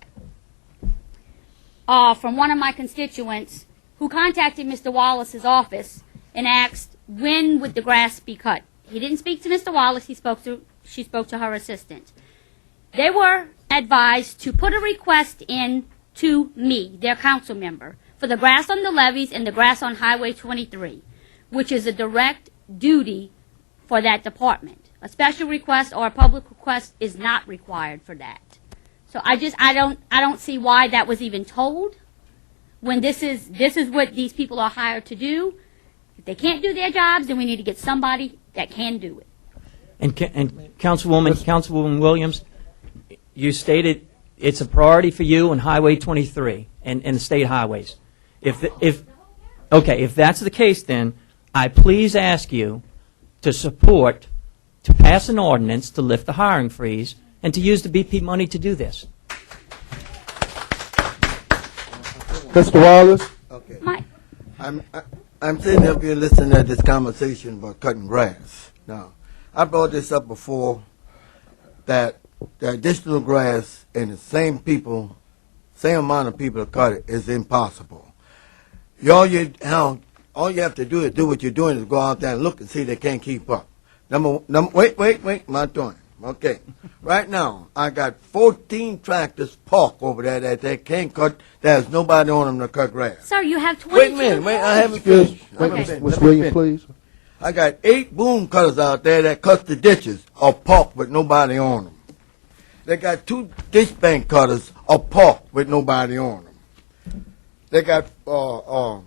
from one of my constituents who contacted Mr. Wallace's office and asked when would the grass be cut. He didn't speak to Mr. Wallace. She spoke to her assistant. They were advised to put a request in to me, their council member, for the grass on the levees and the grass on Highway 23, which is a direct duty for that department. A special request or a public request is not required for that. So I don't see why that was even told when this is what these people are hired to do. If they can't do their jobs, then we need to get somebody that can do it. And Councilwoman Williams, you stated it's a priority for you on Highway 23 and the state highways. If that's the case, then I please ask you to pass an ordinance to lift the hiring freeze and to use the BP money to do this. Mr. Wallace. Okay. I'm sitting up here listening to this conversation about cutting grass. Now, I brought this up before that the additional grass and the same amount of people to cut it is impossible. All you have to do is do what you're doing is go out there and look and see they can't keep up. Wait, my turn. Okay. Right now, I got 14 tractors parked over there that they can't cut. There's nobody on them to cut grass. Sir, you have 22. Wait a minute. I haven't finished. Ms. Williams, please. I got 8 boom cutters out there that cut the ditches or parked with nobody on them. They got 2 ditch bank cutters or parked with nobody on them. They got, you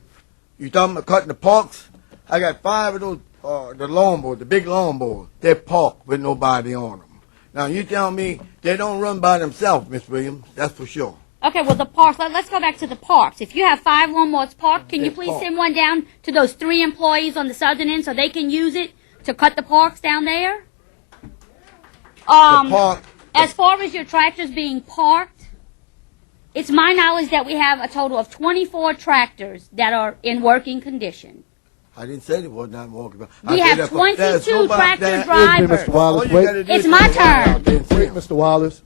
talking about cutting the parks? I got 5 of those, the lawnmowers, the big lawnmowers. They're parked with nobody on them. Now, you tell me they don't run by themselves, Miss Williams. That's for sure. Okay, well, the parks, let's go back to the parks. If you have 5 lawnmowers parked, can you please send one down to those 3 employees on the southern end so they can use it to cut the parks down there? As far as your tractors being parked, it's my knowledge that we have a total of 24 tractors that are in working condition. I didn't say they was not walking. We have 22 tractor drivers. Mr. Wallace, wait. It's my turn. Wait, Mr. Wallace.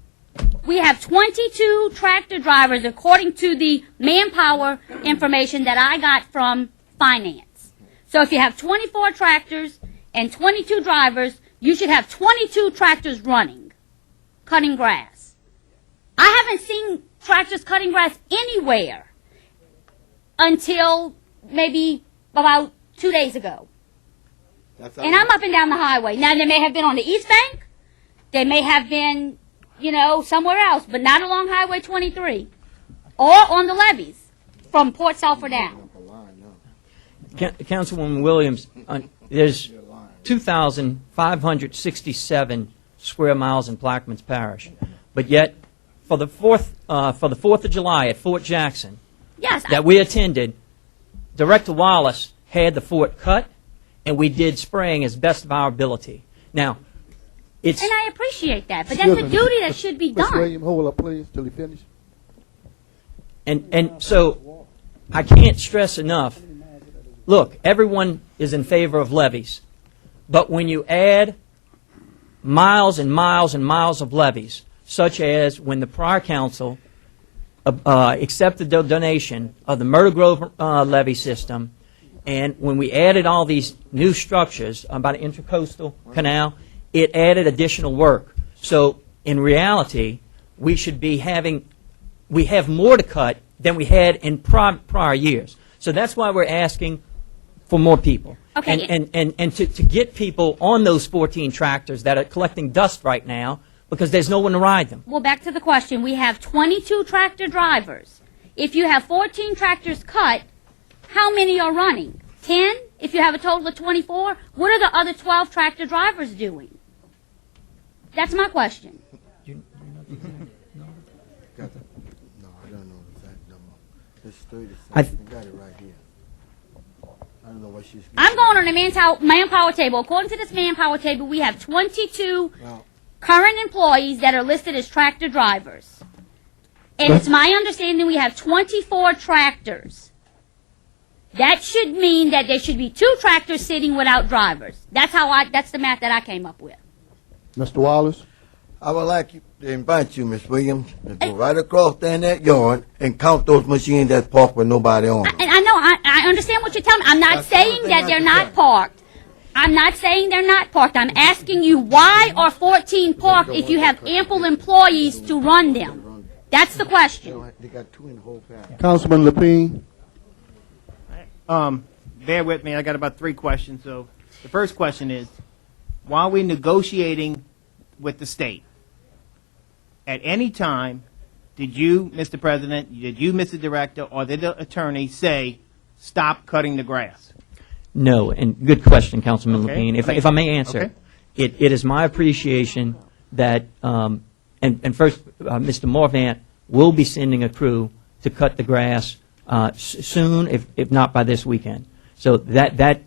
We have 22 tractor drivers according to the manpower information that I got from finance. So if you have 24 tractors and 22 drivers, you should have 22 tractors running, cutting grass. I haven't seen tractors cutting grass anywhere until maybe about 2 days ago. And I'm up and down the highway. Now, they may have been on the East Bank. They may have been, somewhere else, but not along Highway 23 or on the levees from Port Sulphur down. Councilwoman Williams, there's 2,567 square miles in Plaquemines Parish, but yet for the 4th of July at Fort Jackson, that we attended, Director Wallace had the fort cut, and we did spraying as best of our ability. Now, it's And I appreciate that, but that's a duty that should be Ms. done. Williams, hold up, please, till he finishes. and so I can't stress enough. Look, everyone is in favor of levies, but when you add miles and miles and miles of levies, such as when the prior council accepted the donation of the Myrtle Grove levee system, and when we added all these new structures about an intercoastal canal, it added additional work. So in reality, we have more to cut than we had in prior years. So that's why we're asking for more people. Okay. And to get people on those 14 tractors that are collecting dust right now because there's no one to ride them. Well, back to the question. We have 22 tractor drivers. If you have 14 tractors cut, how many are running? 10? If you have a total of 24? What are the other 12 tractor drivers doing? That's my question. No, I don't know the exact number. It's 37. I got it right here. I don't know what she's. I'm going on the manpower table. According to this manpower table, we have 22 current employees that are listed as tractor drivers. And it's my understanding we have 24 tractors. That should mean that there should be 2 tractors sitting without drivers. That's the math that I came up with. Mr. Wallace? I would like to invite you, Miss Williams, to go right across there in that yard and count those machines that's parked with nobody on them. And I know, I understand what you're telling me. I'm not saying that they're not parked. I'm not saying they're not parked. I'm asking you, why are 14 parked if you have ample employees to run them? That's the question. They got 2 in the whole pack. Councilman Lepine? Bear with me. I got about 3 questions. So the first question is, while we're negotiating with the state, at any time, did you, Mr. President, did you, Mr. Director, or did the attorney say, stop cutting the grass? No, and good question, Councilman Okay. Lepine. If I may answer, Okay. it is my appreciation that, and first, Mr. Morvant will be sending a crew to cut the grass soon, if not by this weekend. So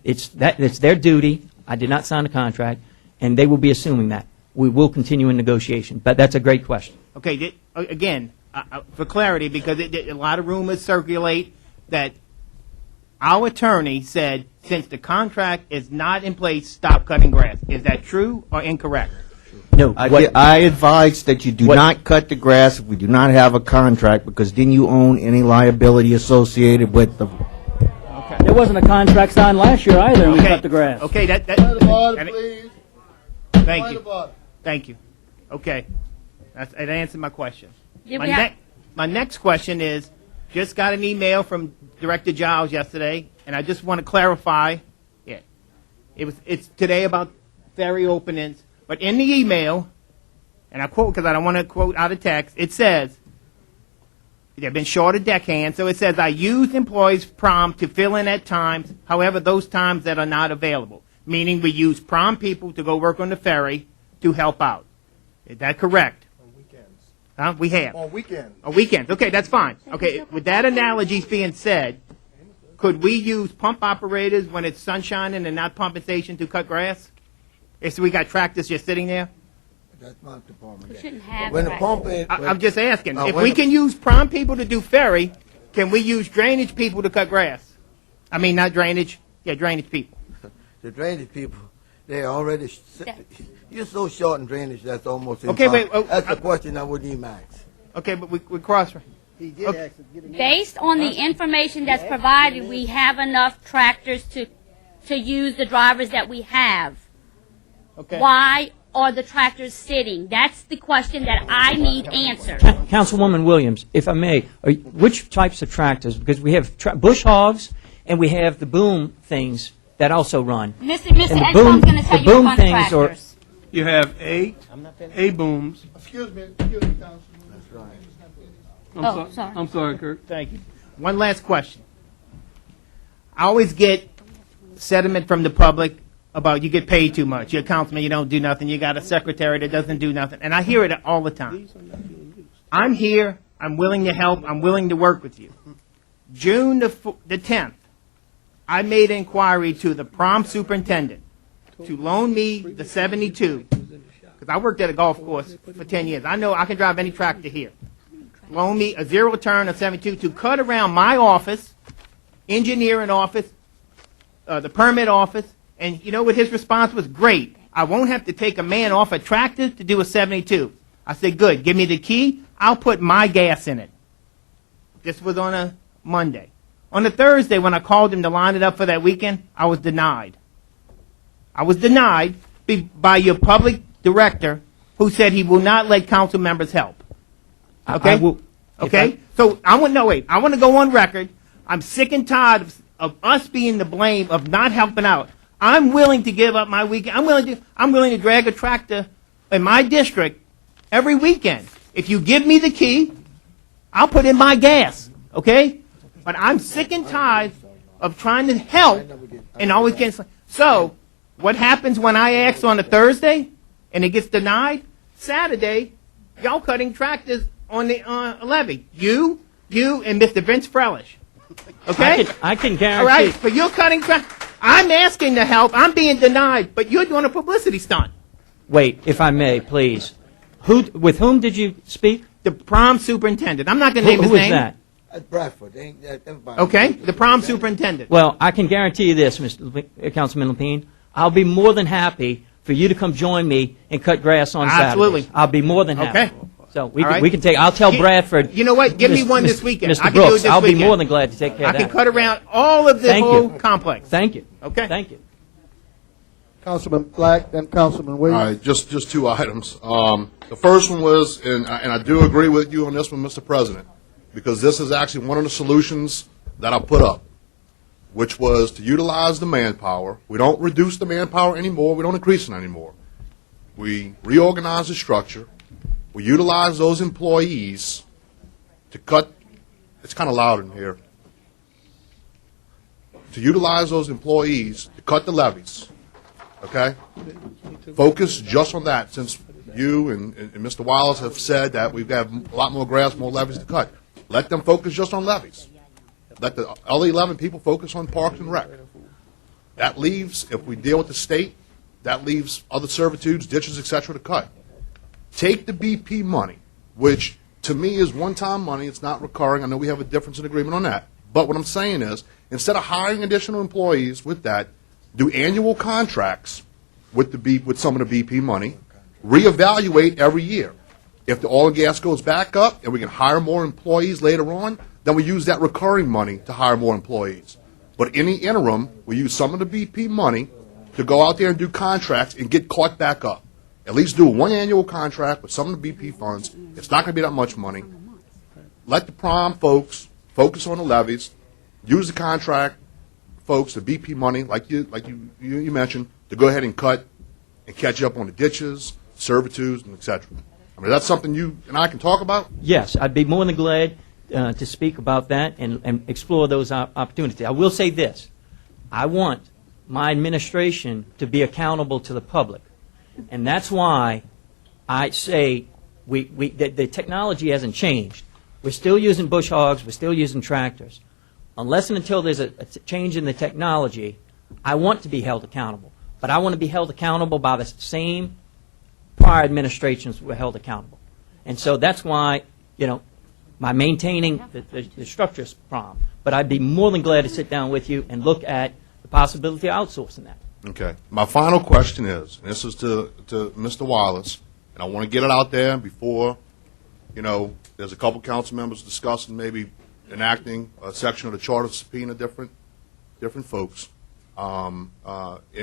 it's their duty. I did not sign a contract, and they will be assuming that. We will continue in negotiation, but that's a great question. Okay, again, for clarity, because a lot of rumors circulate that our attorney said, since the contract is not in place, stop cutting grass. Is that true or incorrect? No. I advise that you do not cut the grass if we do not have a contract, because then you own any liability associated with the. There wasn't a contract signed last year either, and we cut the grass. Okay, Please. Thank you. Thank you. Okay, that answered my question. My next question is, just got an email from Director Giles yesterday, and I just want to clarify it. It's today about ferry openings, but in the email, and I quote because I don't want to quote out of text, it says, they've been short of deckhands, so it says, I used employees prom to fill in at times, however, those times that are not available, meaning we use prom people to go work on the ferry to help out. Is that correct? On weekends. Huh? We have. On weekends. On weekends. Okay, that's fine. Okay, with that analogy being said, could we use pump operators when it's sunshine and not pumping station to cut grass? So we got tractors just sitting there? That's not the department. We shouldn't have When the that. pump is, I'm just asking. If when we the- can use prom people to do ferry, can we use drainage people to cut grass? I mean, not drainage. Yeah, drainage people. the drainage people, they already. You're so short in drainage that's almost Okay, impossible. wait, That's a question I wouldn't even ask. Okay, but we cross. He did Okay. Based on the information that's provided, we have enough tractors to use the drivers that we have. Okay. Why are the tractors sitting? That's the question that I need answered. Councilwoman Williams, if I may, which types of tractors? Because we have bush hogs and we have the boom things that also run. Mr. And the Edgecombe's going to tell the you boom about things are. tractors. You have eight booms. Excuse me, Councilman. That's right. Sorry. I'm sorry, Kirk. Thank you. One last question. I always get sentiment from the public about you get paid too much. You're a councilman, you don't do nothing. You got a secretary that doesn't do nothing. And I hear it all the time. I'm here. I'm willing to help. I'm willing to work with you. June the 10th, I made inquiry to the prom superintendent to loan me the 72, because I worked at a golf course for 10 years. I know I can drive any tractor here. Loan me a zero turn of 72 to cut around my office, engineering office, the permit office, and you know what his response was? Great. I won't have to take a man off a tractor to do a 72. I said, good. Give me the key. I'll put my gas in it. This was on a Monday. On a Thursday, when I called him to line it up for that weekend, I was denied. I was denied by your public director who said he will not let council members help. Okay? Okay? So I want to go on record. I'm sick and tired of us being the blame of not helping out. I'm willing to give up my weekend. I'm willing to drag a tractor in my district every weekend. If you give me the key, I'll put in my gas. Okay? But I'm sick and tired of trying to help and always getting. So, what happens when I ask on a Thursday and it gets denied? Saturday, y'all cutting tractors on the levee. You and Mr. Vince Frelish. Okay? I can guarantee. All right, but you're cutting tractors. I'm asking to help. I'm being denied, but you're doing a publicity stunt. Wait, if I may, please. With whom did you speak? The prom superintendent. I'm not going to name his name. Who is that? That's Bradford. Everybody. Okay, the prom superintendent. Well, I can guarantee you this, Councilman Lepine. I'll be more than happy for you to come join me and cut grass on Absolutely. Saturdays. I'll be more than happy. Okay. So we can take. I'll tell Bradford. You know what? Give me one this weekend. Mr. I can Brooks, do it this I'll weekend. be more than glad to take care of that. I can cut around all of the whole complex. Thank you. Okay. Thank you. Councilman Black, then Councilman Williams. All right, just two items. The first one was, and I do agree with you on this one, Mr. President, because this is actually one of the solutions that I put up, which was to utilize the manpower. We don't reduce the manpower anymore. We don't increase it anymore. We reorganize the structure. We utilize those employees to cut. It's kind of loud in here. To utilize those employees to cut the levies. Okay? Focus just on that, since you and Mr. Wallace have said that we've got a lot more grass, more levies to cut. Let them focus just on levies. Let the other 11 people focus on parks and rec. That leaves, if we deal with the state, that leaves other servitudes, ditches, etc. to cut. Take the BP money, which to me is one-time money. It's not recurring. I know we have a difference in agreement on that. But what I'm saying is, instead of hiring additional employees with that, do annual contracts with some of the BP money, reevaluate every year. If the oil and gas goes back up and we can hire more employees later on, then we use that recurring money to hire more employees. But in the interim, we use some of the BP money to go out there and do contracts and get caught back up. At least do one annual contract with some of the BP funds. It's not going to be that much money. Let the prom folks focus on the levies. Use the contract folks, the BP money, like you mentioned, to go ahead and cut and catch up on the ditches, servitudes, and et cetera. I mean, that's something you and I can talk about? Yes, I'd be more than glad to speak about that and explore those opportunities. I will say this. I want my administration to be accountable to the public. And that's why I say the technology hasn't changed. We're still using bush hogs. We're still using tractors. Unless and until there's a change in the technology, I want to be held accountable. But I want to be held accountable by the same prior administrations were held accountable. And so that's why, by maintaining the structure's prom. But I'd be more than glad to sit down with you and look at the possibility of outsourcing that. Okay. My final question is, and this is to Mr. Wallace, and I want to get it out there before, there's a couple council members discussing maybe enacting a section of the charter to subpoena different folks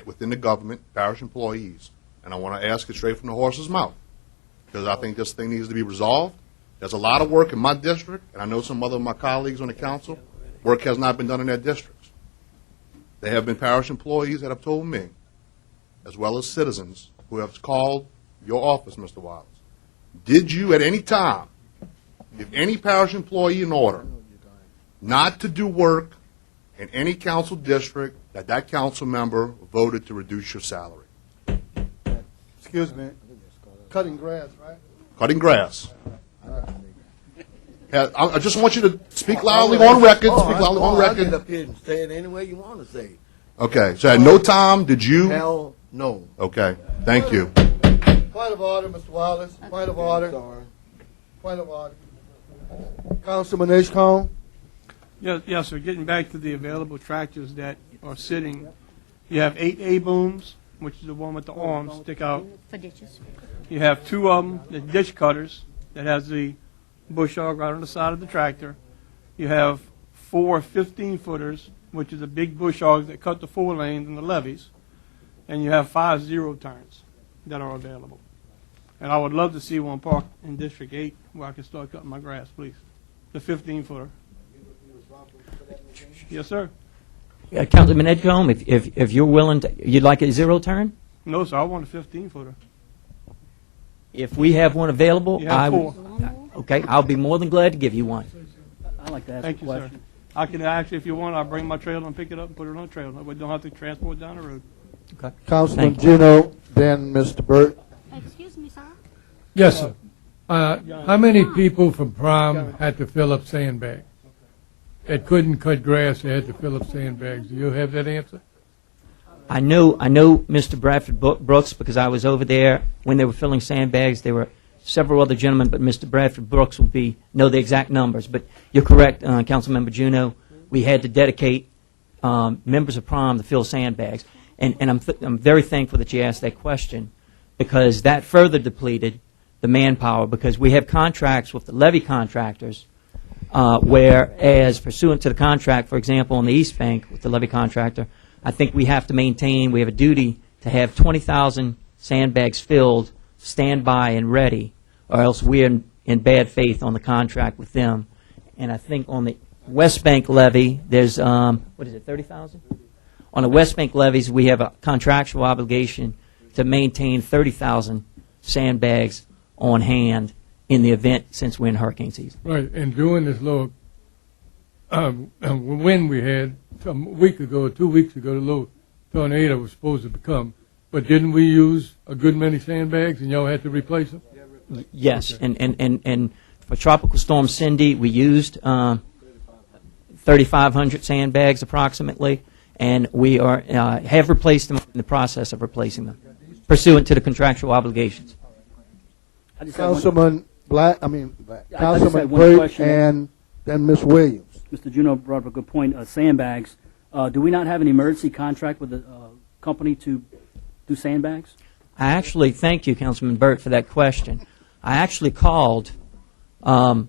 within the government, parish employees. And I want to ask it straight from the horse's mouth, because I think this thing needs to be resolved. There's a lot of work in my district, and I know some other of my colleagues on the council. Work has not been done in their districts. There have been parish employees that have told me, as well as citizens, who have called your office, Mr. Wallace. Did you at any time give any parish employee an order not to do work in any council district that council member voted to reduce your salary? Excuse me. Cutting grass, right? Cutting grass. I just want you to speak loudly on record. Speak loudly on I record. get up here and say it any way you want to say it. Okay. So at no time did you? Hell no. Okay. Thank you. Point of order, Mr. Wallace. Point of order. Point of order. Councilman Edgecombe. Yes, sir. Getting back to the available tractors that are sitting, you have 8 A-booms, which is the one with the arms stick out. For ditches. You have 2 of them, the ditch cutters, that has the bush hog right on the side of the tractor. You have 4 15-footers, which is the big bush hogs that cut the 4 lanes and the levees. And you have 5 zero-turns that are available. And I would love to see one parked in District 8 where I can start cutting my grass, please. The 15-footer. Yes, sir. Councilman Edgecombe, if you're willing to, you'd like a zero turn? No, sir, I want a 15-footer. If we have one available, You have 4. Okay, I'll be more than glad to give you one. I'd like to ask Thank a you, sir. question. I can actually, if you want, I'll bring my trailer and pick it up and put it on a trailer. We don't have to transport it down the road. Okay. Councilman Thank you. Juno, then Mr. Burt. Excuse me, sir. Yes, sir. How many people from Prom had to fill up sandbags? That couldn't cut grass, they had to fill up sandbags. Do you have that answer? I know Mr. Bradford Brooks because I was over there when they were filling sandbags. There were several other gentlemen, but Mr. Bradford Brooks will know the exact numbers. But you're correct, Councilmember Juno. We had to dedicate members of Prom to fill sandbags, and I'm very thankful that you asked that question because that further depleted the manpower because we have contracts with the levee contractors. Whereas pursuant to the contract, for example, on the East Bank with the levee contractor, I think we have a duty to have 20,000 sandbags filled, standby and ready, or else we're in bad faith on the contract with them. And I think on the West Bank levee, there's, 30,000? On the West Bank levees, we have a contractual obligation to maintain 30,000 sandbags on hand in the event since we're in hurricane season. Right, and during this little wind we had a week ago or 2 weeks ago, the little tornado was supposed to come, but didn't we use a good many sandbags and y'all had to replace them? Yes, okay. and for Tropical Storm Cindy, we used 3,500 sandbags approximately, and we have replaced them in the process of replacing them, pursuant to the contractual obligations. Councilman Councilman I just had one Burt question. and then Ms. Williams. Mr. Juno brought up a good point. Sandbags. Do we not have an emergency contract with the company to do sandbags? I actually thank you, Councilman Burt, for that question. I actually called when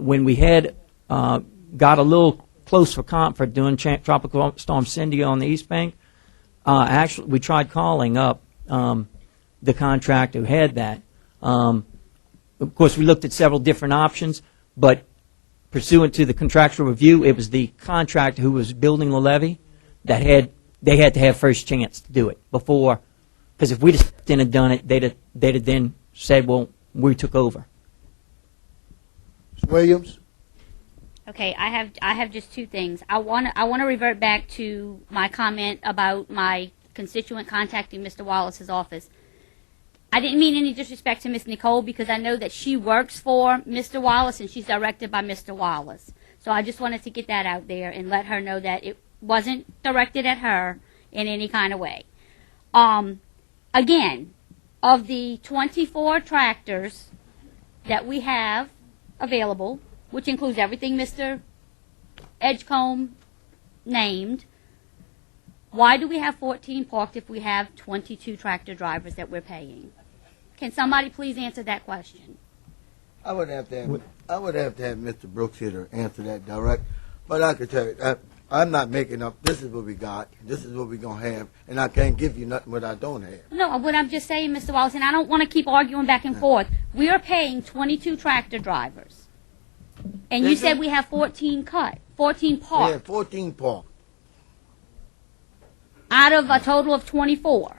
we had got a little close for comfort doing Tropical Storm Cindy on the East Bank. We tried calling up the contractor who had that. Of course, we looked at several different options, but pursuant to the contractual review, it was the contractor who was building the levee that had to have first chance to do it before, because if we just didn't have done it, they'd have then said, well, we took over. Ms. Williams. Okay, I have just 2 things. I want to revert back to my comment about my constituent contacting Mr. Wallace's office. I didn't mean any disrespect to Ms. Nicole because I know that she works for Mr. Wallace and she's directed by Mr. Wallace. So I just wanted to get that out there and let her know that it wasn't directed at her in any kind of way. Again, of the 24 tractors that we have available, which includes everything Mr. Edgecombe named, why do we have 14 parked if we have 22 tractor drivers that we're paying? Can somebody please answer that question? I would have to have Mr. Brooks here to answer that direct, but I could tell you, I'm not making up. This is what we got. This is what we're going to have, and I can't give you nothing what I don't have. No, what I'm just saying, Mr. Wallace, and I don't want to keep arguing back and forth. We are paying 22 tractor drivers. And you said we have 14 parked. We have 14 parked. Out of a total of 24,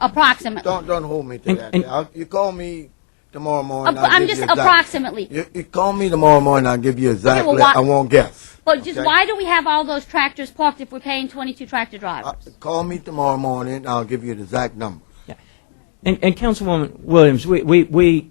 approximately. Don't hold me to that. You call me tomorrow morning. I'm just approximately. You call me tomorrow morning, I'll give you exactly. Okay, well, I won't guess. But just why do we have all those tractors parked if we're paying 22 tractor drivers? Call me tomorrow morning, I'll give you the exact number. Yeah. And Councilwoman Williams, we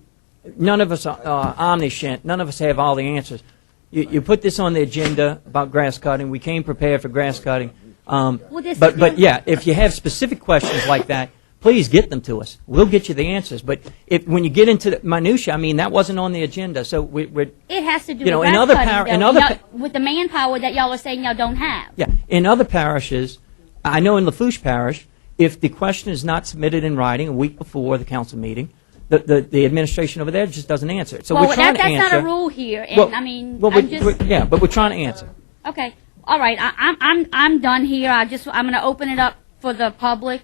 none of us are omniscient. None of us have all the answers. You put this on the agenda about grass cutting. We came prepared for grass cutting. But yeah, if you have specific questions like that, please get them to us. We'll get you the answers. But when you get into the minutia, I mean, that wasn't on the agenda. So we're It has to do You know, with in grass other cutting, par- though. in other Y'all- pa- with the manpower that y'all are saying y'all don't have. Yeah, in other parishes, I know in Lafourche Parish, if the question is not submitted in writing a week before the council meeting, the administration over there just doesn't answer it. So well, we're trying that's to answer. not a rule here, and Well, I mean, well, I'm just yeah, but we're trying to answer. okay. All right, I'm done here. I'm going to open it up for the public.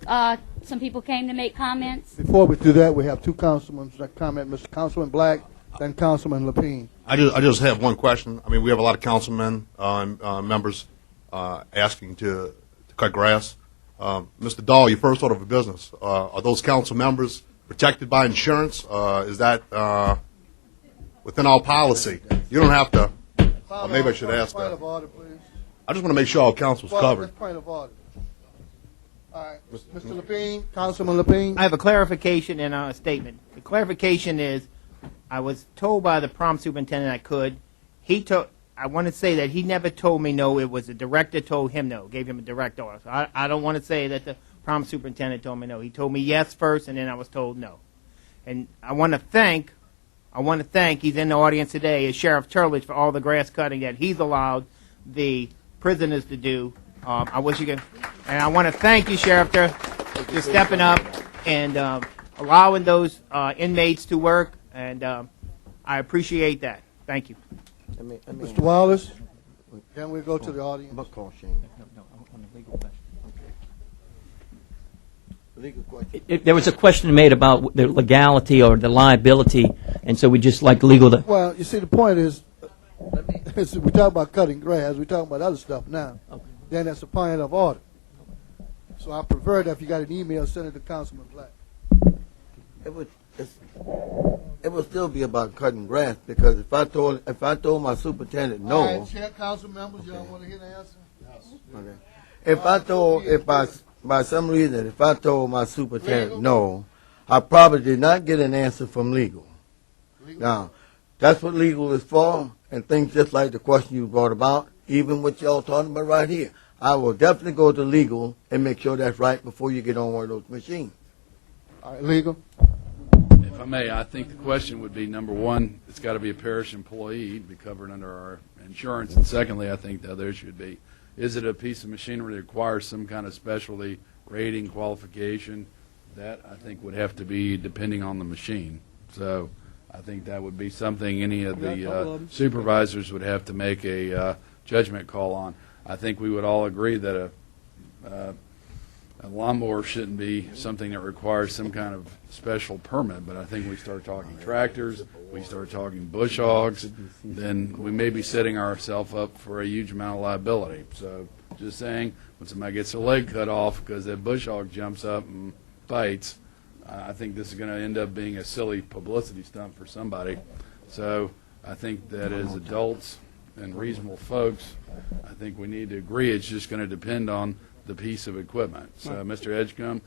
Some people came to make comments. Before we do that, we have two councilmen that comment, Mr. Councilman Black, then Councilman Lapine. I just have one question. I mean, we have a lot of councilmen, members asking to cut grass. Mr. Dahl, you first order of business. Are those council members protected by insurance? Is that within our policy? You don't have to. Maybe I should ask Point that. of order, please. I just want to make sure our council's covered. Point of order. All right, Mr. Lapine, Councilman Lapine. I have a clarification and a statement. The clarification is, I was told by the prom superintendent I could. I want to say that he never told me no. It was the director told him no, gave him a direct order. So I don't want to say that the prom superintendent told me no. He told me yes first, and then I was told no. And I want to thank, he's in the audience today, is Sheriff Turlidge for all the grass cutting that he's allowed the prisoners to do. I wish you could, and I want to thank you, Sheriff, for stepping up and allowing those inmates to work, and I appreciate that. Thank you. Mr. Wallace, then we'll go to the audience. There was a question made about the legality or the liability, and so we just like legal to. Well, you see, the point is, we talk about cutting grass, we talk about other stuff now. Then that's a point of order. So I prefer that if you got an email, send it to Councilman Black. It would still be about cutting grass, because if I told my superintendent no. All right, Chair, council members, y'all want to hear the answer? Okay. By some reason, if I told my superintendent no, I probably did not get an answer from legal. Now, that's what legal is for, and things just like the question you brought about, even what y'all talking about right here. I will definitely go to legal and make sure that's right before you get on one of those machines. All right, legal. If I may, I think the question would be, number one, it's got to be a parish employee to be covered under our insurance. And secondly, I think the other issue would be, is it a piece of machinery that requires some kind of specialty rating qualification? That, I think, would have to be depending on the machine. So I think that would be something any of the supervisors would have to make a judgment call on. I think we would all agree that a lawnmower shouldn't be something that requires some kind of special permit, but I think we start talking tractors, we start talking bush hogs, then we may be setting ourselves up for a huge amount of liability. So just saying, when somebody gets their leg cut off because that bush hog jumps up and bites, I think this is going to end up being a silly publicity stunt for somebody. So I think that as adults and reasonable folks, I think we need to agree it's just going to depend on the piece of equipment. So, Mr. Edgecombe,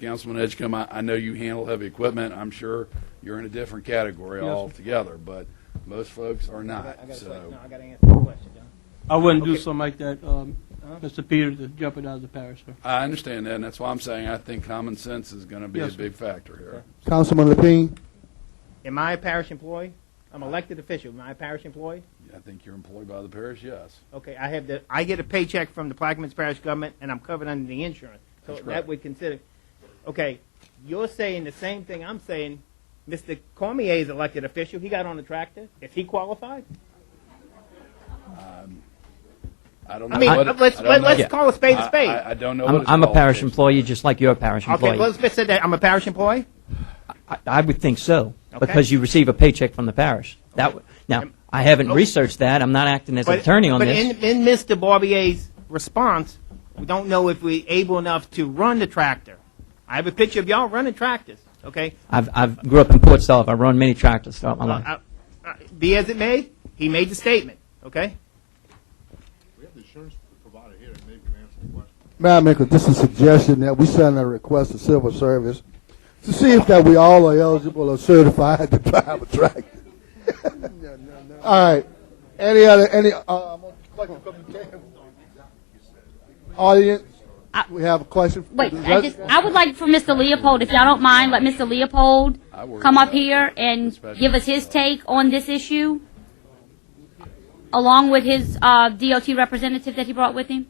Councilman Edgecombe, I know you handle heavy equipment. I'm sure you're in a different category altogether, but most folks are not. I got to answer the question, John. I wouldn't do something like that, Mr. Peters, to jeopardize the parish, sir. I understand that, and that's why I'm saying I think common sense is going to be a big factor here. Councilman Lapine. Am I a parish employee? I'm an elected official. Am I a parish employee? I think you're employed by the parish, yes. Okay, I get a paycheck from the Plaquemines Parish government, and I'm covered under the insurance. So That's that correct. would consider. Okay, you're saying the same thing I'm saying. Mr. Cormier is elected official. He got on the tractor. Is he qualified? I don't know. I mean, what let's call a spade a spade. I don't know. I'm a parish employee, just like you're a parish employee. Okay, let's just say that I'm a parish employee. I would think so, Okay. because you receive a paycheck from the parish. Now, I haven't researched that. I'm not acting as an attorney on but this. in Mr. Barbier's response, we don't know if we're able enough to run the tractor. I have a picture of y'all running tractors. Okay. I've grew up in Port Sullivan. I've run many tractors throughout my life. Be as it may, he made the statement. Okay. We have the insurance provider here that maybe can answer the question. May I make just a suggestion that we send a request to civil service to see if that we all are eligible or certified to drive a tractor. All right. Any audience? We have a question. Wait, I would like for Mr. Leopold, if y'all don't mind, let Mr. Leopold come up here and give us his take on this issue, along with his DOT representative that he brought with him.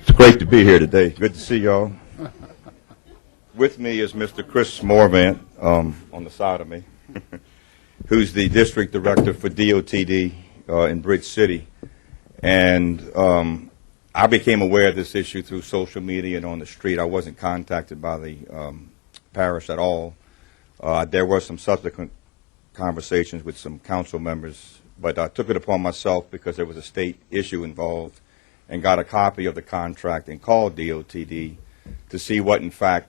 It's great to be here today. Good to see y'all. With me is Mr. Chris Morvant, on the side of me, who's the district director for DOTD in Bridge City. And I became aware of this issue through social media and on the street. I wasn't contacted by the parish at all. There were some subsequent conversations with some council members, but I took it upon myself because there was a state issue involved and got a copy of the contract and called DOTD to see what, in fact,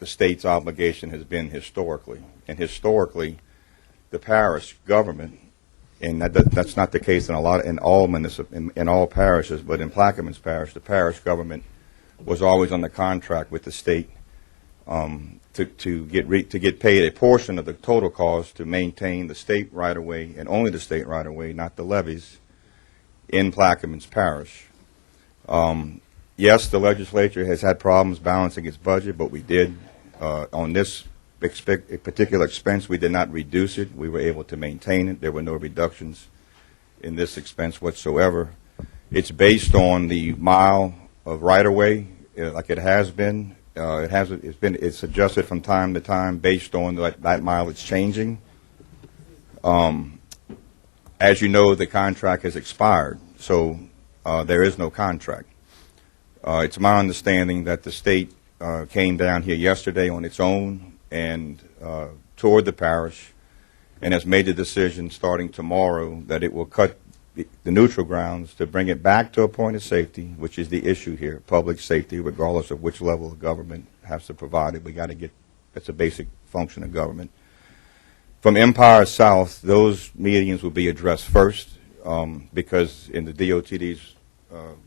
the state's obligation has been historically. And historically, the parish government, and that's not the case in all parishes, but in Plaquemines Parish, the parish government was always on the contract with the state to get paid a portion of the total cost to maintain the state right-of-way, and only the state right-of-way, not the levees, in Plaquemines Parish. Yes, the legislature has had problems balancing its budget, but we did. On this particular expense, we did not reduce it. We were able to maintain it. There were no reductions in this expense whatsoever. It's based on the mile of right-of-way, like it has been. It's adjusted from time to time based on that mileage changing. As you know, the contract has expired, so there is no contract. It's my understanding that the state came down here yesterday on its own and toured the parish and has made the decision starting tomorrow that it will cut the neutral grounds to bring it back to a point of safety, which is the issue here, public safety, regardless of which level of government has to provide it. We got to get, that's a basic function of government. From Empire South, those medians will be addressed first because in the DOTD's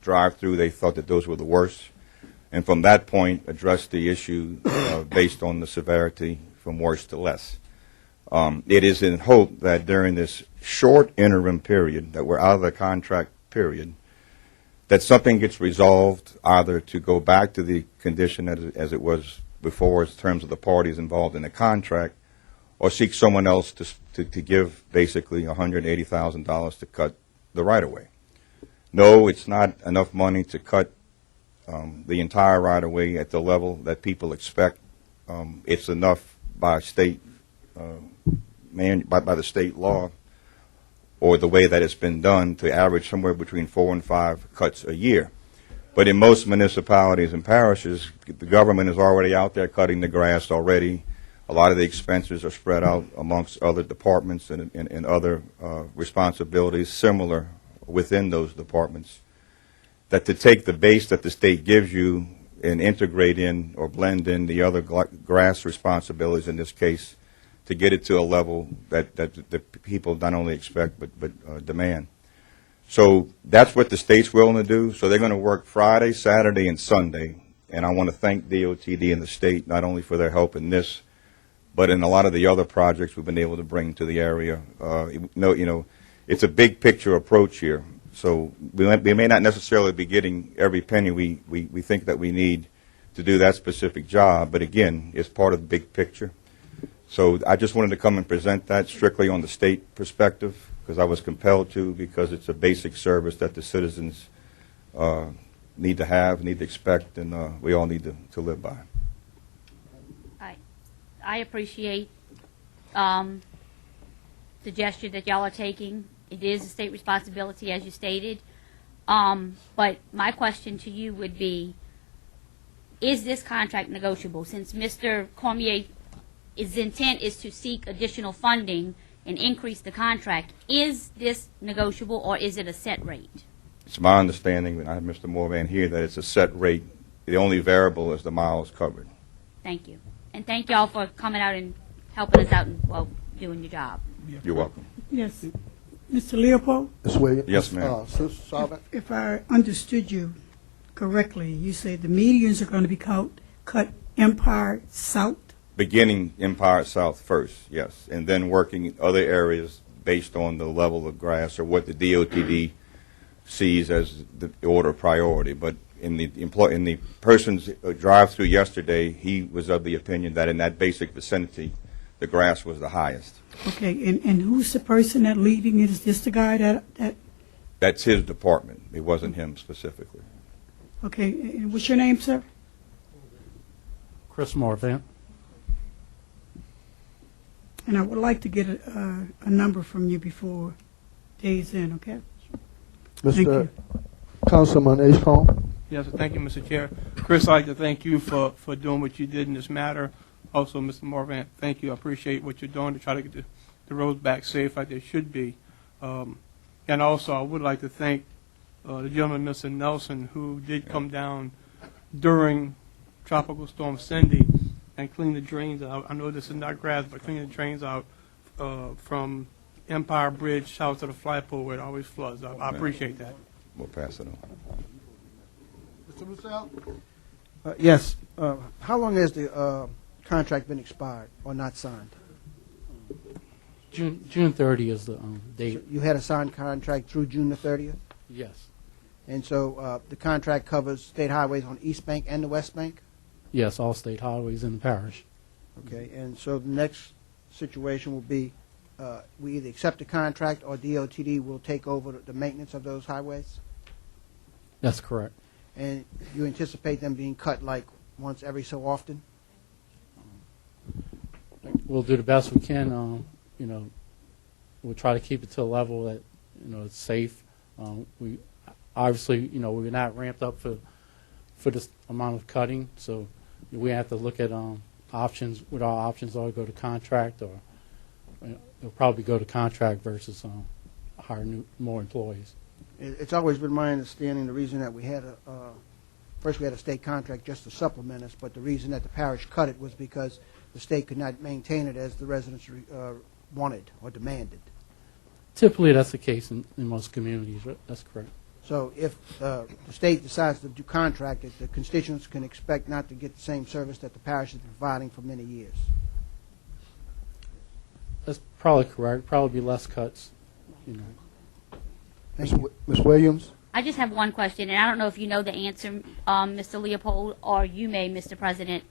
drive-through, they thought that those were the worst. And from that point, address the issue based on the severity from worse to less. It is in hope that during this short interim period, that we're out of the contract period, that something gets resolved either to go back to the condition as it was before in terms of the parties involved in the contract, or seek someone else to give basically $180,000 to cut the right-of-way. No, it's not enough money to cut the entire right-of-way at the level that people expect. It's enough by state by the state law, or the way that it's been done, to average somewhere between 4 and 5 cuts a year. But in most municipalities and parishes, the government is already out there cutting the grass already. A lot of the expenses are spread out amongst other departments and other responsibilities similar within those departments. That to take the base that the state gives you and integrate in or blend in the other grass responsibilities in this case to get it to a level that the people not only expect but demand. So that's what the state's willing to do. So they're going to work Friday, Saturday, and Sunday. And I want to thank DOTD and the state not only for their help in this, but in a lot of the other projects we've been able to bring to the area. It's a big picture approach here. So we may not necessarily be getting every penny we think that we need to do that specific job, but again, it's part of the big picture. So I just wanted to come and present that strictly on the state perspective, because I was compelled to, because it's a basic service that the citizens need to have, need to expect, and we all need to live by. I appreciate the gesture that y'all are taking. It is a state responsibility, as you stated. But my question to you would be, is this contract negotiable? Since Mr. Cormier's intent is to seek additional funding and increase the contract, is this negotiable, or is it a set rate? It's my understanding, and I have Mr. Morvan here, that it's a set rate. The only variable is the miles covered. Thank you. And thank y'all for coming out and helping us out and, well, doing your job. You're welcome. Yes. Mr. Leopold? Ms. Williams? Yes, ma'am. If I understood you correctly, you said the medians are going to be cut Empire South? beginning Empire South first, yes, and then working in other areas based on the level of grass or what the DOTD sees as the order of priority. But in the person's drive-through yesterday, he was of the opinion that in that basic vicinity, the grass was the highest. Okay, and who's the person that leading it? Is this the guy that That's his department. It wasn't him specifically. okay, and what's your name, sir? Chris Marvin. And I would like to get a number from you before day's end, okay? Thank Mr. you. Councilman Ashcombe. Yes, thank you, Mr. Chair. Chris, I'd like to thank you for doing what you did in this matter. Also, Mr. Morvan, thank you. I appreciate what you're doing to try to get the roads back safe like they should be. And also, I would like to thank the gentleman, Mr. Nelson, who did come down during Tropical Storm Cindy and clean the drains out. I know this is not grass, but clean the drains out from Empire Bridge south to the flagpole where it always floods. I appreciate that. We'll pass it on. Mr. Roussel? Yes. How long has the contract been expired or not signed? June 30 is the date. So you had a signed contract through June the 30th? Yes. And so the contract covers state highways on East Bank and the West Bank? Yes, all state highways in the parish. Okay, and so the next situation will be we either accept the contract or DOTD will take over the maintenance of those highways? That's correct. And you anticipate them being cut like once every so often? We'll do the best we can. We'll try to keep it to a level that it's safe. We obviously, we're not ramped up for this amount of cutting, so we have to look at options. What our options are: go to contract, or it'll probably go to contract versus hire more employees. It's always been my understanding the reason that we had first we had a state contract just to supplement us, but the reason that the parish cut it was because the state could not maintain it as the residents wanted or demanded. Typically, that's the case in most communities. That's correct. So if the state decides to do contract it, the constituents can expect not to get the same service that the parish has been providing for many years. That's probably correct. Probably be less cuts. Ms. Williams? I just have one question, and I don't know if you know the answer, Mr. Leopold, or you may, Mr. President.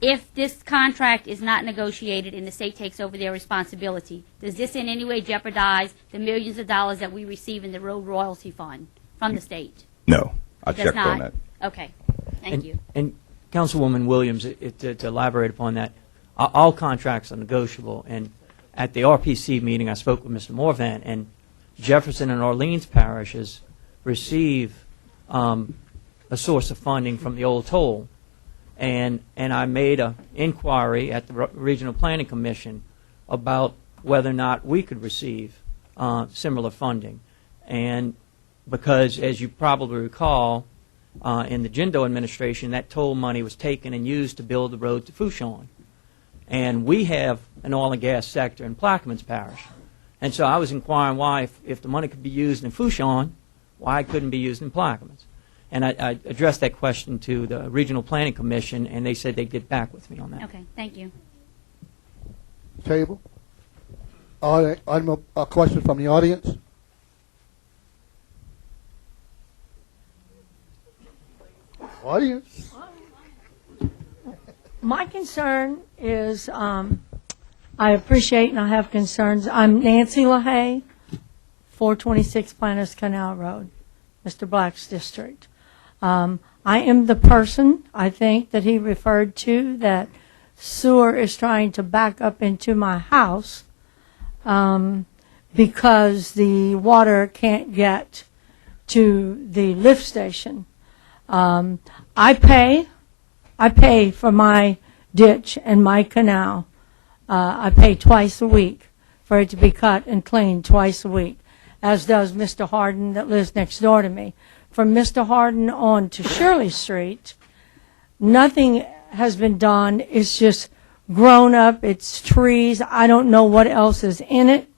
If this contract is not negotiated and the state takes over their responsibility, does this in any way jeopardize the millions of dollars that we receive in the road royalty fund from the state? No, I It does checked not? on that. Okay, thank you. And Councilwoman Williams, to elaborate upon that, all contracts are negotiable. And at the RPC meeting, I spoke with Mr. Morvan, and Jefferson and Orleans parishes receive a source of funding from the old toll. And I made an inquiry at the Regional Planning Commission about whether or not we could receive similar funding. And because, as you probably recall, in the Jindo administration, that toll money was taken and used to build the road to Fouchon. And we have an oil and gas sector in Plaquemines Parish. And so I was inquiring why, if the money could be used in Fouchon, why it couldn't be used in Plaquemines. And I addressed that question to the Regional Planning Commission, and they said they'd get back with me on that. Okay, thank you. Table. A question from the audience? Audience? My concern is I appreciate and I have concerns. I'm Nancy LaHaye, 426 Planters Canal Road, Mr. Black's district. I am the person, I think, that he referred to that sewer is trying to back up into my house because the water can't get to the lift station. I pay for my ditch and my canal. I pay twice a week for it to be cut and cleaned twice a week, as does Mr. Harden that lives next door to me. From Mr. Harden on to Shirley Street, nothing has been done. It's just grown up. It's trees. I don't know what else is in it.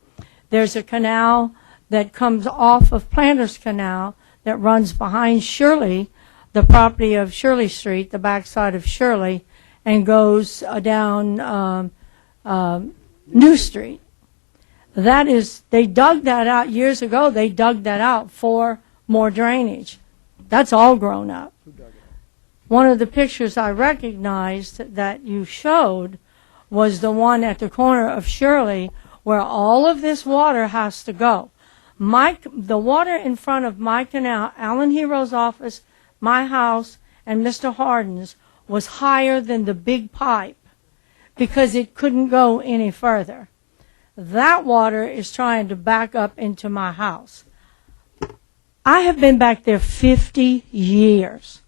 There's a canal that comes off of Planters Canal that runs behind Shirley, the property of Shirley Street, the backside of Shirley, and goes down New Street. That is, they dug that out years ago. They dug that out for more drainage. That's all grown up. One of the pictures I recognized that you showed was the one at the corner of Shirley where all of this water has to go. The water in front of my canal, Alan Hero's office, my house, and Mr. Harden's was higher than the big pipe because it couldn't go any further. That water is trying to back up into my house. I have been back there 50 years.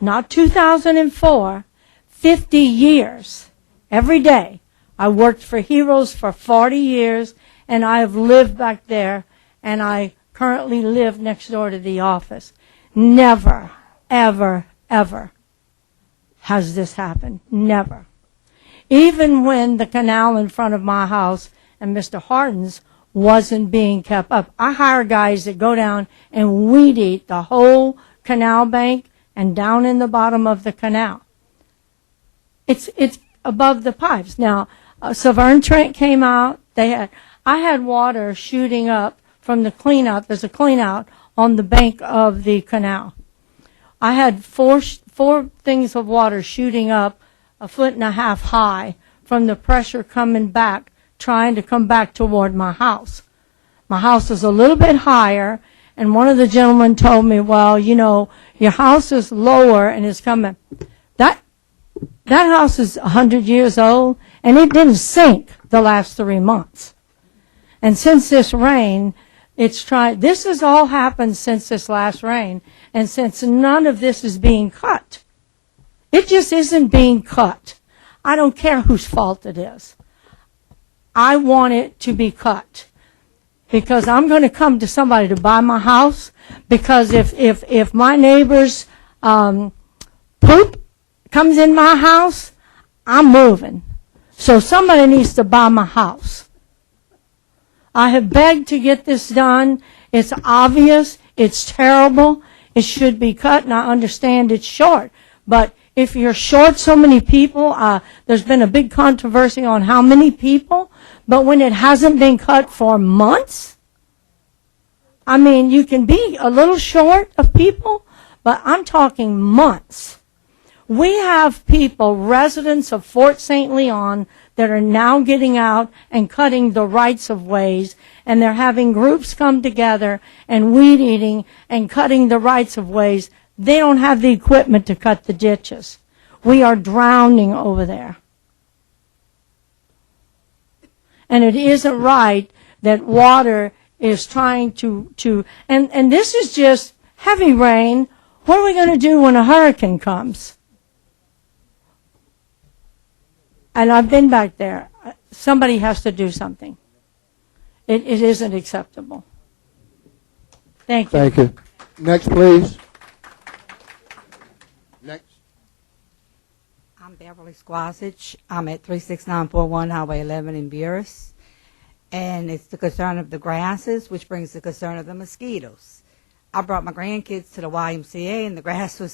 Not 2004, 50 years. Every day. I worked for Heroes for 40 years, and I have lived back there, and I currently live next door to the office. Never, ever, ever has this happened. Never. Even when the canal in front of my house and Mr. Harden's wasn't being kept up, I hire guys that go down and weed eat the whole canal bank and down in the bottom of the canal. It's above the pipes. Now, Severn Trent came out. I had water shooting up from the cleanout. There's a cleanout on the bank of the canal. I had four things of water shooting up 1.5 feet high from the pressure coming back, trying to come back toward my house. My house is a little bit higher, and one of the gentlemen told me, well, you know, your house is lower and it's coming. That house is 100 years old, and it didn't sink the last 3 months. And since this rain, this has all happened since this last rain, and since none of this is being cut. It just isn't being cut. I don't care whose fault it is. I want it to be cut. Because I'm going to come to somebody to buy my house, because if my neighbor's poop comes in my house, I'm moving. So somebody needs to buy my house. I have begged to get this done. It's obvious. It's terrible. It should be cut, and I understand it's short. But if you're short so many people, there's been a big controversy on how many people, but when it hasn't been cut for months, I mean, you can be a little short of people, but I'm talking months. We have people, residents of Fort St. Leon, that are now getting out and cutting the rights of ways, and they're having groups come together and weed eating and cutting the rights of ways. They don't have the equipment to cut the ditches. We are drowning over there. And it isn't right that water is trying to and this is just heavy rain. What are we going to do when a hurricane comes? And I've been back there. Somebody has to do something. It isn't acceptable. Thank you. Thank you. Next, please. Next. I'm Beverly Squasich. I'm at 36941 Highway 11 in Buras. And it's the concern of the grasses, which brings the concern of the mosquitoes. I brought my grandkids to the YMCA, and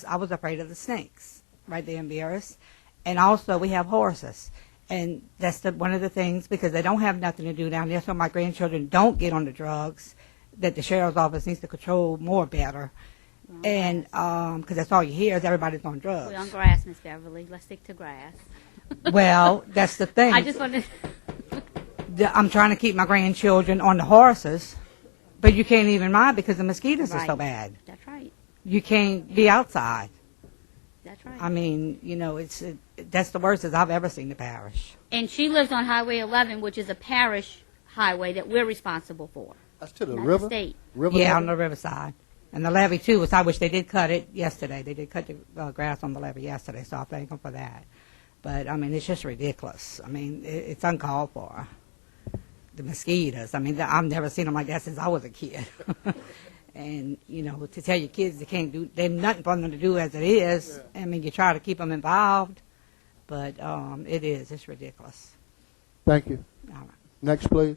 I was afraid of the snakes right there in Buras. And also, we have horses. And that's one of the things, because they don't have nothing to do down there, so my grandchildren don't get on the drugs that the sheriff's office needs to control more better. And because that's all you hear is everybody's on drugs. We're on grass, Miss Beverly. Let's stick to grass. Well, that's the thing. I just wanted I'm trying to keep my grandchildren on the horses, but you can't even ride because the mosquitoes are so bad. That's right. You can't be outside. That's right. I mean, you know, that's the worst as I've ever seen the parish. And she lives on Highway 11, which is a parish highway that we're responsible for. That's to the not river? The state. River Yeah, levee? on the riverside. And the levee, too, which I wish they did cut it yesterday. They did cut the grass on the levee yesterday, so I thank them for that. But, I mean, it's just ridiculous. I mean, it's uncalled for. The mosquitoes, I mean, I've never seen them like that since I was a kid. And, you know, to tell your kids there's nothing for them to do as it is. I mean, you try to keep them involved, but it's ridiculous. Thank you. All right. Next, please.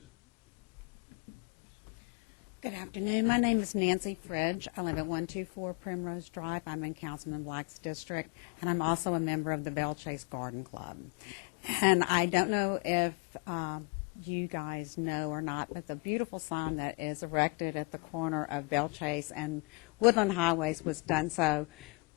Good afternoon. My name is Nancy Fridge. I live at 124 Primrose Drive. I'm in Councilman Black's district, and I'm also a member of the Bell Chase Garden Club. And I don't know if you guys know or not, but the beautiful sign that is erected at the corner of Bell Chase and Woodland Highways was done so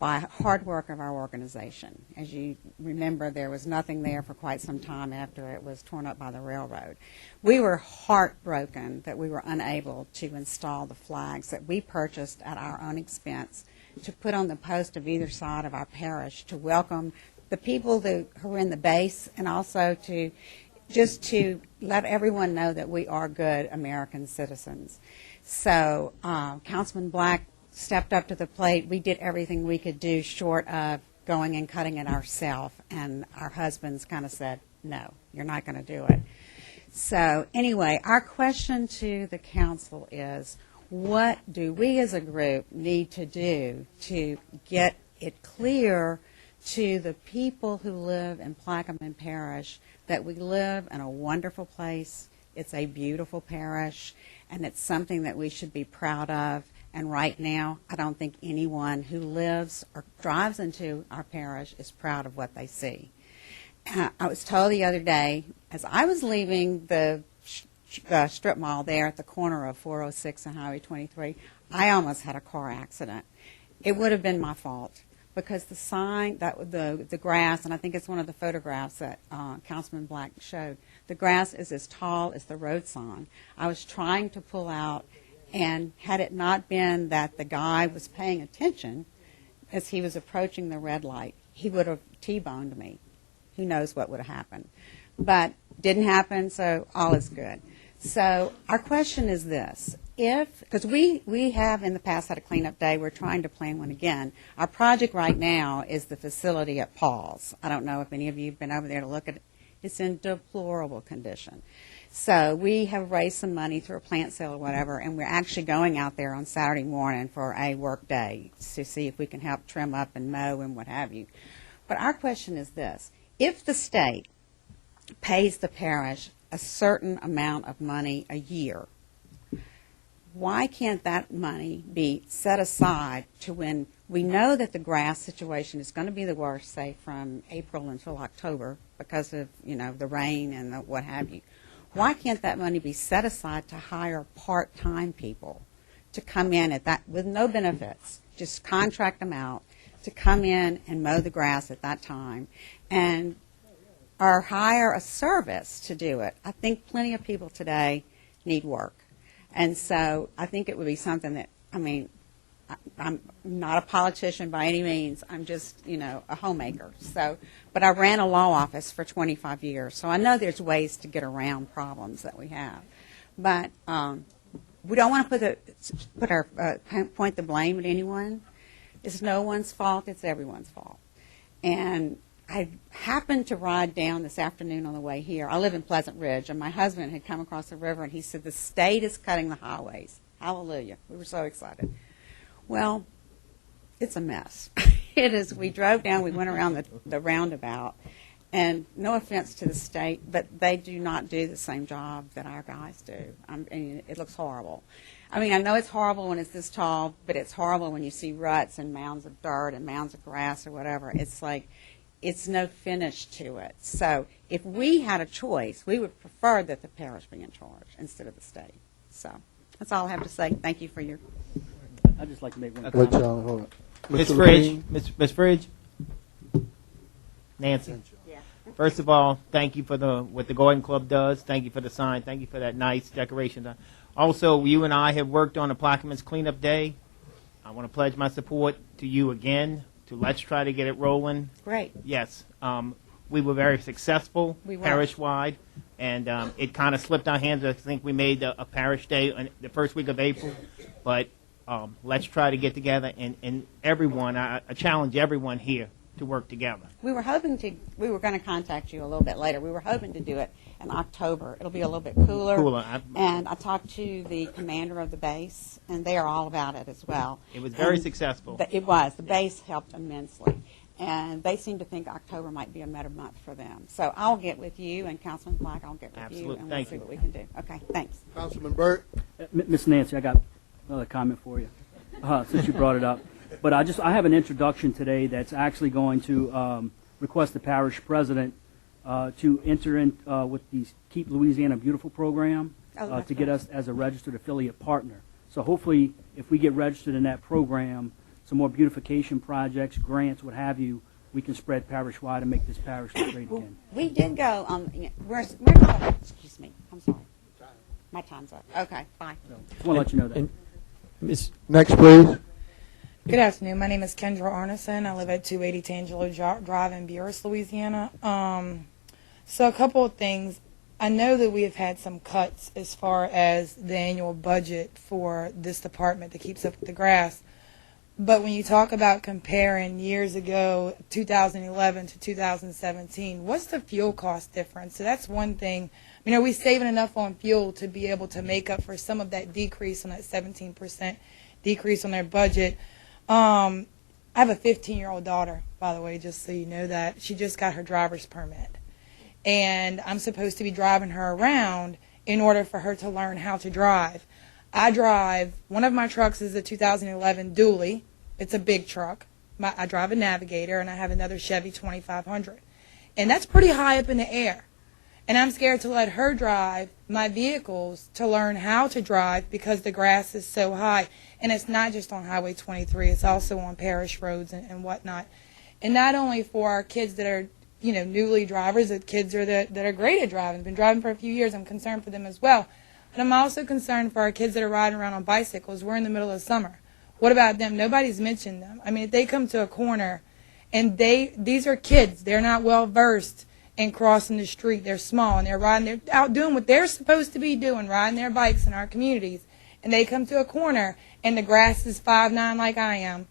by hard work of our organization. As you remember, there was nothing there for quite some time after it was torn up by the railroad. We were heartbroken that we were unable to install the flags that we purchased at our own expense to put on the post of either side of our parish to welcome the people who were in the base, and also to let everyone know that we are good American citizens. So Councilman Black stepped up to the plate. We did everything we could do short of going and cutting it ourselves, and our husbands kind of said, no, you're not going to do it. So anyway, our question to the council is, what do we as a group need to do to get it clear to the people who live in Plaquemine Parish that we live in a wonderful place, it's a beautiful parish, and it's something that we should be proud of. And right now, I don't think anyone who lives or drives into our parish is proud of what they see. I was told the other day, as I was leaving the strip mall there at the corner of 406 and Highway 23, I almost had a car accident. It would have been my fault, because the sign, the grass, and I think it's one of the photographs that Councilman Black showed, the grass is as tall as the road sign. I was trying to pull out, and had it not been that the guy was paying attention as he was approaching the red light, he would have T-boned me. Who knows what would have happened. But didn't happen, so all is good. So our question is this. Because we have in the past had a cleanup day, we're trying to plan one again. Our project right now is the facility at Paul's. I don't know if any of you have been over there to look at it. It's in deplorable condition. So we have raised some money through a plant sale or whatever, and we're actually going out there on Saturday morning for a work day to see if we can help trim up and mow and what have you. But our question is this. If the state pays the parish a certain amount of money a year, why can't that money be set aside to when we know that the grass situation is going to be the worst, say, from April until October because of, the rain and the what have you? Why can't that money be set aside to hire part-time people to come in at that with no benefits, just contract them out to come in and mow the grass at that time, or hire a service to do it? I think plenty of people today need work. And so I think it would be something that, I'm not a politician by any means. I'm just, a homemaker. But I ran a law office for 25 years, so I know there's ways to get around problems that we have. But we don't want to point the blame at anyone. It's no one's fault. It's everyone's fault. And I happened to ride down this afternoon on the way here. I live in Pleasant Ridge, and my husband had come across the river, and he said, the state is cutting the highways. Hallelujah. We were so excited. Well, it's a mess. It is. We drove down. We went around the roundabout, and no offense to the state, but they do not do the same job that our guys do. It looks horrible. I know it's horrible when it's this tall, but it's horrible when you see ruts and mounds of dirt and mounds of grass or whatever. It's like it's no finish to it. So if we had a choice, we would prefer that the parish be in charge instead of the state. So that's all I have to say. Thank you for your... I'd just like to make one Wait, comment. hold on. Ms. Mr. Fridge, Levine? Ms. Fridge, Nancy. First of all, thank you for what the Garden Club does. Thank you for the sign. Thank you for that nice decoration. Also, you and I have worked on the Plaquemines Cleanup Day. I want to pledge my support to you again. Let's try to get it rolling. Great. Yes. We were very successful parish-wide, and it kind of slipped our hands. I think we made a parish day on the first week of April, but let's try to get together, and everyone, I challenge everyone here to work together. We were going to contact you a little bit later. We were hoping to do it in October. It'll be a little bit cooler. And I talked to the commander of the base, and they are all about it as well. It was very successful. It was. The base helped immensely. and they seem to think October might be a better month for them. So I'll get with you, and Councilman Black, I'll get with Absolutely. you, and Thank we'll see you. what we can do. Okay, thanks. Councilman Burt? Miss Nancy, I got another comment for you, since you brought it up. But I have an introduction today that's actually going to request the parish president to enter in with the Keep Louisiana Beautiful program to get us as a registered affiliate partner. So hopefully, if we get registered in that program, some more beautification projects, grants, what have you, we can spread parish-wide and make this parish look great again. We did go on, excuse me, I'm sorry. My time's up. Okay, bye. Just want to let you know that. Next, please. Good afternoon. My name is Kendra Arneson. I live at 280 Tangelo Drive in Buras, Louisiana. So a couple of things. I know that we have had some cuts as far as the annual budget for this department that keeps up with the grass. But when you talk about comparing years ago, 2011 to 2017, what's the fuel cost difference? So that's one thing. I mean, are we saving enough on fuel to be able to make up for some of that decrease on that 17% decrease on their budget? I have a 15-year-old daughter, by the way, just so you know that. She just got her driver's permit. And I'm supposed to be driving her around in order for her to learn how to drive. One of my trucks is a 2011 dually. It's a big truck. I drive a Navigator, and I have another Chevy 2500. And that's pretty high up in the air. And I'm scared to let her drive my vehicles to learn how to drive because the grass is so high. And it's not just on Highway 23. It's also on parish roads and whatnot. And not only for our kids that are, newly drivers, the kids that are great at driving, been driving for a few years. I'm concerned for them as well. But I'm also concerned for our kids that are riding around on bicycles. We're in the middle of summer. What about them? Nobody's mentioned them. I mean, if they come to a corner and these are kids, they're not well versed in crossing the street. They're small and they're out doing what they're supposed to be doing, riding their bikes in our communities. And they come to a corner and the grass is 5'9" like I am.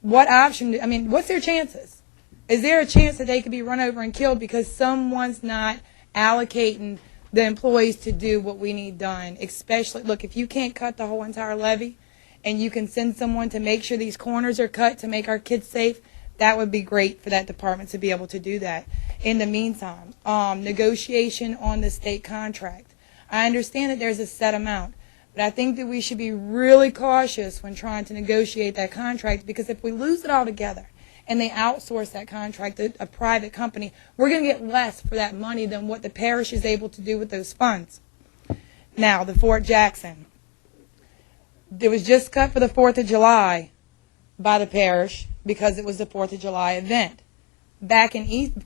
What's their chances? Is there a chance that they could be run over and killed because someone's not allocating the employees to do what we need done? Especially, look, if you can't cut the whole entire levee and you can send someone to make sure these corners are cut to make our kids safe, that would be great for that department to be able to do that. In the meantime, negotiation on the state contract. I understand that there's a set amount, but I think that we should be really cautious when trying to negotiate that contract because if we lose it all together and they outsource that contract to a private company, we're going to get less for that money than what the parish is able to do with those funds. Now, the Fort Jackson. It was just cut for the 4th of July by the parish because it was the 4th of July event. Back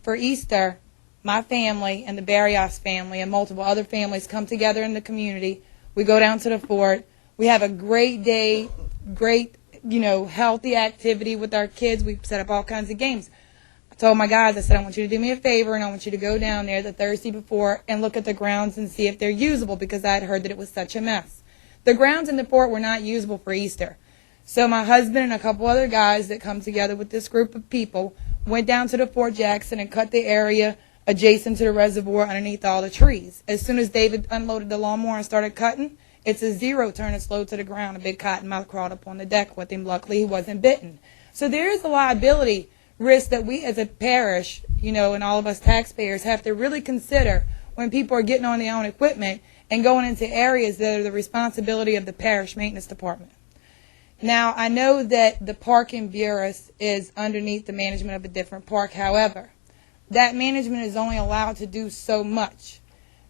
for Easter, my family and the Barrios family and multiple other families come together in the community. We go down to the fort. We have a great day, great, healthy activity with our kids. We set up all kinds of games. I told my guys, I said, I want you to do me a favor and I want you to go down there the Thursday before and look at the grounds and see if they're usable because I had heard that it was such a mess. The grounds in the fort were not usable for Easter. So my husband and a couple other guys that come together with this group of people went down to the Fort Jackson and cut the area adjacent to the reservoir underneath all the trees. As soon as David unloaded the lawnmower and started cutting, it's a zero turn and slow to the ground. A big cottonmouth crawled up on the deck with him. Luckily, he wasn't bitten. So there is a liability risk that we as a parish, and all of us taxpayers have to really consider when people are getting on their own equipment and going into areas that are the responsibility of the parish maintenance department. Now, I know that the park in Buras is underneath the management of a different park. However, that management is only allowed to do so much.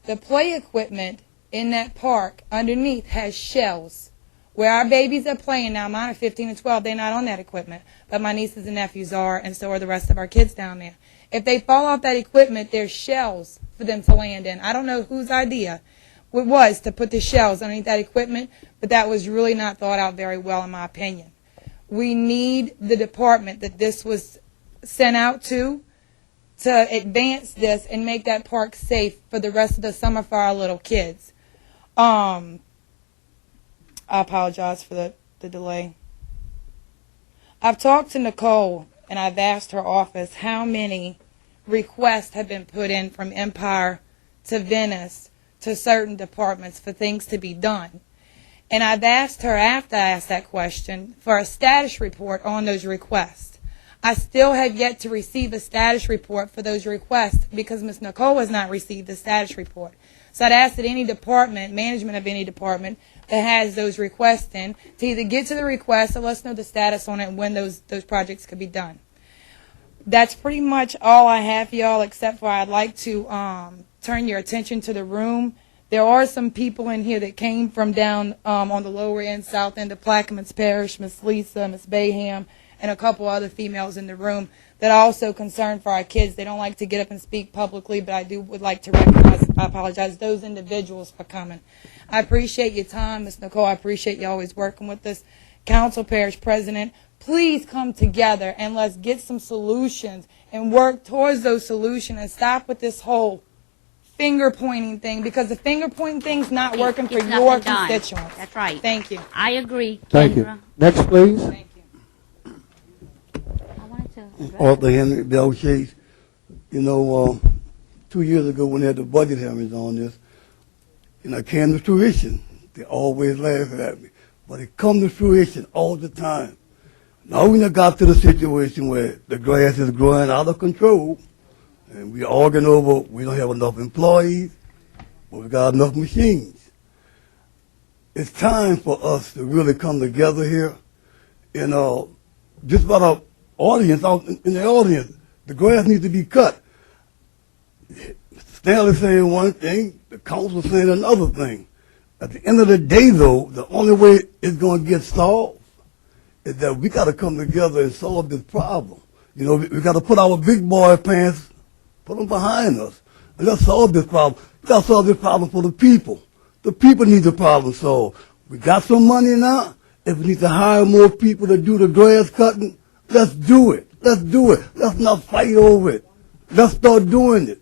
The play equipment in that park underneath has shells where our babies are playing. Now, mine are 15 and 12. They're not on that equipment, but my nieces and nephews are, and so are the rest of our kids down there. If they fall off that equipment, there's shells for them to land in. I don't know whose idea it was to put the shells underneath that equipment, but that was really not thought out very well, in my opinion. We need the department that this was sent out to advance this and make that park safe for the rest of the summer for our little kids. I apologize for the delay. I've talked to Nicole, and I've asked her office how many requests have been put in from Empire to Venice to certain departments for things to be done. And I've asked her, after I asked that question, for a status report on those requests. I still have yet to receive a status report for those requests because Ms. Nicole has not received the status report. So I'd ask that any department, management of any department that has those requests in, to either get to the request or let us know the status on it and when those projects could be done. That's pretty much all I have for y'all, except for I'd like to turn your attention to the room. There are some people in here that came from down on the lower end, south end of Plaquemines Parish, Miss Lisa, Miss Bayham, and a couple other females in the room that are also concerned for our kids. They don't like to get up and speak publicly, but I would like to recognize, I apologize, those individuals for coming. I appreciate your time, Ms. Nicole. I appreciate you always working with us. Council, Parish President, please come together and let's get some solutions and work towards those solutions and stop with this whole finger pointing thing, because the finger pointing thing's not working for It's your nothing done. constituents. That's right. Thank you. I agree. Thank you. Kendra. Next, please. Thank you. I wanted to address- Arthur Henry, Bell Chase. You know, 2 years ago when they had the budget hearings on this, it came to fruition. They always laugh at me, but it comes to fruition all the time. Now we got to the situation where the grass is growing out of control, and we're arguing over we don't have enough employees, but we got enough machines. It's time for us to really come together here, and just about our audience, out in the audience, the grass needs to be cut. Mr. Stanley saying one thing, the council saying another thing. At the end of the day, though, the only way it's going to get solved is that we got to come together and solve this problem. You know, we got to put our big boy pants, put them behind us, and let's solve this problem. We got to solve this problem for the people. The people need the problem solved. We got some money now. If we need to hire more people to do the grass cutting, let's do it. Let's do it. Let's not fight over it. Let's start doing it.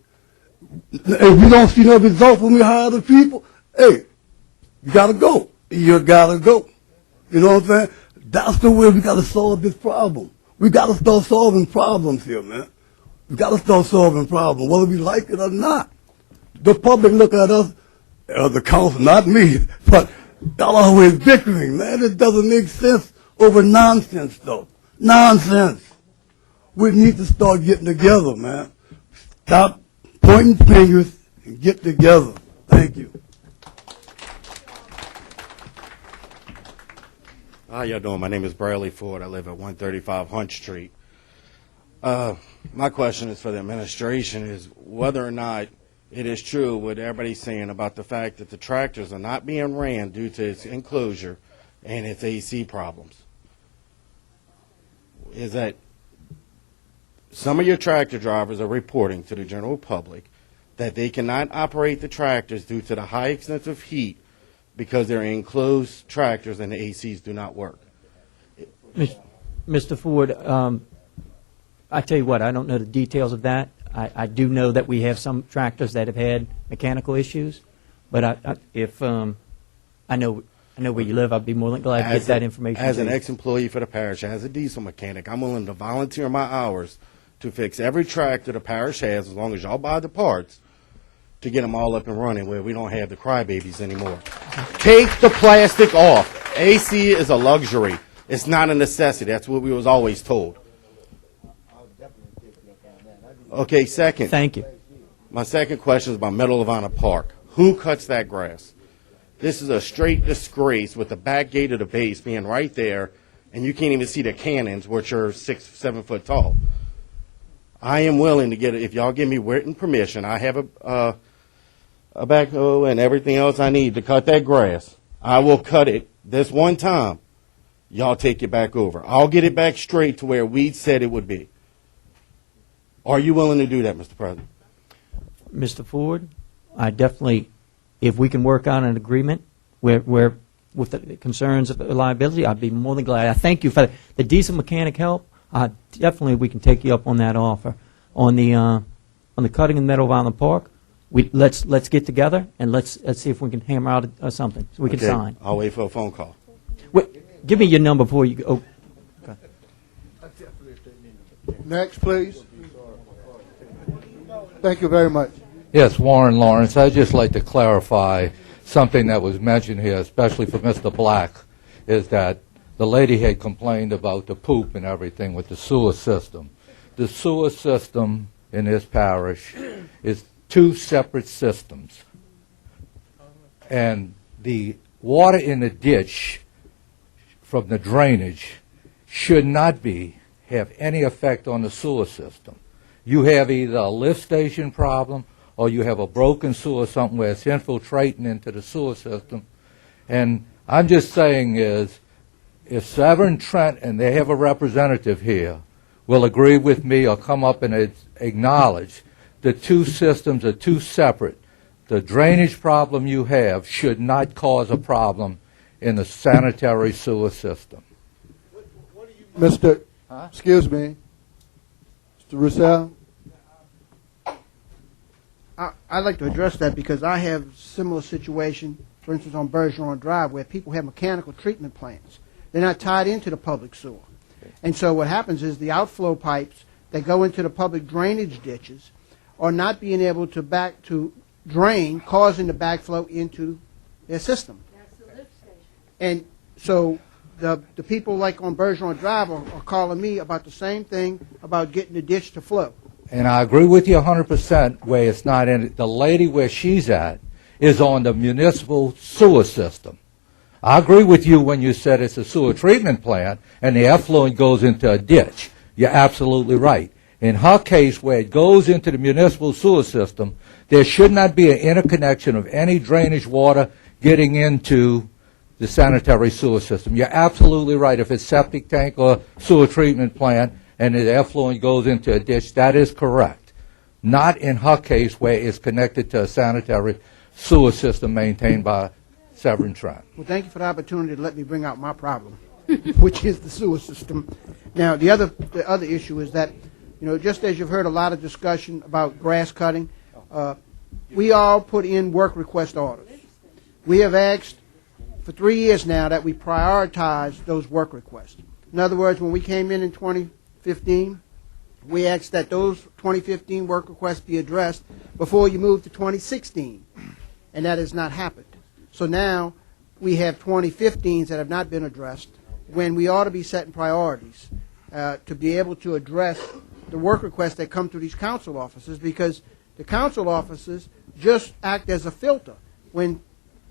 If we don't see no results when we hire the people, hey, you gotta go. You gotta go. You know what I'm saying? That's the way we gotta solve this problem. We gotta start solving problems here, man. We gotta start solving problems, whether we like it or not. The public look at us, the council, not me, but y'all always bickering, man. It doesn't make sense over nonsense, though. Nonsense. We need to start getting together, man. Stop pointing fingers and get together. Thank you. How y'all doing? My name is Bradley Ford. I live at 135 Hunt Street. My question is for the administration is whether or not it is true what everybody's saying about the fact that the tractors are not being ran due to its enclosure and its AC problems. Is that some of your tractor drivers are reporting to the general public that they cannot operate the tractors due to the high extensive heat because they're enclosed tractors and the ACs do not work. Mr. Ford, I tell you what, I don't know the details of that. I do know that we have some tractors that have had mechanical issues, but I know where you live, I'd be more than glad to get that information. As to an you. ex-employee for the parish, as a diesel mechanic, I'm willing to volunteer my hours to fix every tractor the parish has, as long as y'all buy the parts, to get them all up and running where we don't have the crybabies anymore. Take the plastic off. AC is a luxury. It's not a necessity. That's what we was always told. Okay, second. Thank you. My second question is about Meadow Lavana Park. Who cuts that grass? This is a straight disgrace with the back gate of the base being right there, and you can't even see the cannons, which are 6, 7 foot tall. I am willing to get it, if y'all give me written permission, I have a backhoe and everything else I need to cut that grass. I will cut it this one time. Y'all take it back over. I'll get it back straight to where we said it would be. Are you willing to do that, Mr. President? Mr. Ford, I definitely, if we can work on an agreement where with the concerns of liability, I'd be more than glad. I thank you for the diesel mechanic help. Definitely, we can take you up on that offer. On the cutting in Meadow Island Park, let's get together and let's see if we can hammer out something so we can sign. I'll wait for a phone call. Wait, give me your number before you go. Oh, okay. Next, please. Thank you very much. Yes, Warren Lawrence. I'd just like to clarify something that was mentioned here, especially for Mr. Black, is that the lady had complained about the poop and everything with the sewer system. The sewer system in this parish is two separate systems. And the water in the ditch from the drainage should not have any effect on the sewer system. You have either a lift station problem or you have a broken sewer something where it's infiltrating into the sewer system. And I'm just saying is, if Severn Trent, and they have a representative here, will agree with me or come up and acknowledge the two systems are two separate, the drainage problem you have should not cause a problem in the sanitary sewer system. Mr. Excuse me, Mr. Roussel. I'd like to address that because I have similar situation, for instance, on Bergeron Drive, where people have mechanical treatment plants. They're not tied into the public sewer. And so what happens is the outflow pipes that go into the public drainage ditches are not being able to drain, causing the backflow into their system. And so the people like on Bergeron Drive are calling me about the same thing about getting the ditch to flow. And I agree with you 100% where it's not in it. The lady where she's at is on the municipal sewer system. I agree with you when you said it's a sewer treatment plant and the effluent goes into a ditch. You're absolutely right. In her case, where it goes into the municipal sewer system, there should not be an interconnection of any drainage water getting into the sanitary sewer system. You're absolutely right. If it's septic tank or sewer treatment plant and the effluent goes into a ditch, that is correct. Not in her case where it's connected to a sanitary sewer system maintained by Severn Trent. Well, thank you for the opportunity to let me bring out my problem, which is the sewer system. Now, the other issue is that, just as you've heard a lot of discussion about grass cutting, we all put in work request orders. We have asked for 3 years now that we prioritize those work requests. In other words, when we came in 2015, we asked that those 2015 work requests be addressed before you move to 2016, and that has not happened. So now we have 2015s that have not been addressed when we ought to be setting priorities to be able to address the work requests that come through these council offices, because the council offices just act as a filter. When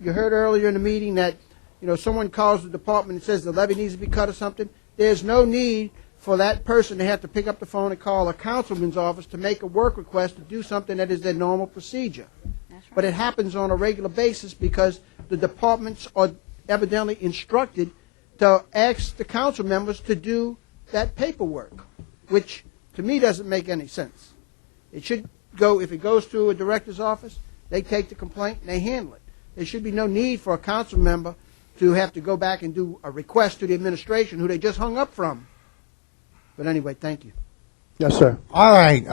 you heard earlier in the meeting that someone calls the department and says the levee needs to be cut or something, there's no need for that person to have to pick up the phone and call a councilman's office to make a work request to do something that is their normal procedure. But it happens on a regular basis because the departments are evidently instructed to ask the council members to do that paperwork, which to me doesn't make any sense. It should go, if it goes to a director's office, they take the complaint and they handle it. There should be no need for a council member to have to go back and do a request to the administration who they just hung up from. But anyway, thank you. Yes, sir. All right.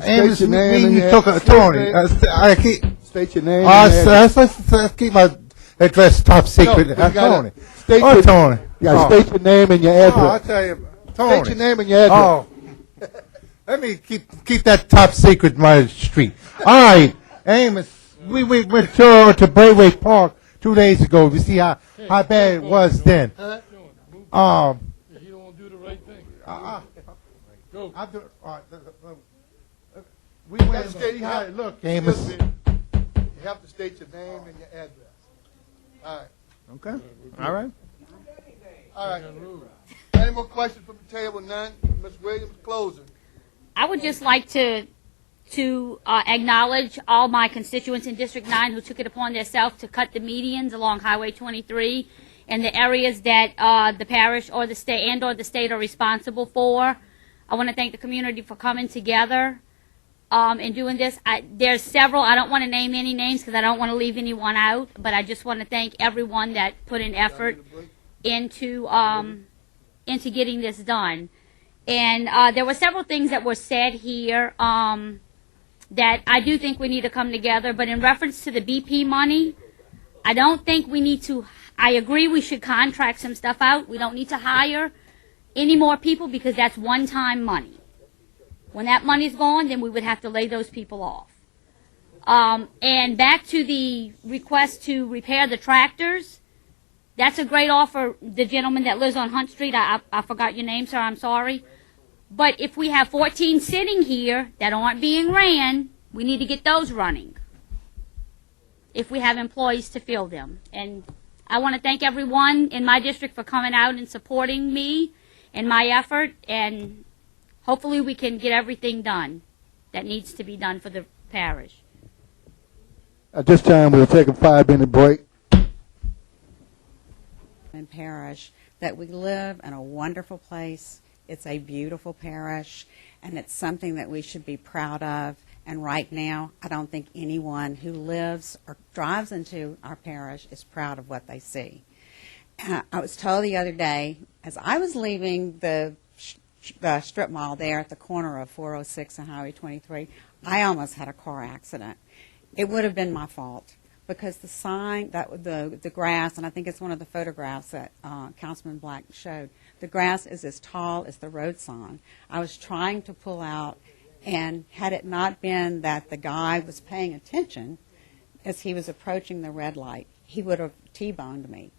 State your name and your address. Tony. State your name and your address. Let's keep my address top secret. No, Tony. Tony. You gotta state your name and your address. I'll tell you, Tony. State your name and your address. Oh. Let me keep that top secret in my street. All right, Amos. We went to Brayway Park 2 days ago to see how bad it was then. You don't do the right thing. Go. We went to see how it looked, Amos. You have to state your name and your address. All right. Okay. All right. All right. Any more questions from the table? None. Ms. Williams, closing. I would just like to acknowledge all my constituents in District 9 who took it upon themselves to cut the medians along Highway 23 in the areas that the parish or the state are responsible for. I want to thank the community for coming together and doing this. There's several. I don't want to name any names because I don't want to leave anyone out, but I just want to thank everyone that put an effort into getting this done. And there were several things that were said here that I do think we need to come together. But in reference to the BP money, I don't think we need to. I agree we should contract some stuff out. We don't need to hire any more people because that's one-time money. When that money's gone, then we would have to lay those people off. And back to the request to repair the tractors, That's a great offer, the gentleman that lives on Hunt Street. I forgot your name, sir. I'm sorry. But if we have 14 sitting here that aren't being ran, we need to get those running if we have employees to fill them. And I want to thank everyone in my district for coming out and supporting me in my effort, and hopefully we can get everything done that needs to be done for the parish. At this time, we'll take a 5-minute break. In parish, that we live in a wonderful place. It's a beautiful parish, and it's something that we should be proud of. And right now, I don't think anyone who lives or drives into our parish is proud of what they see. I was told the other day, as I was leaving the strip mall there at the corner of 406 and Highway 23, I almost had a car accident. It would have been my fault, because the sign, the grass, and I think it's one of the photographs that Councilman Black showed, the grass is as tall as the road sign. I was trying to pull out, and had it not been that the guy was paying attention as he was approaching the red light, he would have T-boned me.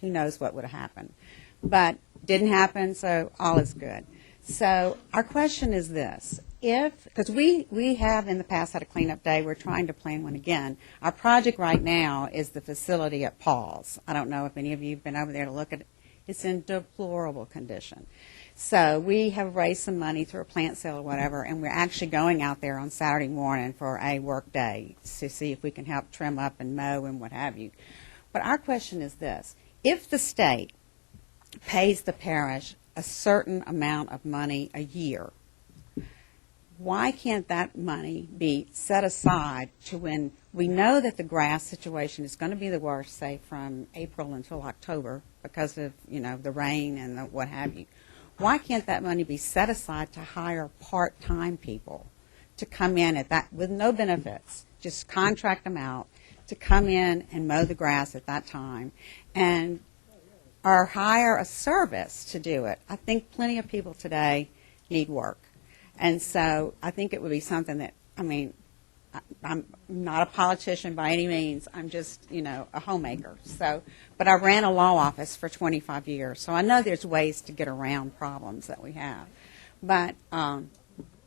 Who knows what would have happened. But didn't happen, so all is good. So our question is this. Because we have in the past had a cleanup day, we're trying to plan one again. Our project right now is the facility at Paul's. I don't know if any of you have been over there to look at it. It's in deplorable condition. So we have raised some money through a plant sale or whatever, and we're actually going out there on Saturday morning for a work day to see if we can help trim up and mow and what have you. But our question is this. If the state pays the parish a certain amount of money a year, why can't that money be set aside to when we know that the grass situation is going to be the worst, say, from April until October because of, the rain and the what have you? Why can't that money be set aside to hire part-time people to come in at that with no benefits, just contract them out to come in and mow the grass at that time, and or hire a service to do it? I think plenty of people today need work. And so I think it would be something that, I'm not a politician by any means. I'm just, a homemaker. So, but I ran a law office for 25 years, so I know there's ways to get around problems that we have. But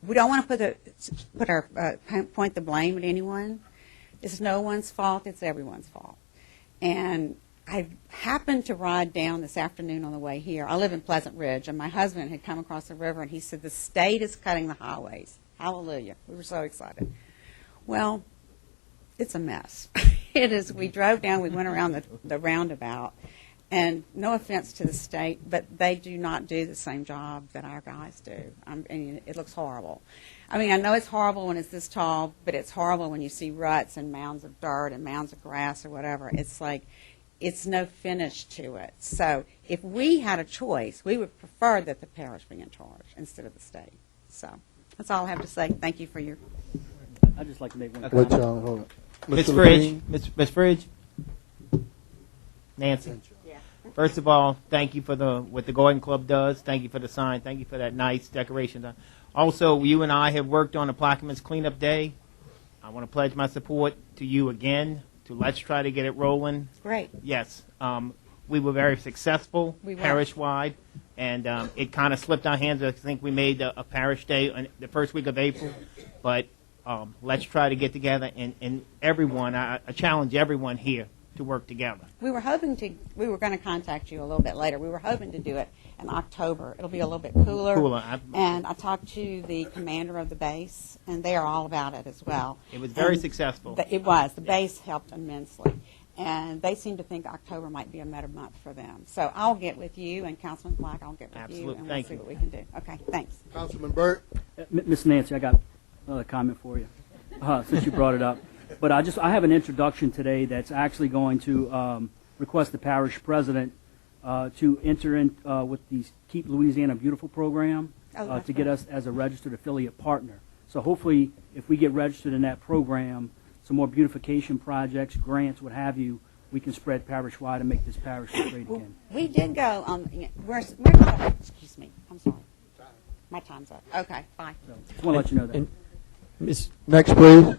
we don't want to point the blame at anyone. It's no one's fault. It's everyone's fault. And I happened to ride down this afternoon on the way here. I live in Pleasant Ridge, and my husband had come across the river, and he said, the state is cutting the highways. Hallelujah. We were so excited. Well, it's a mess. It is. We drove down, we went around the roundabout, and no offense to the state, but they do not do the same job that our guys do. It looks horrible. I know it's horrible when it's this tall, but it's horrible when you see ruts and mounds of dirt and mounds of grass or whatever. It's like, it's no finish to it. So if we had a choice, we would prefer that the parish be in charge instead of the state. So that's all I have to say. Thank you for your... I'd just like to make one Okay. comment. Hold on. Ms. Mr. Fridge, Levine? Ms. Fridge, Nancy. First of all, thank you for what the Garden Club does. Thank you for the sign. Thank you for that nice decoration. Also, you and I have worked on the Plaquemines Cleanup Day. I want to pledge my support to you again. Let's try to get it rolling. Great. Yes. We were very successful parish-wide, and it kind of slipped our hands. I think we made a parish day on the first week of April, but let's try to get together, and everyone, I challenge everyone here to work together. We were going to contact you a little bit later. We were hoping to do it in October. It'll be a little bit cooler. And I talked to the commander of the base, and they are all about it as well. It was very successful. It was. The base helped immensely. And they seem to think October might be a better month for them. So I'll get with you, and Councilman Black, I'll get with you, and we'll see what we can do. Okay, thanks. Councilman Burt? Miss Nancy, I got another comment for you, since you brought it up. But I have an introduction today that's actually going to request the parish president to enter in with the Keep Louisiana Beautiful program to get us as a registered affiliate partner. So hopefully, if we get registered in that program, some more beautification projects, grants, what have you, we can spread parish-wide and make this parish great again. We did go on, excuse me, I'm sorry. My time's up. Okay, bye. So, just want to let you know that. Next, please.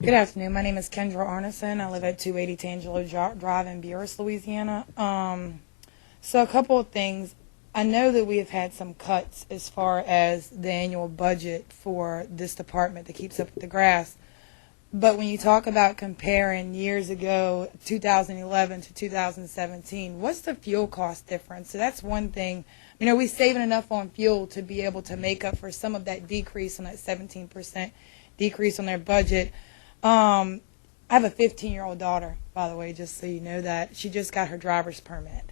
Good afternoon. My name is Kendra Arneson. I live at 280 Tangelo Drive in Buras, Louisiana. So a couple of things. I know that we have had some cuts as far as the annual budget for this department that keeps up with the grass. But when you talk about comparing years ago, 2011 to 2017, what's the fuel cost difference? So that's one thing. You know, we're saving enough on fuel to be able to make up for some of that decrease on that 17% decrease on their budget. I have a 15-year-old daughter, by the way, just so you know that. She just got her driver's permit.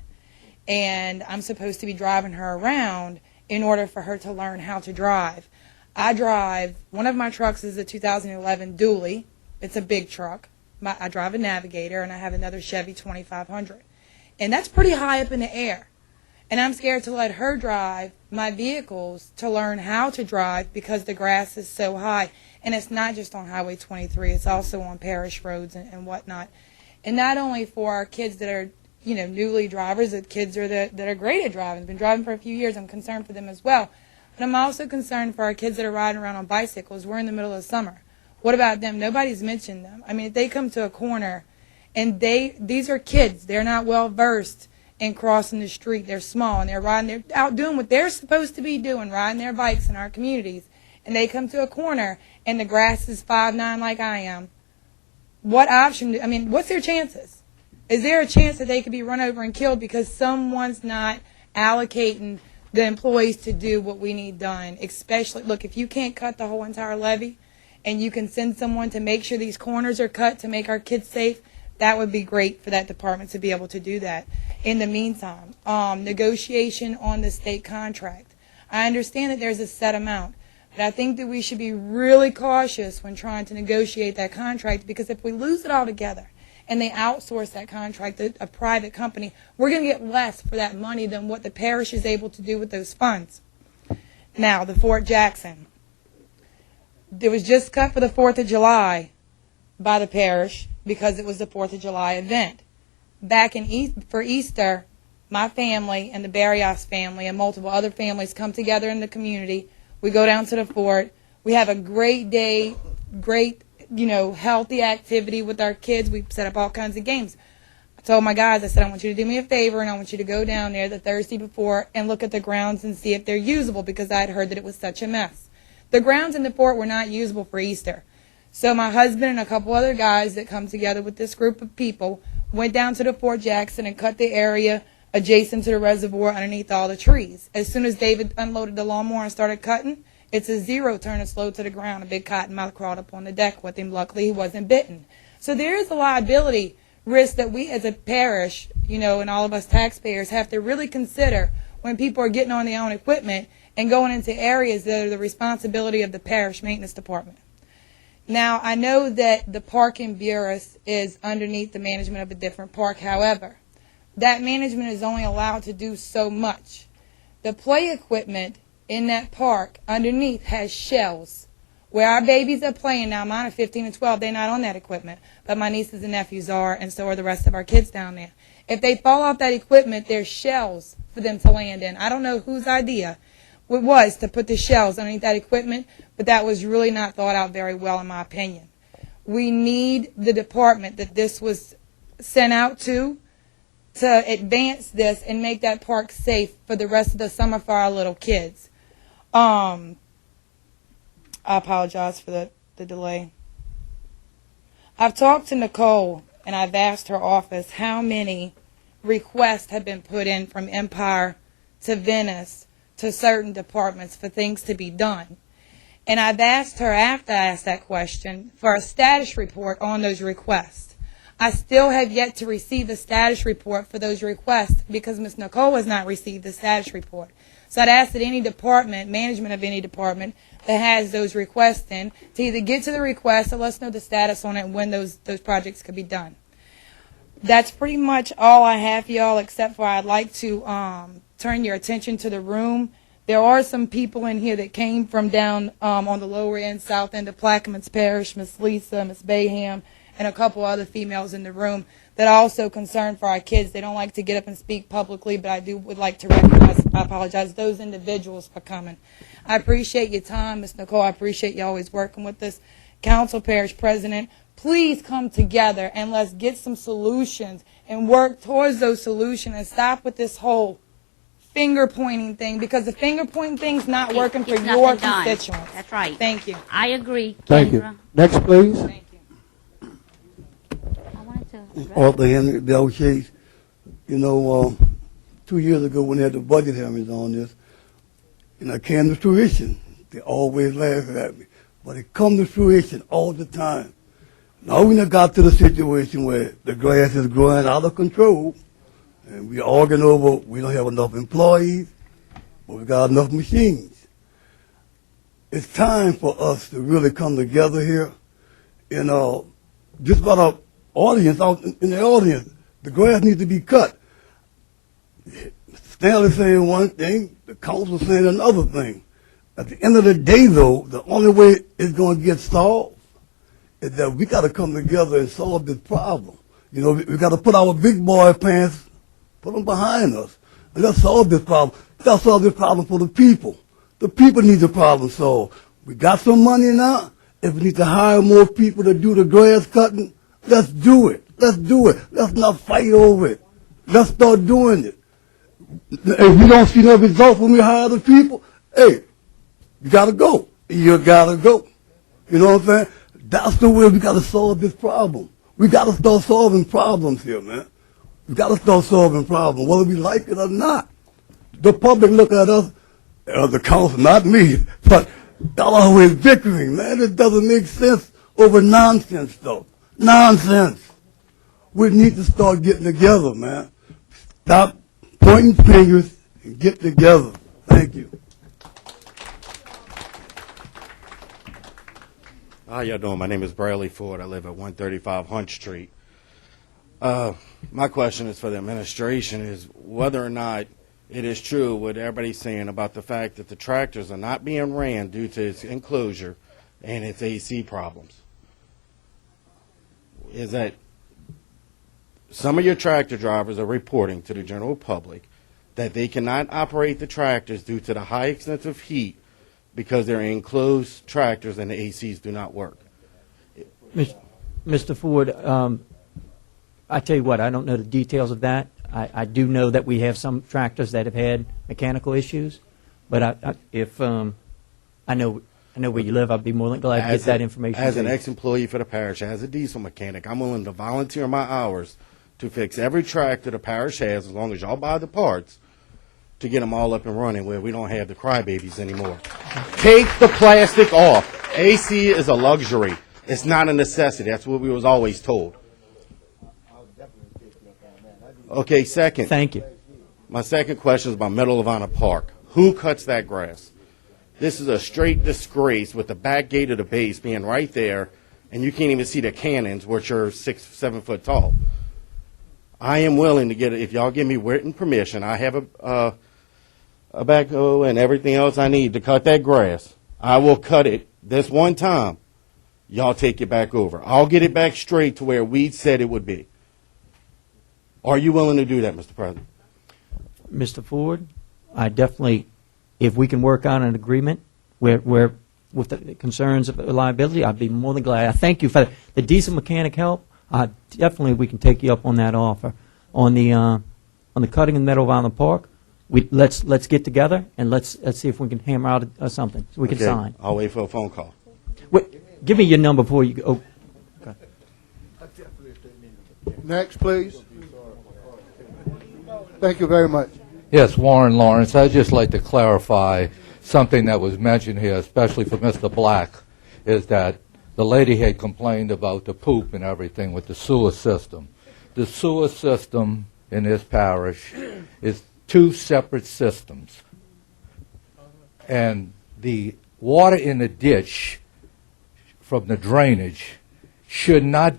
And I'm supposed to be driving her around in order for her to learn how to drive. One of my trucks is a 2011 dually. It's a big truck. I drive a Navigator, and I have another Chevy 2500. And that's pretty high up in the air. And I'm scared to let her drive my vehicles to learn how to drive because the grass is so high. And it's not just on Highway 23. It's also on parish roads and whatnot. And not only for our kids that are, you know, newly drivers, that kids are that are great at driving, been driving for a few years. I'm concerned for them as well. But I'm also concerned for our kids that are riding around on bicycles. We're in the middle of summer. What about them? Nobody's mentioned them. I mean, if they come to a corner and these are kids. They're not well versed in crossing the street. They're small and they're out doing what they're supposed to be doing, riding their bikes in our communities. And they come to a corner and the grass is 5'9" like I am. What option? What's their chances? Is there a chance that they could be run over and killed because someone's not allocating the employees to do what we need done? Especially, look, if you can't cut the whole entire levee and you can send someone to make sure these corners are cut to make our kids safe, that would be great for that department to be able to do that. In the meantime, negotiation on the state contract. I understand that there's a set amount, but I think that we should be really cautious when trying to negotiate that contract, because if we lose it all together and they outsource that contract to a private company, we're going to get less for that money than what the parish is able to do with those funds. Now, the Fort Jackson. It was just cut for the 4th of July by the parish because it was the 4th of July event. Back for Easter, my family and the Barrios family and multiple other families come together in the community. We go down to the fort. We have a great day, great, healthy activity with our kids. We set up all kinds of games. I told my guys, I said, I want you to do me a favor, and I want you to go down there the Thursday before and look at the grounds and see if they're usable, because I had heard that it was such a mess. The grounds in the fort were not usable for Easter. So my husband and a couple other guys that come together with this group of people went down to the Fort Jackson and cut the area adjacent to the reservoir underneath all the trees. As soon as David unloaded the lawnmower and started cutting, it's a zero turn and slow to the ground. A big cottonmouth crawled up on the deck with him. Luckily, he wasn't bitten. So there is a liability risk that we as a parish, and all of us taxpayers have to really consider when people are getting on their own equipment and going into areas that are the responsibility of the parish maintenance department. Now, I know that the park in Buras is underneath the management of a different park. However, that management is only allowed to do so much. The play equipment in that park underneath has shells where our babies are playing. Now, mine are 15 and 12. They're not on that equipment, but my nieces and nephews are, and so are the rest of our kids down there. If they fall off that equipment, there's shells for them to land in. I don't know whose idea it was to put the shells underneath that equipment, but that was really not thought out very well, in my opinion. We need the department that this was sent out to advance this and make that park safe for the rest of the summer for our little kids. I apologize for the delay. I've talked to Nicole, and I've asked her office how many requests have been put in from Empire to Venice to certain departments for things to be done. And I've asked her, after I asked that question, for a status report on those requests. I still have yet to receive a status report for those requests because Ms. Nicole has not received the status report. So I'd ask that any department, management of any department that has those requests in, to either get to the request or let us know the status on it and when those projects could be done. That's pretty much all I have for y'all, except for I'd like to turn your attention to the room. There are some people in here that came from down on the lower end, south end of Plaquemines Parish, Miss Lisa, Miss Bayham, and a couple other females in the room that are also concerned for our kids. They don't like to get up and speak publicly, but would like to recognize, I apologize, those individuals for coming. I appreciate your time, Ms. Nicole. I appreciate you always working with us. council, parish president, please come together and let's get some solutions and work towards those solutions and stop with this whole finger pointing thing, because the finger pointing thing's not working for It's your nothing done. constituents. That's right. Thank you. I agree. Thank you. Kendra. Next, please. I wanted to Arthur Henry, Bell Chase. You know, 2 years ago when they had the budget hearings on this, it came to fruition. They always laugh at me. But it comes to fruition all the time. Now we done got to the situation where the grass is growing out of control, and we're arguing over we don't have enough employees, but we got enough machines. It's time for us to really come together here. Just about our audience, out in the audience, the grass needs to be cut. Stanley saying one thing, the council saying another thing. At the end of the day, though, the only way it's going to get solved is that we got to come together and solve this problem. We got to put our big boy pants, put them behind us, and let's solve this problem. Let's solve this problem for the people. The people need the problem solved. We got some money now. If we need to hire more people to do the grass cutting, let's do it. Let's do it. Let's not fight over it. Let's start doing it. If we don't see no results when we hire the people, hey, you gotta go. You gotta go. You know what I'm saying? That's the way we gotta solve this problem. We gotta start solving problems here, man. We gotta start solving problems, whether we like it or not. The public look at us, the council, not me, but y'all always bickering, man. It doesn't make sense over nonsense, though. Nonsense. We need to start getting together, man. Stop pointing fingers and get together. Thank you. How y'all doing? My name is Bradley Ford. I live at 135 Hunt Street. My question is for the administration is whether or not it is true what everybody's saying about the fact that the tractors are not being ran due to its enclosure and its AC problems. Is that some of your tractor drivers are reporting to the general public that they cannot operate the tractors due to the high extensive heat because they're enclosed tractors and the ACs do not work. Mr. Ford, I tell you what, I don't know the details of that. I do know that we have some tractors that have had mechanical issues, but if I know where you live, I'd be more than glad to get that information. As an ex-employee for the parish, as a diesel mechanic, I'm willing to volunteer my hours to fix every tractor the parish has, as long as y'all buy the parts, to get them all up and running where we don't have the crybabies anymore. Take the plastic off. AC is a luxury. It's not a necessity. That's what we was always told. Okay, second. Thank you. My second question is about Medal of Honor Park. Who cuts that grass? This is a straight disgrace with the back gate of the base being right there, and you can't even see the cannons, which are 6, 7 foot tall. I am willing to get it. If y'all give me written permission, I have a backhoe and everything else I need to cut that grass. I will cut it this one time. Y'all take it back over. I'll get it back straight to where we said it would be. Are you willing to do that, Mr. President? Mr. Ford, I definitely, if we can work on an agreement where with the concerns of liability, I'd be more than glad. I thank you for the diesel mechanic help. Definitely, we can take you up on that offer. On the cutting in Medal of Honor Park, let's get together and let's see if we can hammer out something so we can sign. I'll wait for a phone call. Wait, give me your number before you go. Oh, okay. Next, please. Thank you very much. Yes, Warren Lawrence. I'd just like to clarify something that was mentioned here, especially for Mr. Black, is that the lady had complained about the poop and everything with the sewer system. The sewer system in this parish is 2 separate systems. And the water in the ditch from the drainage should not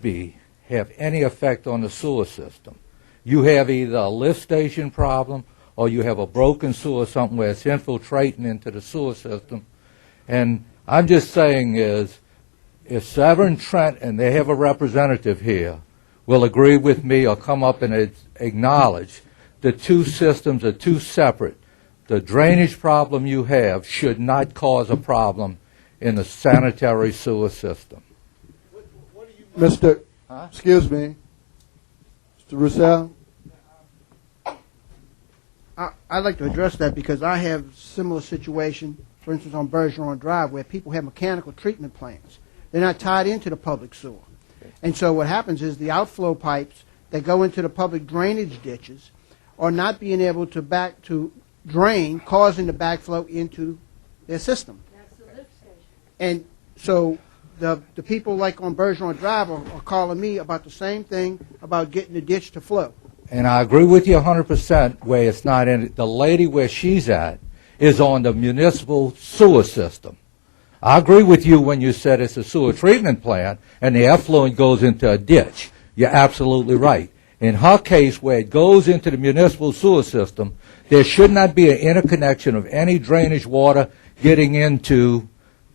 have any effect on the sewer system. You have either a lift station problem or you have a broken sewer something where it's infiltrating into the sewer system. And I'm just saying is, if Severn Trent, and they have a representative here, will agree with me or come up and acknowledge the 2 systems are 2 separate. The drainage problem you have should not cause a problem in the sanitary sewer system. Mr. Excuse me, Mr. Roussel. I'd like to address that because I have similar situation, for instance, on Bergeron Drive, where people have mechanical treatment plants. They're not tied into the public sewer. And so what happens is the outflow pipes that go into the public drainage ditches are not being able to drain, causing the backflow into their system. And so the people like on Bergeron Drive are calling me about the same thing about getting the ditch to flow. And I agree with you 100% where it's not in it. The lady where she's at is on the municipal sewer system. I agree with you when you said it's a sewer treatment plant and the effluent goes into a ditch. You're absolutely right. In her case, where it goes into the municipal sewer system, there should not be an interconnection of any drainage water getting into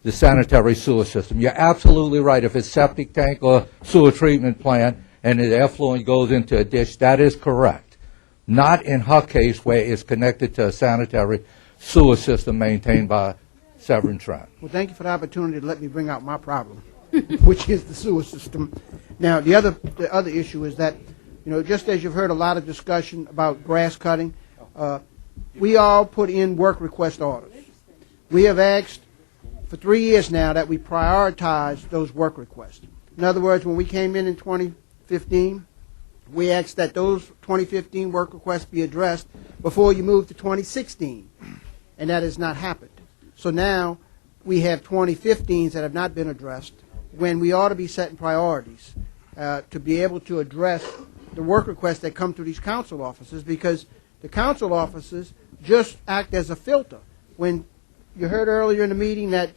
the sanitary sewer system. You're absolutely right. If it's septic tank or sewer treatment plant and the effluent goes into a ditch, that is correct. Not in her case where it's connected to a sanitary sewer system maintained by Severn Trent. Well, thank you for the opportunity to let me bring out my problem, which is the sewer system. Now, the other issue is that, just as you've heard a lot of discussion about grass cutting, we all put in work request orders. We have asked for 3 years now that we prioritize those work requests. In other words, when we came in 2015, we asked that those 2015 work requests be addressed before you move to 2016, and that has not happened. So now we have 2015s that have not been addressed when we ought to be setting priorities to be able to address the work requests that come through these council offices, because the council offices just act as a filter. When you heard earlier in the meeting that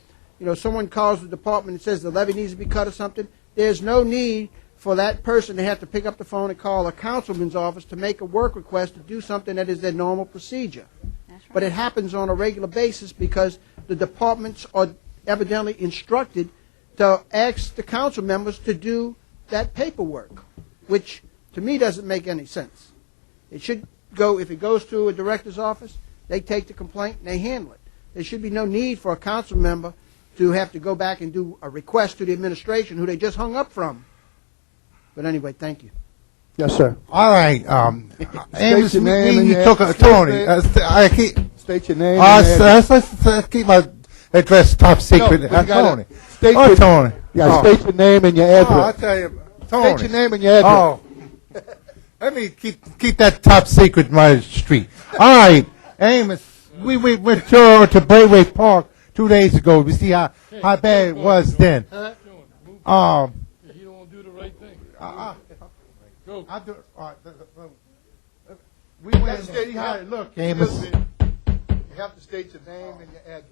someone calls the department and says the levy needs to be cut or something, there's no need for that person to have to pick up the phone and call a councilman's office to make a work request to do something that is their normal procedure. That's right. But it happens on a regular basis because the departments are evidently instructed to ask the council members to do that paperwork, which to me doesn't make any sense. It should go, if it goes to a director's office, they take the complaint and they handle it. There should be no need for a council member to have to go back and do a request to the administration who they just hung up from. But anyway, thank you. Yes, sir. All right. State your name and your Tony. State your name. Let's keep my address top secret. No, Tony. Tony. Yeah, state your name and your address. I'll tell you, Tony. State your name and your address. Oh. Let me keep that top secret in my street. All right, Amos, we went to Brayway Park 2 days ago. We see how bad it was then. You don't do the right thing. Go. I do. All right, we went and see how it looked, Amos. You have to state your name and your address.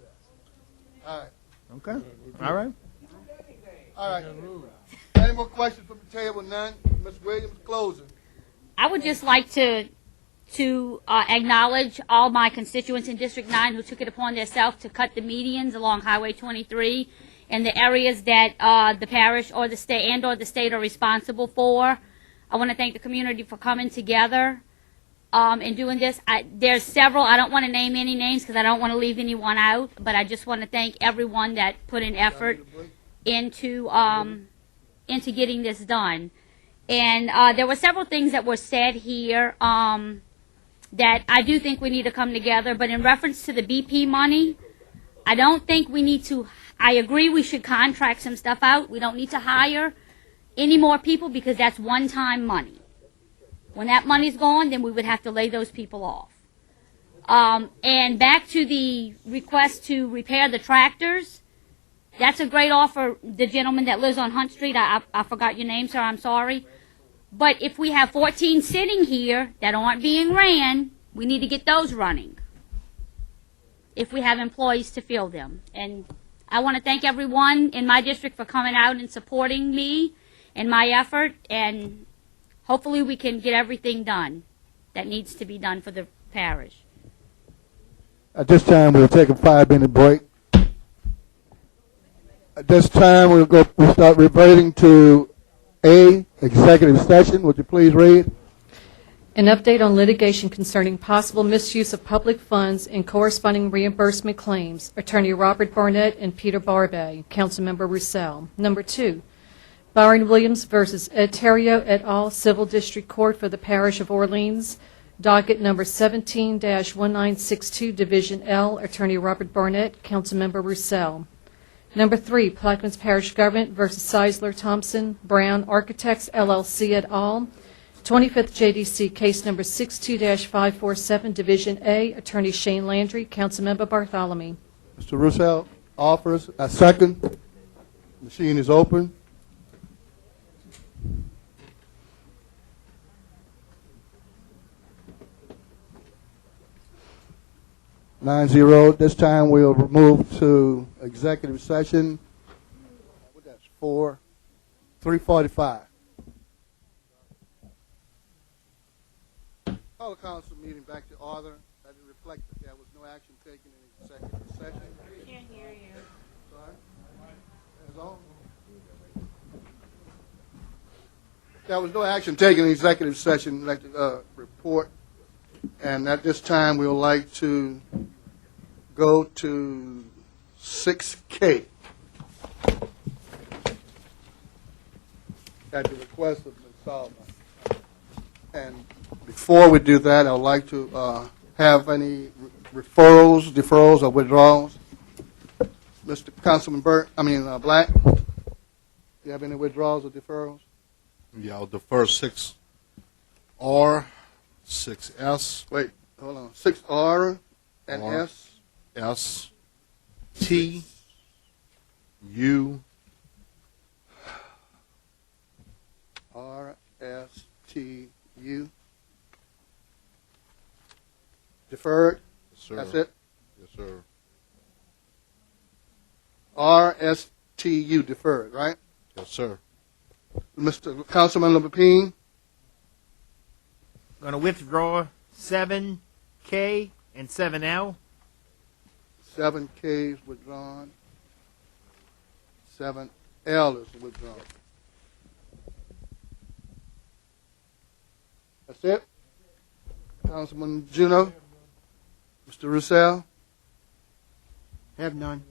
All right. Okay. All right. All right. Any more questions from the table? None. Ms. Williams, closing. I would just like to acknowledge all my constituents in District 9 who took it upon themselves to cut the medians along Highway 23 in the areas that the parish or the state are responsible for. I want to thank the community for coming together and doing this. There's several. I don't want to name any names because I don't want to leave anyone out, but I just want to thank everyone that put an effort into getting this done. And there were several things that were said here that I do think we need to come together. But in reference to the BP money, I don't think we need to. I agree we should contract some stuff out. We don't need to hire any more people because that's one-time money. When that money's gone, then we would have to lay those people off. And back to the request to repair the tractors, that's a great offer. The gentleman that lives on Hunt Street, I forgot your name, sir, I'm sorry. But if we have 14 sitting here that aren't being ran, we need to get those running if we have employees to fill them. And I want to thank everyone in my district for coming out and supporting me and my effort, and hopefully we can get everything done that needs to be done for the parish. At this time, we'll take a 5-minute break. At this time, we'll start reverting to A, executive session. Would you please read? An update on litigation concerning possible misuse of public funds and corresponding reimbursement claims. Attorney Robert Barnett and Peter Barbay. Councilmember Roussel. Number 2, Byron Williams versus Ed Terrio et al., Civil District Court for the Parish of Orleans, docket number 17-1962, Division L, Attorney Robert Barnett, Councilmember Roussel. Number 3, Plaquemines Parish Government versus Seisler Thompson Brown Architects, LLC et al., 25th JDC case number 62-547, Division A, Attorney Shane Landry, Councilmember Bartholomew. Mr. Roussel offers a second. Machine is open. Nine zero. This time we'll move to executive session. That's 3:45. Call the council meeting back to order. That it reflect that there was no action taken in executive session. Can't hear you. Sorry? That's all? There was no action taken in executive session. I'd like to report. And at this time, we would like to go to 6K at the request of Ms. Solomon. And before we do that, I would like to have any deferrals, or withdrawals. Mr. Councilman Black, do you have any withdrawals or deferrals? Yeah, I'll defer 6R, 6S. Wait, hold on. 6R and R, S. S, T, U, R, S, T, U. Deferred? Yes, sir. That's it? Yes, sir. R, S, T, U, deferred, right? Yes, sir. Mr. Councilman Lapine? Going to withdraw 7K and 7L. 7K is withdrawn. 7L is withdrawn. That's it? Councilman Juneau? Mr. Roussel? Have none.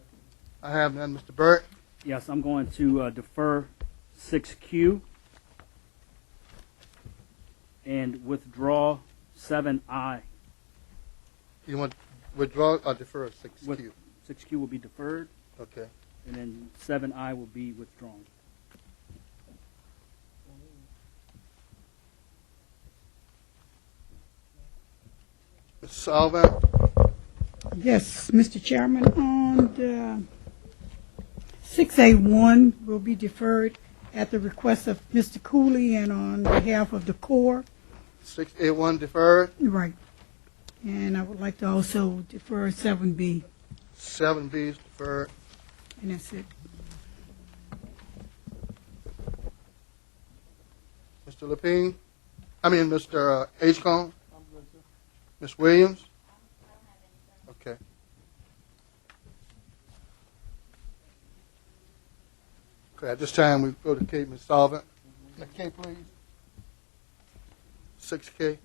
I have none. Mr. Burt? Yes, I'm going to defer 6Q and withdraw 7I. You want to withdraw or defer 6Q? 6Q will be deferred, Okay. and then 7I will be withdrawn. Ms. Sullivan? Yes, Mr. Chairman, on the 6A1 will be deferred at the request of Mr. Cooley and on behalf of the Corps. 6A1 deferred? Right. And I would like to also defer 7B, 7B is deferred. and that's it. Mr. Lapine? Mr. H-Cone? Ms. Williams? Okay. Okay, at this time, we go to K, Ms. Sullivan. K, please. 6K.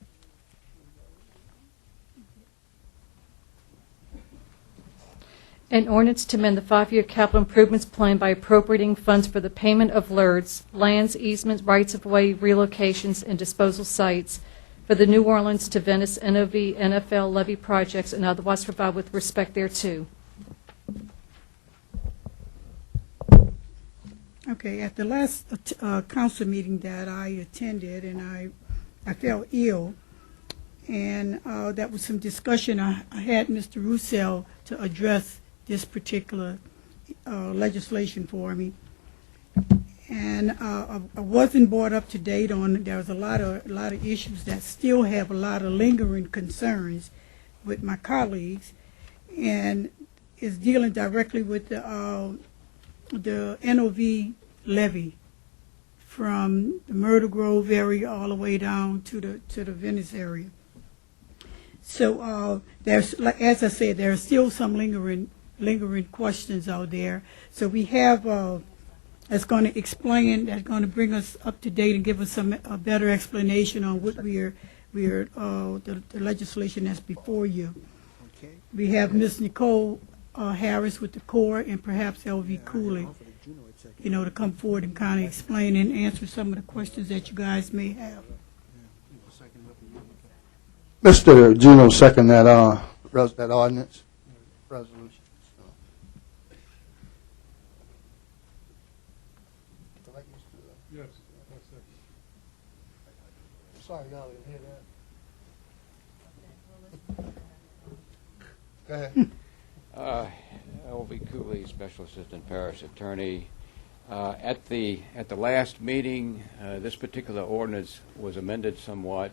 An ordinance to amend the 5-year capital improvements plan by appropriating funds for the payment of LERDs, lands, easements, rights-of-way relocations, and disposal sites for the New Orleans to Venice NOV NFL levy projects and otherwise provide with respect thereto. Okay, at the last council meeting that I attended, and I felt ill, and that was some discussion. I had Mr. Roussel to address this particular legislation for me, and I wasn't brought up to date on. There was a lot of issues that still have a lot of lingering concerns with my colleagues, and is dealing directly with the NOV levy from the Myrtle Grove area all the way down to the Venice area. So there's, as I said, there are still some lingering questions out there. So we have that's going to explain, that's going to bring us up to date and give us a better explanation on what the legislation that's before you. Okay. We have Ms. Nicole Harris with the Corps and perhaps L.V. Cooley. to come forward and kind of explain and answer some of the questions that you guys may have. Mr. Gino, second that that ordinance resolution. Yes. Sorry, y'all didn't hear that. Go ahead. L.V. Cooley, Special Assistant Parish Attorney. At the last meeting, this particular ordinance was amended somewhat.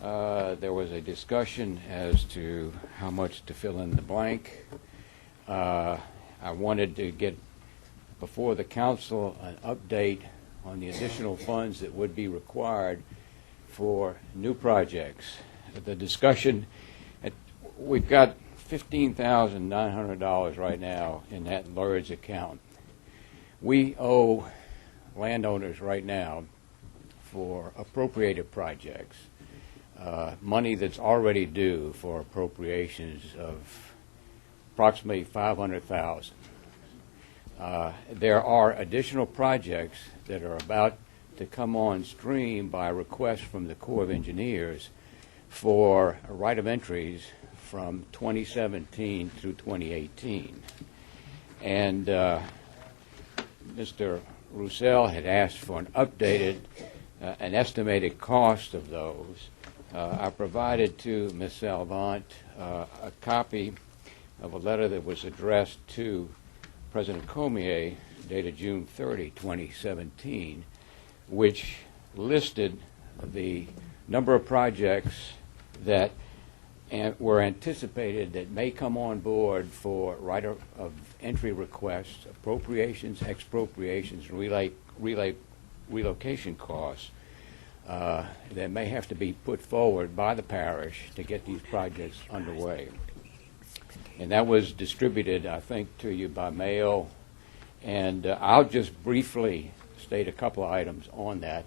There was a discussion as to how much to fill in the blank. I wanted to get before the council an update on the additional funds that would be required for new projects. The discussion, we've got $15,900 right now in that large account. We owe landowners right now for appropriated projects money that's already due for appropriations of approximately $500,000. There are additional projects that are about to come on stream by request from the Corps of Engineers for right of entries from 2017 through 2018. And Mr. Roussel had asked for an updated, an estimated cost of those. I provided to Ms. Salvant a copy of a letter that was addressed to President Cormier dated June 30, 2017, which listed the number of projects that were anticipated that may come on board for right of entry requests, appropriations, expropriations, and relocation costs that may have to be put forward by the parish to get these projects underway. And that was distributed, I think, to you by mail. And I'll just briefly state a couple of items on that.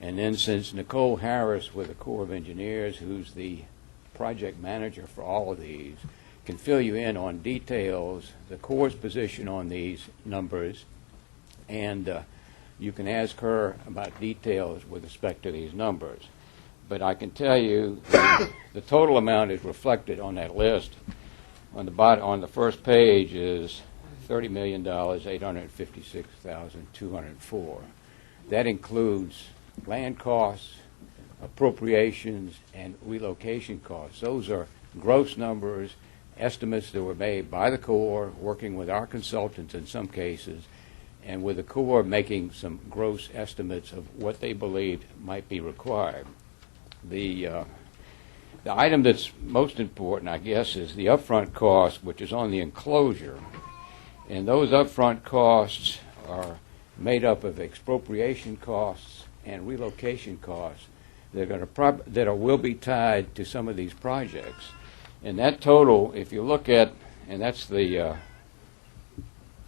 And then since Nicole Harris with the Corps of Engineers, who's the project manager for all of these, can fill you in on details, the Corps' position on these numbers, and you can ask her about details with respect to these numbers. But I can tell you the total amount is reflected on that list. On the first page is $30,856,204. That includes land costs, appropriations, and relocation costs. Those are gross numbers, estimates that were made by the Corps, working with our consultants in some cases, and with the Corps making some gross estimates of what they believed might be required. The item that's most important, I guess, is the upfront cost, which is on the enclosure. And those upfront costs are made up of expropriation costs and relocation costs that will be tied to some of these projects. And that total, if you look at, and that's the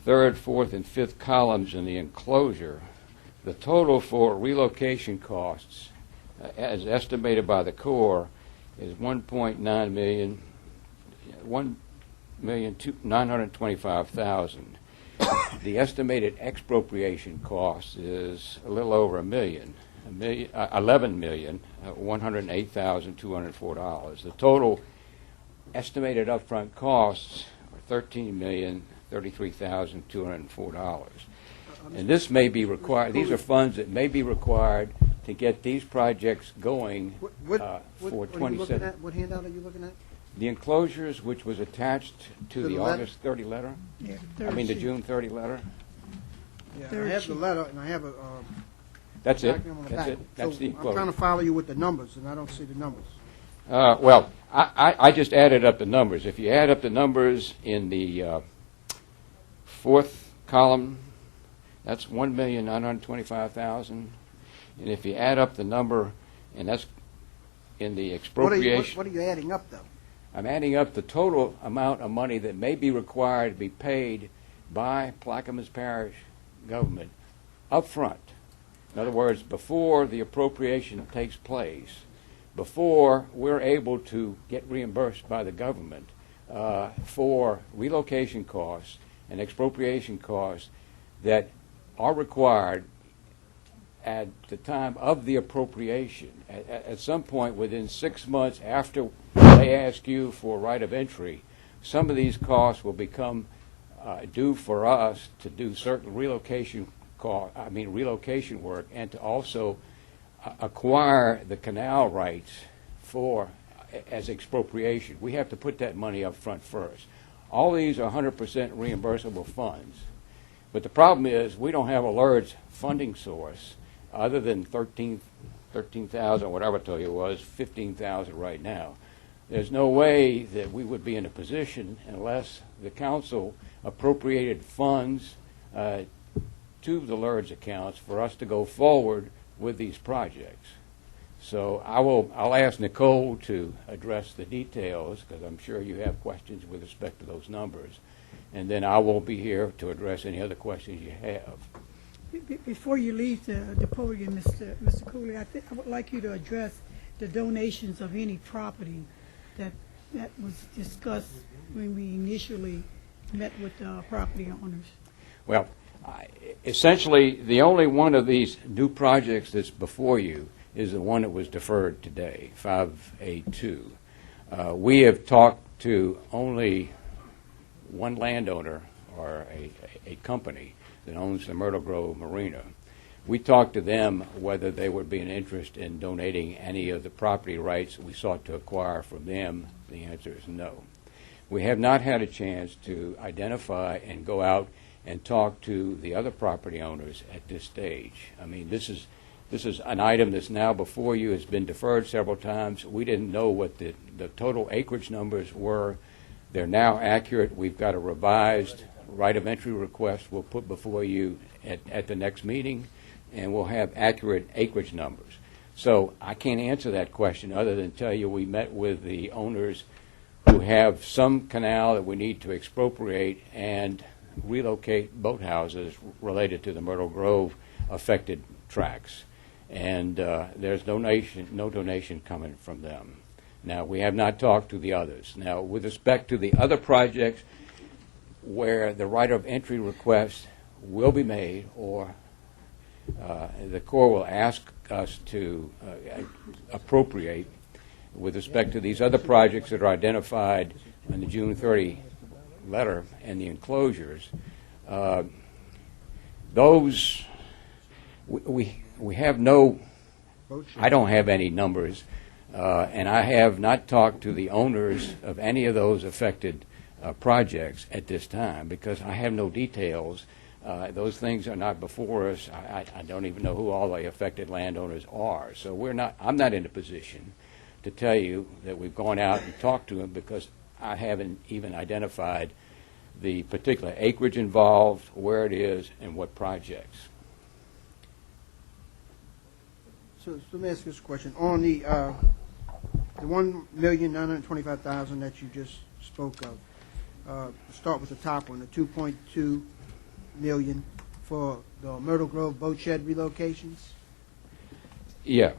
third, fourth, and fifth columns in the enclosure, the total for relocation costs, as estimated by the Corps, is $1,925,000. The estimated expropriation cost is a little over $11,108,204. The total estimated upfront costs are $13,033,204. And this may be required. These are funds that may be required to get these projects going for 27. What handout are you looking at? The enclosures, which was attached to the August 30 letter. Yeah, The June 30 letter. Yeah, I have the letter and I have a. That's it. document on the That's back. it. That's So the I'm enclosure. trying to follow you with the numbers, and I don't see the numbers. Well, I just added up the numbers. If you add up the numbers in the fourth column, that's $1,925,000. And if you add up the number, and that's in the expropriation. What are you adding up, though? I'm adding up the total amount of money that may be required to be paid by Plaquemines Parish government up front. In other words, before the appropriation takes place, before we're able to get reimbursed by the government for relocation costs and expropriation costs that are required at the time of the appropriation. At some point within 6 months after they ask you for right of entry, some of these costs will become due for us to do certain relocation work, and to also acquire the canal rights as expropriation. We have to put that money up front first. All these are 100% reimbursable funds. But the problem is we don't have a large funding source other than 13,000, whatever I told you it was, 15,000 right now. There's no way that we would be in a position unless the council appropriated funds to the LERDS accounts for us to go forward with these projects. So I'll ask Nicole to address the details, because I'm sure you have questions with respect to those numbers, and then I will be here to address any other questions you have. Before you leave the podium, Mr. Cooley, I would like you to address the donations of any property that was discussed when we initially met with property owners. Well, essentially, the only one of these new projects that's before you is the one that was deferred today, 5A2. We have talked to only one landowner or a company that owns the Myrtle Grove Marina. We talked to them whether they would be an interest in donating any of the property rights we sought to acquire from them. The answer is no. We have not had a chance to identify and go out and talk to the other property owners at this stage. I mean, this is an item that's now before you. Has been deferred several times. We didn't know what the total acreage numbers were. They're now accurate. We've got a revised right of entry request we'll put before you at the next meeting, and we'll have accurate acreage numbers. So I can't answer that question other than tell you we met with the owners who have some canal that we need to expropriate and relocate boathouses related to the Myrtle Grove affected tracts. And there's no donation coming from them. Now, we have not talked to the others. Now, with respect to the other projects where the right of entry request will be made, or the Corps will ask us to appropriate, with respect to these other projects that are identified in the June 30 letter and the enclosures, those we have no, I don't have any numbers, and I have not talked to the owners of any of those affected projects at this time because I have no details. Those things are not before us. I don't even know who all the affected landowners are. So I'm not in a position to tell you that we've gone out and talked to them because I haven't even identified the particular acreage involved, where it is, and what projects. So let me ask you this question. On the $1,925,000 that you just spoke of, start with the top one, the $2.2 million for the Myrtle Grove boat shed relocations? Yeah.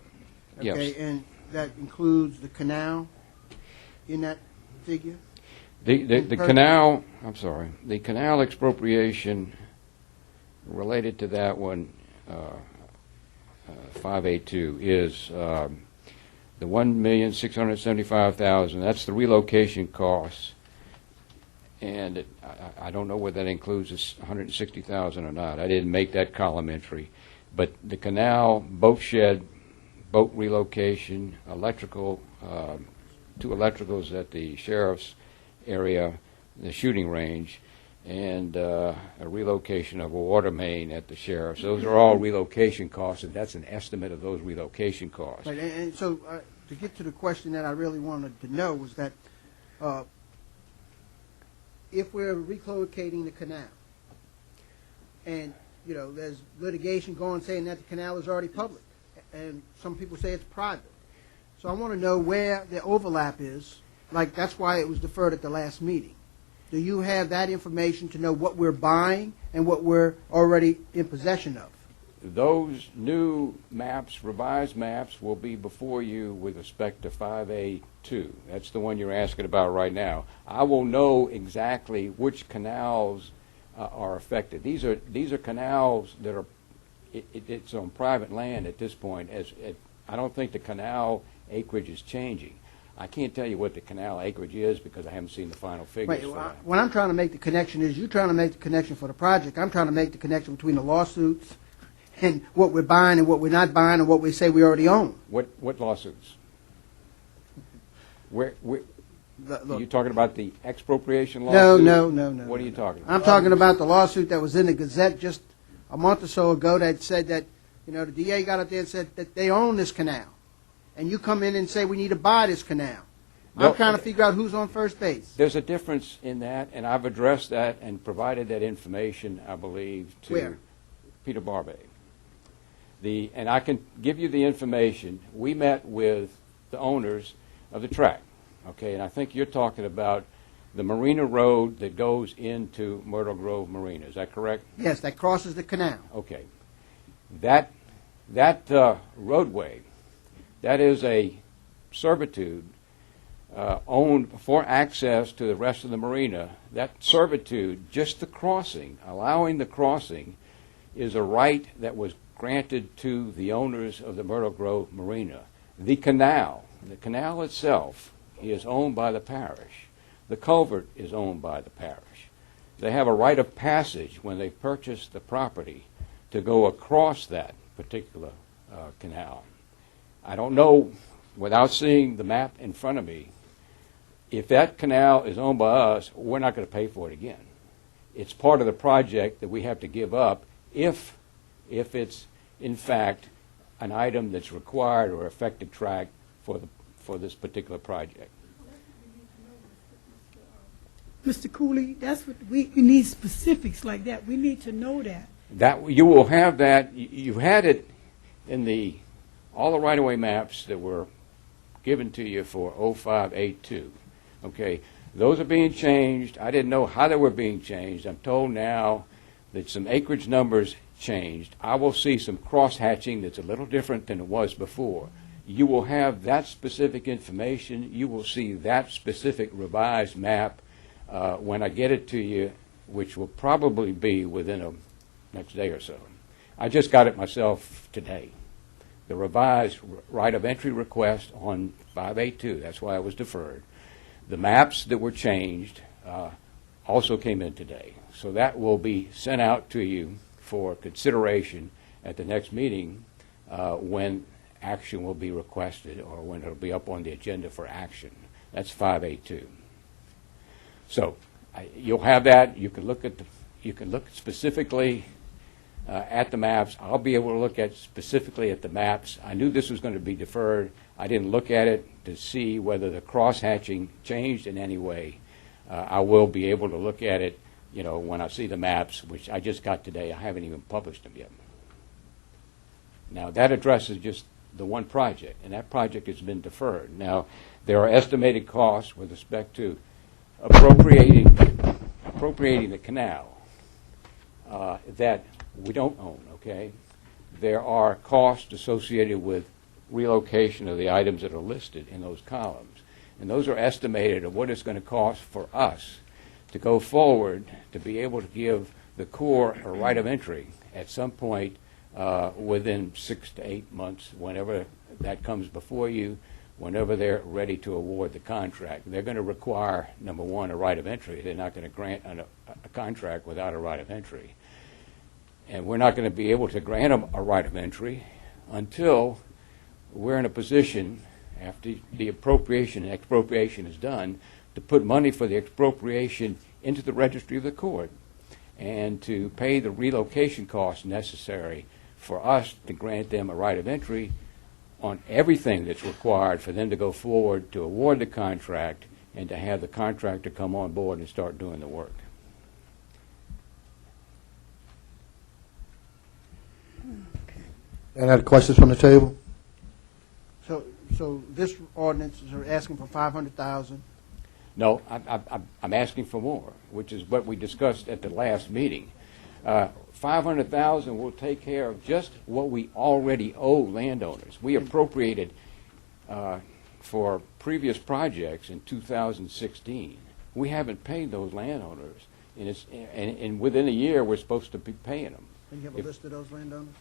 Okay, Yes. and that includes the canal in that figure? The canal, I'm sorry, the canal expropriation related to that one, 5A2, is the $1,675,000. That's the relocation costs, and I don't know whether that includes this $160,000 or not. I didn't make that column entry, but the canal, boat shed, boat relocation, electrical, 2 electricals at the sheriff's area, the shooting range, and a relocation of a water main at the sheriff's. Those are all relocation costs, and that's an estimate of those relocation costs. Right, and so to get to the question that I really wanted to know was that if we're relocating the canal, and there's litigation going saying that the canal is already public, and some people say it's private. So I want to know where the overlap is. Like, that's why it was deferred at the last meeting. Do you have that information to know what we're buying and what we're already in possession of? Those new maps, revised maps, will be before you with respect to 5A2. That's the one you're asking about right now. I will know exactly which canals are affected. These are canals that are, it's on private land at this point. I don't think the canal acreage is changing. I can't tell you what the canal acreage is because I haven't seen the final figures. Wait, for that. what I'm trying to make the connection is you're trying to make the connection for the project. I'm trying to make the connection between the lawsuits and what we're buying and what we're not buying and what we say we already own. What lawsuits? Where Look. are you talking about the expropriation No, lawsuit? no. What are you talking about? I'm talking about the lawsuit that was in the Gazette just a month or so ago that said that, the DA got up there and said that they own this canal. And you come in and say we need to buy this canal. No, I'm trying to figure out who's on first base. There's a difference in that, and I've addressed that and provided that information, I believe, to Where? Peter Barbay. And I can give you the information. We met with the owners of the track, okay, and I think you're talking about the Marina Road that goes into Myrtle Grove Marina. Is that correct? Yes, that crosses the canal. Okay. That roadway, that is a servitude owned for access to the rest of the marina. That servitude, just the crossing, allowing the crossing, is a right that was granted to the owners of the Myrtle Grove Marina. The canal itself is owned by the parish. The culvert is owned by the parish. They have a right of passage when they purchase the property to go across that particular canal. I don't know, without seeing the map in front of me, if that canal is owned by us, we're not going to pay for it again. It's part of the project that we have to give up if it's, in fact, an item that's required or affected track for this particular project. Mr. Cooley, that's what we need specifics like that. We need to know that. That you will have that. You had it in all the right-of-way maps that were given to you for 0582. Okay, those are being changed. I didn't know how they were being changed. I'm told now that some acreage numbers changed. I will see some cross-hatching that's a little different than it was before. You will have that specific information. You will see that specific revised map when I get it to you, which will probably be within the next day or so. I just got it myself today. The revised right of entry request on 582, that's why it was deferred. The maps that were changed also came in today. So that will be sent out to you for consideration at the next meeting when action will be requested or when it'll be up on the agenda for action. That's 582. So you'll have that. You can look specifically at the maps. I'll be able to look at specifically at the maps. I knew this was going to be deferred. I didn't look at it to see whether the cross-hatching changed in any way. I will be able to look at it, when I see the maps, which I just got today. I haven't even published them yet. Now, that addresses just the one project, and that project has been deferred. Now, there are estimated costs with respect to appropriating the canal that we don't own, okay? There are costs associated with relocation of the items that are listed in those columns. And those are estimated of what it's going to cost for us to go forward to be able to give the Corps a right of entry at some point within 6 to 8 months, whenever that comes before you, whenever they're ready to award the contract. They're going to require, number one, a right of entry. They're not going to grant a contract without a right of entry. And we're not going to be able to grant them a right of entry until we're in a position, after the appropriation and expropriation is done, to put money for the expropriation into the registry of the court and to pay the relocation costs necessary for us to grant them a right of entry on everything that's required for them to go forward to award the contract and to have the contractor come on board and start doing the work. Any other questions from the table? So this ordinance is asking for 500,000. No, I'm asking for more, which is what we discussed at the last meeting. 500,000 will take care of just what we already owe landowners. We appropriated for previous projects in 2016. We haven't paid those landowners and within a year, we're supposed to be paying them. And you have a list of those landowners?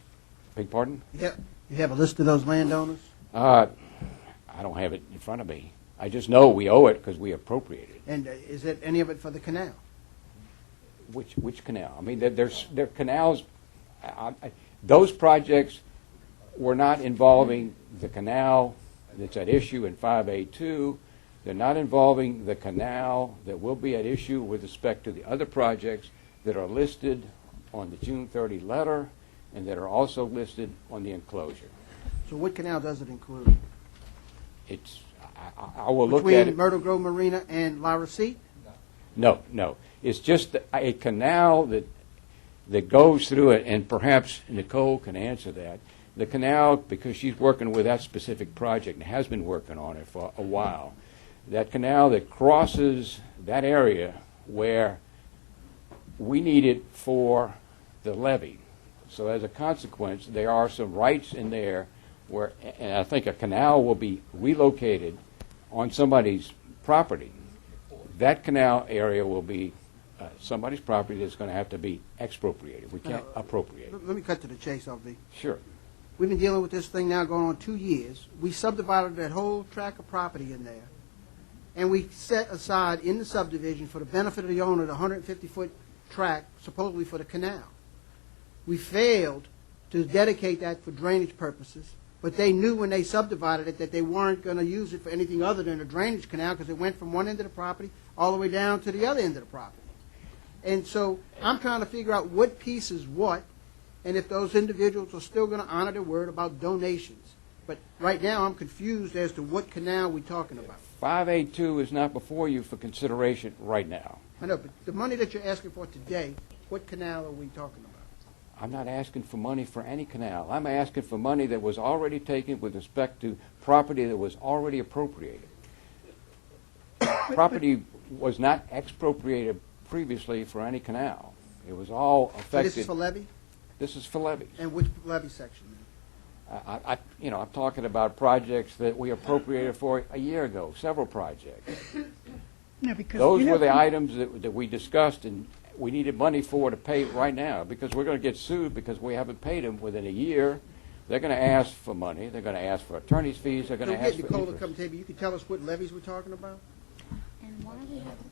Beg pardon? You have a list of those landowners? I don't have it in front of me. I just know we owe it because we appropriated it. And is it any of it for the canal? Which canal? I mean, there are canals. Those projects were not involving the canal that's at issue in 5A2. They're not involving the canal that will be at issue with respect to the other projects that are listed on the June 30 letter and that are also listed on the enclosure. So what canal does it include? I will look at Between it. Myrtle Grove Marina and La Recite? No. It's just a canal that goes through it, and perhaps Nicole can answer that. The canal, because she's working with that specific project and has been working on it for a while, that canal that crosses that area where we need it for the levee. So as a consequence, there are some rights in there where, and I think a canal will be relocated on somebody's property. That canal area will be somebody's property that's going to have to be expropriated. We can't appropriate it. Let me cut to the chase, LV. Sure. We've been dealing with this thing now going on 2 years. We subdivided that whole tract of property in there, and we set aside in the subdivision for the benefit of the owner the 150-foot tract supposedly for the canal. We failed to dedicate that for drainage purposes, but they knew when they subdivided it that they weren't going to use it for anything other than a drainage canal because it went from one end of the property all the way down to the other end of the property. And so I'm trying to figure out what piece is what, and if those individuals are still going to honor their word about donations. But right now I'm confused as to what canal we're talking about. 5A2 is not before you for consideration right now. I know, but the money that you're asking for today, what canal are we talking about? I'm not asking for money for any canal. I'm asking for money that was already taken with respect to property that was already appropriated. Property was not expropriated previously for any canal. It was all affected. So this is for levy? This is for levies. And which levy section? I'm talking about projects that we appropriated for a year ago, several projects. No, because Those were the items that we discussed, and we needed money for to pay right now because we're going to get sued because we haven't paid them within a year. They're going to ask for money. They're going to ask for attorney's fees. They're going to ask for Nicole to interest. come table. You can tell us what levies we're talking about? And why do we have to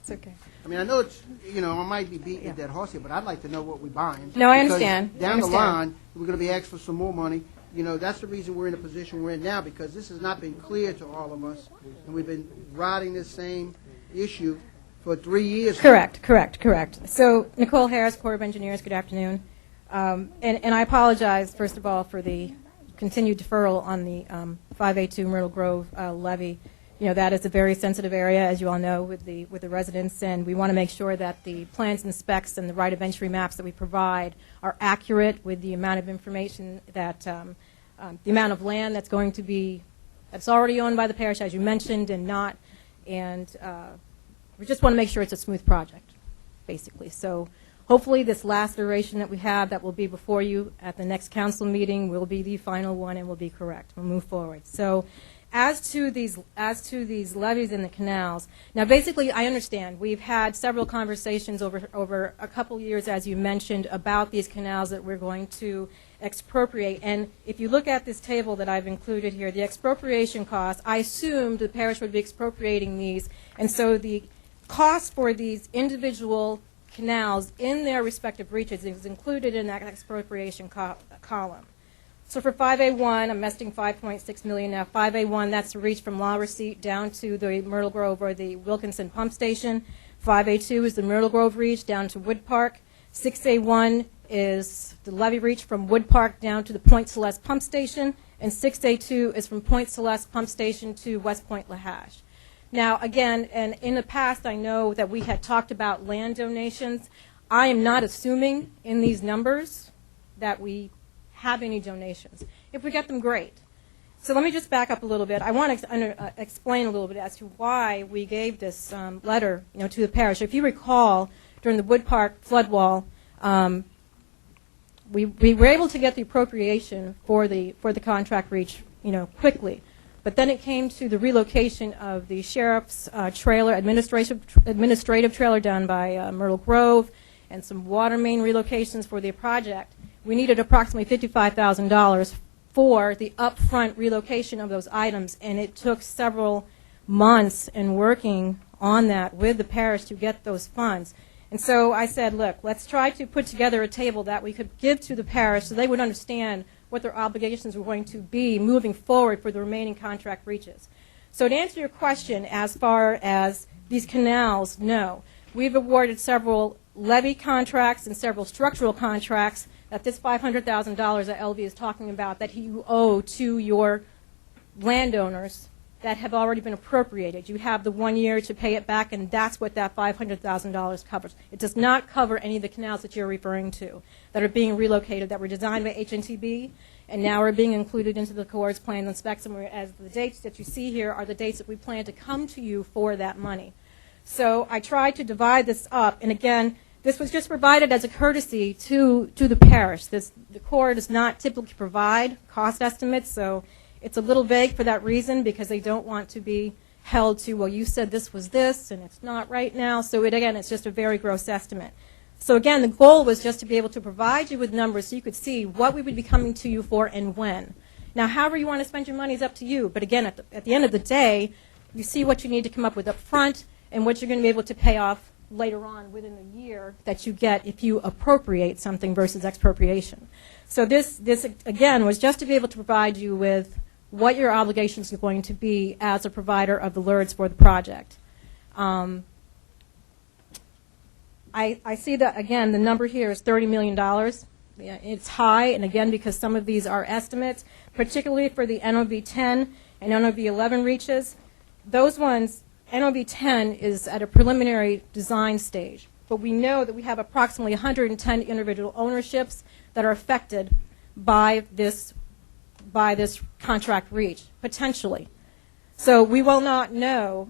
It's okay. I mean, I know it's, I might be beating a dead horse here, but I'd like to know what we're buying. No, I Because understand. Down I the understand. line, we're going to be asked for some more money. That's the reason we're in the position we're in now, because this has not been clear to all of us, and we've been riding this same issue for 3 years. Correct. So, Nicole Harris, Corps of Engineers, good afternoon. And I apologize, first of all, for the continued deferral on the 5A2 Myrtle Grove levy. That is a very sensitive area, as you all know, with the residents, and we want to make sure that the plans and specs and the right of entry maps that we provide are accurate with the amount of information that, the amount of land that's going to be, that's already owned by the parish, as you mentioned, and not, and we just want to make sure it's a smooth project, basically. So hopefully this last iteration that we have that will be before you at the next council meeting will be the final one and will be correct. We'll move forward. So as to these levees in the canals, now basically I understand we've had several conversations over a couple years, as you mentioned, about these canals that we're going to expropriate. And if you look at this table that I've included here, the expropriation cost, I assumed the parish would be expropriating these, and so the cost for these individual canals in their respective reaches is included in that expropriation column. So for 5A1, I'm investing $5.6 million now. 5A1, that's the reach from La Recite down to the Myrtle Grove or the Wilkinson pump station. 5A2 is the Myrtle Grove reach down to Wood Park. 6A1 is the levee reach from Wood Park down to the Point Celeste pump station. And 6A2 is from Point Celeste pump station to West Point Lahash. Now, again, and in the past I know that we had talked about land donations. I am not assuming in these numbers that we have any donations. If we get them, great. So let me just back up a little bit. I want to explain a little bit as to why we gave this letter, to the parish. If you recall, during the Wood Park flood wall, we were able to get the appropriation for the contract reach, quickly. But then it came to the relocation of the sheriff's trailer, administrative trailer down by Myrtle Grove, and some water main relocations for the project. We needed approximately $55,000 for the upfront relocation of those items, and it took several months in working on that with the parish to get those funds. And so I said, look, let's try to put together a table that we could give to the parish so they would understand what their obligations were going to be moving forward for the remaining contract reaches. So to answer your question, as far as these canals, no. We've awarded several levy contracts and several structural contracts that this $500,000 that LV is talking about that you owe to your landowners that have already been appropriated. You have the 1 year to pay it back, and that's what that $500,000 covers. It does not cover any of the canals that you're referring to that are being relocated, that were designed by HNTB, and now are being included into the Corps' plan and specs, as the dates that you see here are the dates that we plan to come to you for that money. So I tried to divide this up, and again, this was just provided as a courtesy to the parish. The Corps does not typically provide cost estimates, so it's a little vague for that reason, because they don't want to be held to, well, you said this was this, and it's not right now. So again, it's just a very gross estimate. So again, the goal was just to be able to provide you with numbers so you could see what we would be coming to you for and when. Now, however you want to spend your money is up to you. But again, at the end of the day, you see what you need to come up with up front and what you're going to be able to pay off later on within the year that you get if you appropriate something versus expropriation. So this again, was just to be able to provide you with what your obligations are going to be as a provider of the LERDs for the project. I see that, again, the number here is $30 million. Yeah, it's high, and again, because some of these are estimates, particularly for the NOV 10 and NOV 11 reaches. Those ones, NOV 10 is at a preliminary design stage, but we know that we have approximately 110 individual ownerships that are affected by this contract reach, potentially. So we will not know,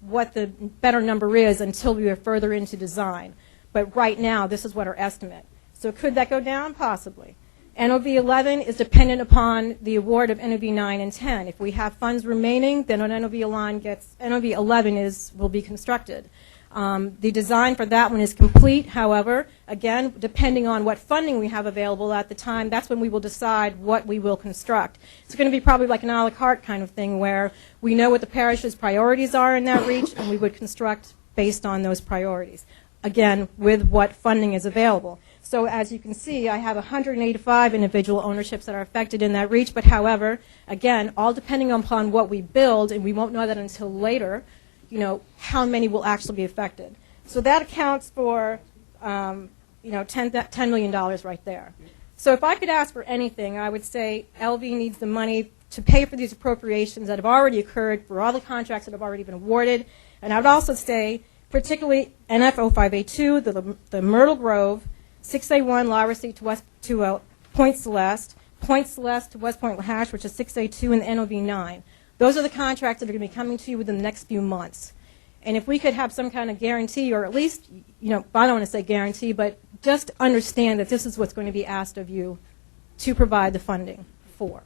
what the better number is until we are further into design. But right now, this is what our estimate. So could that go down? Possibly. NOV 11 is dependent upon the award of NOV 9 and 10. If we have funds remaining, then NOV 11 will be constructed. The design for that one is complete. However, again, depending on what funding we have available at the time, that's when we will decide what we will construct. It's going to be probably like an a la carte kind of thing where we know what the parish's priorities are in that reach, and we would construct based on those priorities. Again, with what funding is available. So as you can see, I have 185 individual ownerships that are affected in that reach, but however, again, all depending upon what we build, and we won't know that until later, how many will actually be affected. So that accounts for, $10 million right there. So if I could ask for anything, I would say LV needs the money to pay for these appropriations that have already occurred for all the contracts that have already been awarded. And I would also say, particularly NF 0582, the Myrtle Grove, 6A1 Lyra Street to Point Celeste to West Point Lahash, which is 6A2, and the NOV 9. Those are the contracts that are going to be coming to you within the next few months. And if we could have some kind of guarantee, or at least, I don't want to say guarantee, but just understand that this is what's going to be asked of you to provide the funding for.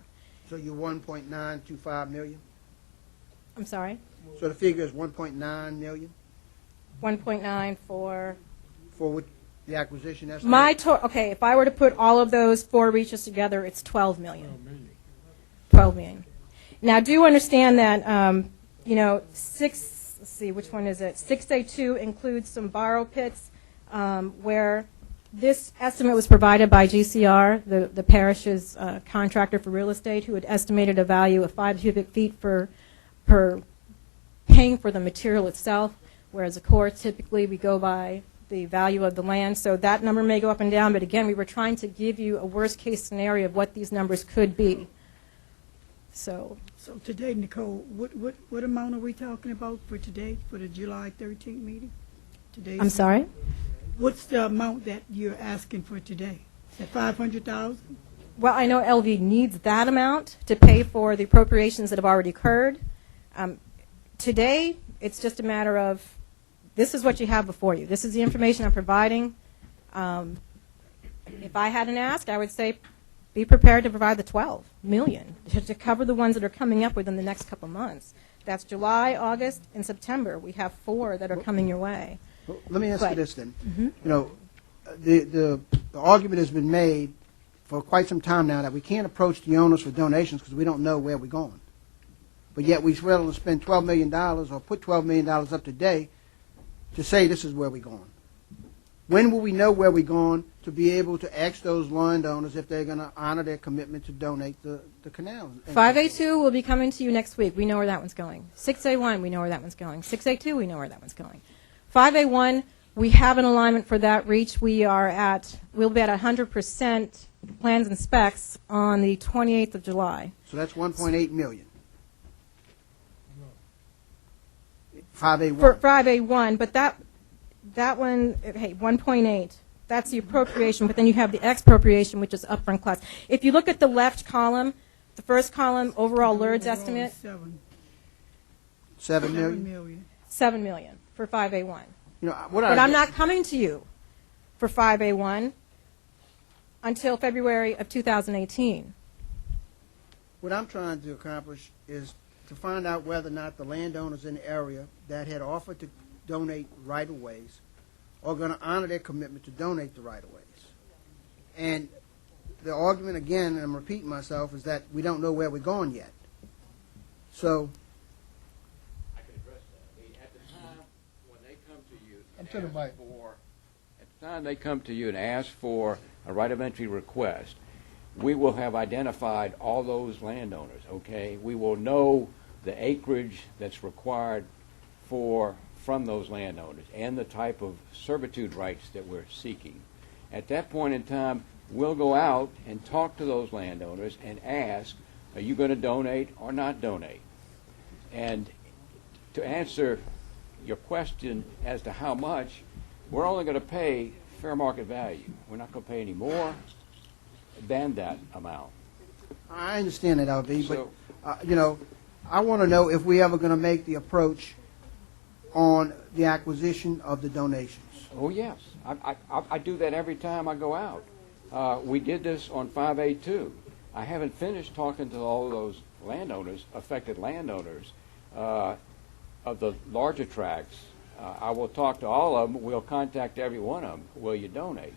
So you're 1.925 million? I'm sorry? So the figure is 1.9 million? 1.9 for? For what, the acquisition estimate? Okay, if I were to put all of those four reaches together, it's 12 million. 12 million. Now, do understand that, let's see, which one is it? 6A2 includes some borrow pits where this estimate was provided by GCR, the parish's contractor for real estate, who had estimated a value of 5 cubic feet per paying for the material itself, whereas the Corps typically we go by the value of the land. So that number may go up and down, but again, we were trying to give you a worst case scenario of what these numbers could be. So today, Nicole, what amount are we talking about for today, for the July 13th meeting? I'm sorry? What's the amount that you're asking for today? Is that 500,000? Well, I know LV needs that amount to pay for the appropriations that have already occurred. Today, it's just a matter of, this is what you have before you. This is the information I'm providing. If I had an ask, I would say be prepared to provide the 12 million to cover the ones that are coming up within the next couple months. That's July, August, and September. We have 4 that are coming your way. Well, let me ask you this then. Mhm. You know, the argument has been made for quite some time now that we can't approach the owners for donations because we don't know where we're going. But yet we're willing to spend $12 million or put $12 million up today to say this is where we're going. When will we know where we're going to be able to ask those landowners if they're going to honor their commitment to donate the canals? 5A2 will be coming to you next week. We know where that one's going. 6A1, we know where that one's going. 6A2, we know where that one's going. 5A1, we have an alignment for that reach. We'll be at 100% plans and specs on the 28th of July. So that's 1.8 million. 5A1. For 5A1, but that one, hey, 1.8. That's the appropriation, but then you have the expropriation, which is upfront cost. If you look at the left column, the first column, overall LERD's estimate, 7 million? 7 million for 5A1. You know, But I'm not coming to you for 5A1 until February of 2018. What I'm trying to accomplish is to find out whether or not the landowners in the area that had offered to donate right-of-ways are going to honor their commitment to donate the right-of-ways. And the argument, again, and I'm repeating myself, is that we don't know where we're going yet. So I can address that. I mean, at the time when they come to you and to the mic. at the time they come to you and ask for a right of entry request, we will have identified all those landowners, okay? We will know the acreage that's required from those landowners and the type of servitude rights that we're seeking. At that point in time, we'll go out and talk to those landowners and ask, are you going to donate or not donate? And to answer your question as to how much, we're only going to pay fair market value. We're not going to pay any more than that amount. I understand that, LV, So- but, you know, I want to know if we ever going to make the approach on the acquisition of the donations. Oh, yes. I do that every time I go out. We did this on 5A2. I haven't finished talking to all those landowners, affected landowners, of the larger tracts. I will talk to all of them. We'll contact every one of them. Will you donate?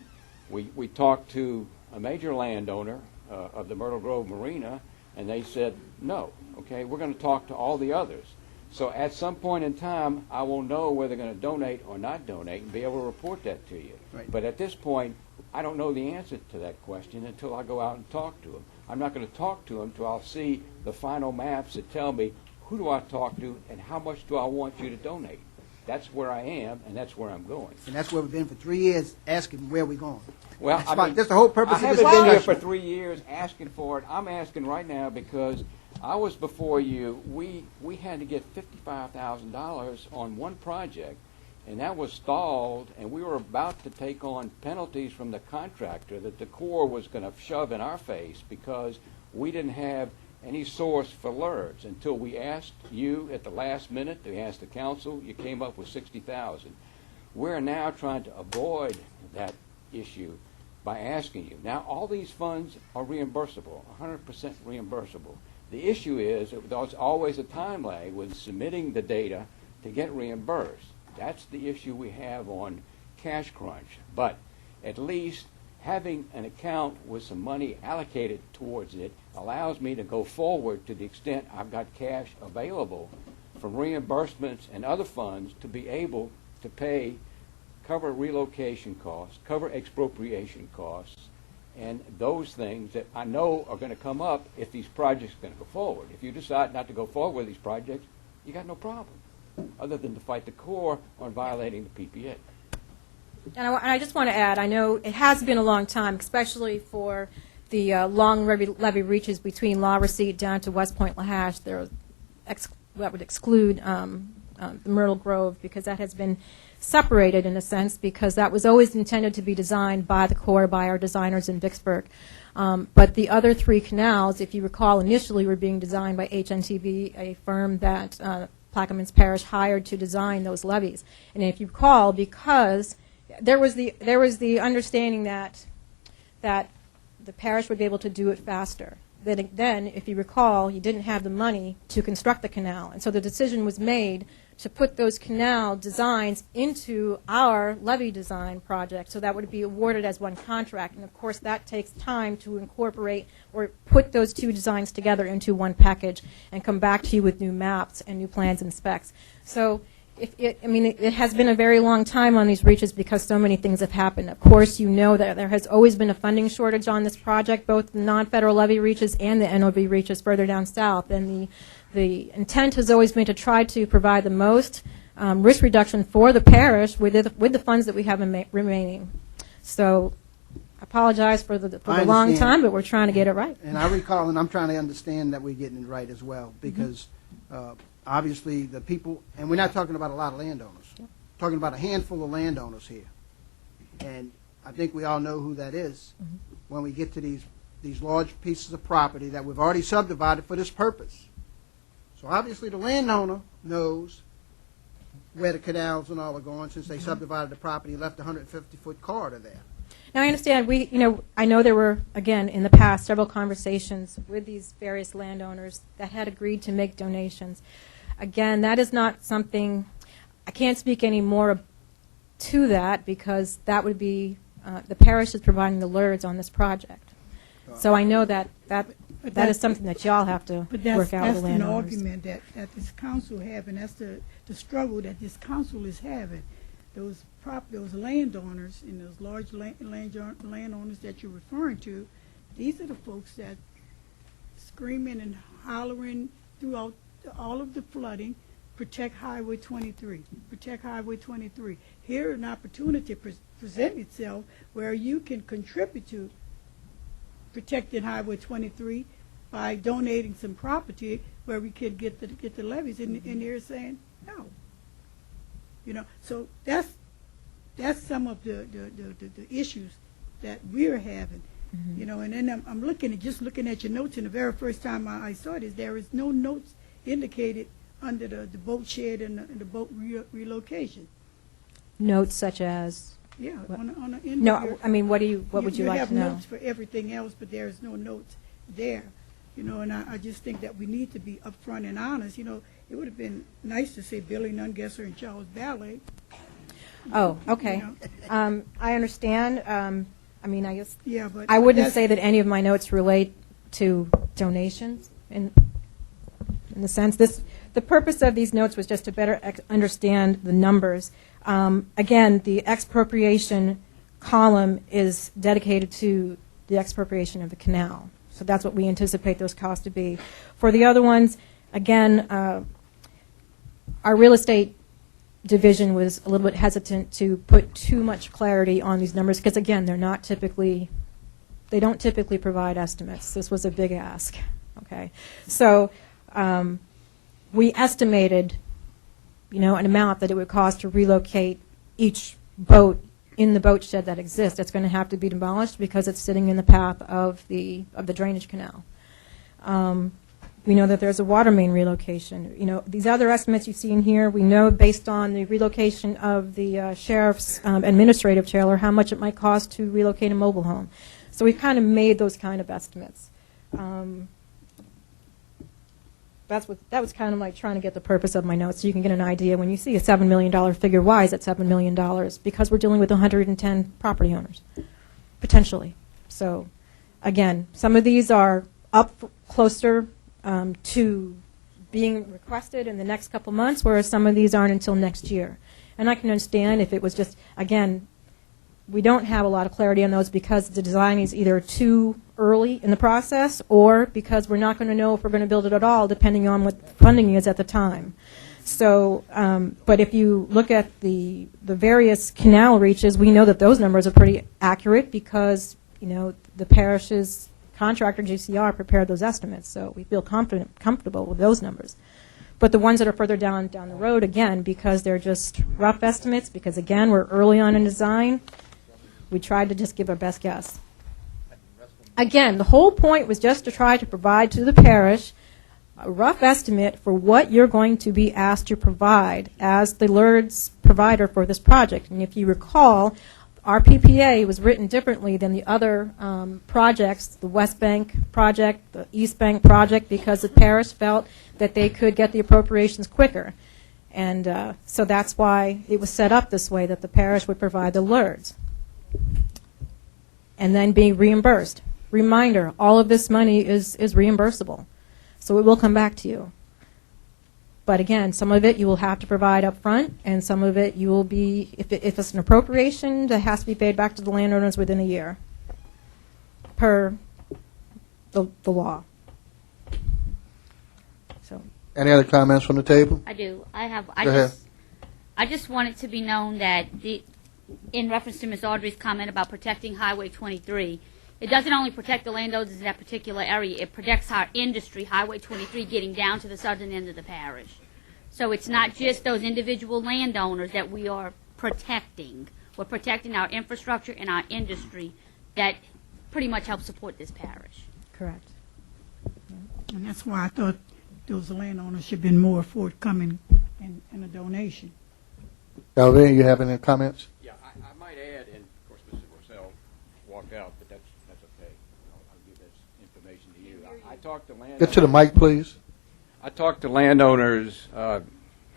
We talked to a major landowner of the Myrtle Grove Marina, and they said no. Okay, we're going to talk to all the others. So at some point in time, I will know whether they're going to donate or not donate and be able to report that to you. Right. But at this point, I don't know the answer to that question until I go out and talk to them. I'm not going to talk to them until I'll see the final maps that tell me who do I talk to and how much do I want you to donate. That's where I am, and that's where I'm going. And that's where we've been for 3 years, asking where we're going. Well, That's I fine. mean, That's the whole purpose I of this haven't been here for discussion. 3 years asking for it. I'm asking right now because I was before you. We had to get $55,000 on one project, and that was stalled, and we were about to take on penalties from the contractor that the Corps was going to shove in our face because we didn't have any source for LERDs until we asked you at the last minute. We asked the council. You came up with $60,000. We're now trying to avoid that issue by asking you. Now, all these funds are reimbursable, 100% reimbursable. The issue is that there's always a time lag with submitting the data to get reimbursed. That's the issue we have on Cash Crunch. But at least having an account with some money allocated towards it allows me to go forward to the extent I've got cash available from reimbursements and other funds to be able to pay, cover relocation costs, cover expropriation costs, and those things that I know are going to come up if these projects are going to go forward. If you decide not to go forward with these projects, you got no problem, other than to fight the Corps on violating the PPA. And I just want to add, I know it has been a long time, especially for the long levee reaches between La Receipt down to West Point Lahash. That would exclude the Myrtle Grove because that has been separated in a sense because that was always intended to be designed by the Corps, by our designers in Vicksburg. But the other 3 canals, if you recall, initially were being designed by HNTB, a firm that Plaquemines Parish hired to design those levees. And if you recall, because there was the understanding that the parish would be able to do it faster. Then, if you recall, you didn't have the money to construct the canal. And so the decision was made to put those canal designs into our levee design project, so that would be awarded as one contract. And of course, that takes time to incorporate or put those two designs together into one package and come back to you with new maps and new plans and specs. So it has been a very long time on these reaches because so many things have happened. Of course, you know that there has always been a funding shortage on this project, both the non-federal levee reaches and the NOV reaches further down south. And the intent has always been to try to provide the most risk reduction for the parish with the funds that we have remaining. So I apologize for the long time, but we're trying to get it right. And I recall, and I'm trying to understand that we're getting it right as well, because obviously the people, and we're not talking about a lot of landowners, talking about a handful of landowners here. And I think we all know who that is when we get to these large pieces of property that we've already subdivided for this purpose. So obviously the landowner knows where the canals and all are going, since they subdivided the property and left a 150-foot corridor there. Now, I understand I know there were, again, in the past, several conversations with these various landowners that had agreed to make donations. Again, that is not something, I can't speak any more to that, because that would be, the parish is providing the LERDs on this project. So I know that is something that y'all have to work out with the landowners. That's an argument that this council have, and that's the struggle that this council is having. Those landowners and those large landowners that you're referring to, these are the folks that screaming and hollering throughout all of the flooding, protect Highway 23, protect Highway 23. Here an opportunity present itself where you can contribute to protecting Highway 23 by donating some property where we could get the levees, and they're saying no. So that's some of the issues that we're having. And then I'm looking at your notes, and the very first time I saw it is there is no notes indicated under the boat shed and the boat relocation. Notes such as? Yeah, on the no, I mean, what would you like to know? You have notes for everything else, but there's no notes there. And I just think that we need to be upfront and honest. It would have been nice to say Billy Nungesser and Charles Ballet. Oh, okay. I understand. I guess but I wouldn't say that any of my notes relate to donations in the sense the purpose of these notes was just to better understand the numbers. Again, the expropriation column is dedicated to the expropriation of the canal. So that's what we anticipate those costs to be. For the other ones, again, our real estate division was a little bit hesitant to put too much clarity on these numbers because, again, they don't typically provide estimates. This was a big ask. Okay, so we estimated, an amount that it would cost to relocate each boat in the boat shed that exists. That's going to have to be demolished because it's sitting in the path of the drainage canal. We know that there's a water main relocation. These other estimates you see in here, we know based on the relocation of the sheriff's administrative trailer how much it might cost to relocate a mobile home. So we've kind of made those kind of estimates. That was kind of like trying to get the purpose of my notes so you can get an idea. When you see a $7 million figure, why is it $7 million? Because we're dealing with 110 property owners, potentially. So, again, some of these are up closer to being requested in the next couple months, whereas some of these aren't until next year. And I can understand if it was just, again, we don't have a lot of clarity on those because the design is either too early in the process or because we're not going to know if we're going to build it at all depending on what funding is at the time. So, but if you look at the various canal reaches, we know that those numbers are pretty accurate because, the parish's contractor, GCR, prepared those estimates. So we feel comfortable with those numbers. But the ones that are further down the road, again, because they're just rough estimates, because, again, we're early on in design, we tried to just give our best guess. Again, the whole point was just to try to provide to the parish a rough estimate for what you're going to be asked to provide as the LERD's provider for this project. And if you recall, our PPA was written differently than the other projects, the West Bank project, the East Bank project, because the parish felt that they could get the appropriations quicker. And so that's why it was set up this way, that the parish would provide the LERDs and then be reimbursed. Reminder, all of this money is reimbursable, so it will come back to you. But again, some of it you will have to provide up front, and some of it you will be, if it's an appropriation, that has to be paid back to the landowners within a year, per the law. So. Any other comments from the table? I do. Go ahead. I just want it to be known that in reference to Ms. Audrey's comment about protecting Highway 23, it doesn't only protect the landowners in that particular area, it protects our industry, Highway 23, getting down to the southern end of the parish. So it's not just those individual landowners that we are protecting. We're protecting our infrastructure and our industry that pretty much help support this parish. Correct. And that's why I thought those landowners should have been more forthcoming in a donation. Alvin, you have any comments? Yeah, I might add, and of course Mr. Rossell walked out, but that's okay. I'll give this information to you. I talked to landowners. Get to the mic, please. I talked to landowners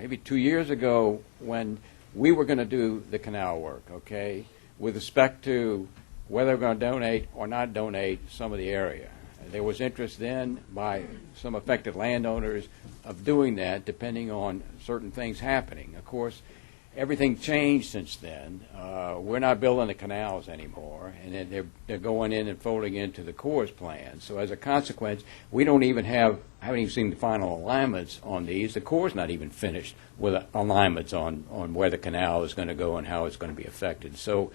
maybe 2 years ago when we were going to do the canal work, okay, with respect to whether we're going to donate or not donate some of the area. There was interest then by some affected landowners of doing that depending on certain things happening. Of course, everything changed since then. We're not building the canals anymore, and then they're going in and folding into the Corps' plan. So as a consequence, we don't even haven't even seen the final alignments on these. The Corps' not even finished with alignments on where the canal is going to go and how it's going to be affected. So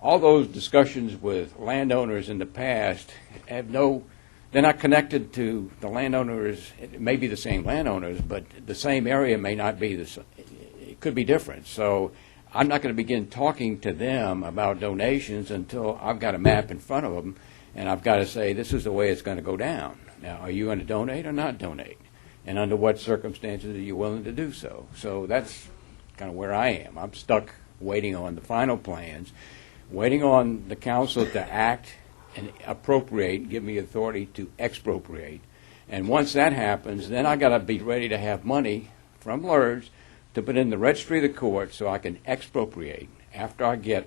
all those discussions with landowners in the past they're not connected to the landowners. It may be the same landowners, but the same area may not be it could be different. So I'm not going to begin talking to them about donations until I've got a map in front of them, and I've got to say, this is the way it's going to go down. Now, are you going to donate or not donate? And under what circumstances are you willing to do so? So that's kind of where I am. I'm stuck waiting on the final plans, waiting on the council to act and appropriate, give me authority to expropriate. And once that happens, then I got to be ready to have money from LERS to put in the registry of the court so I can expropriate after I get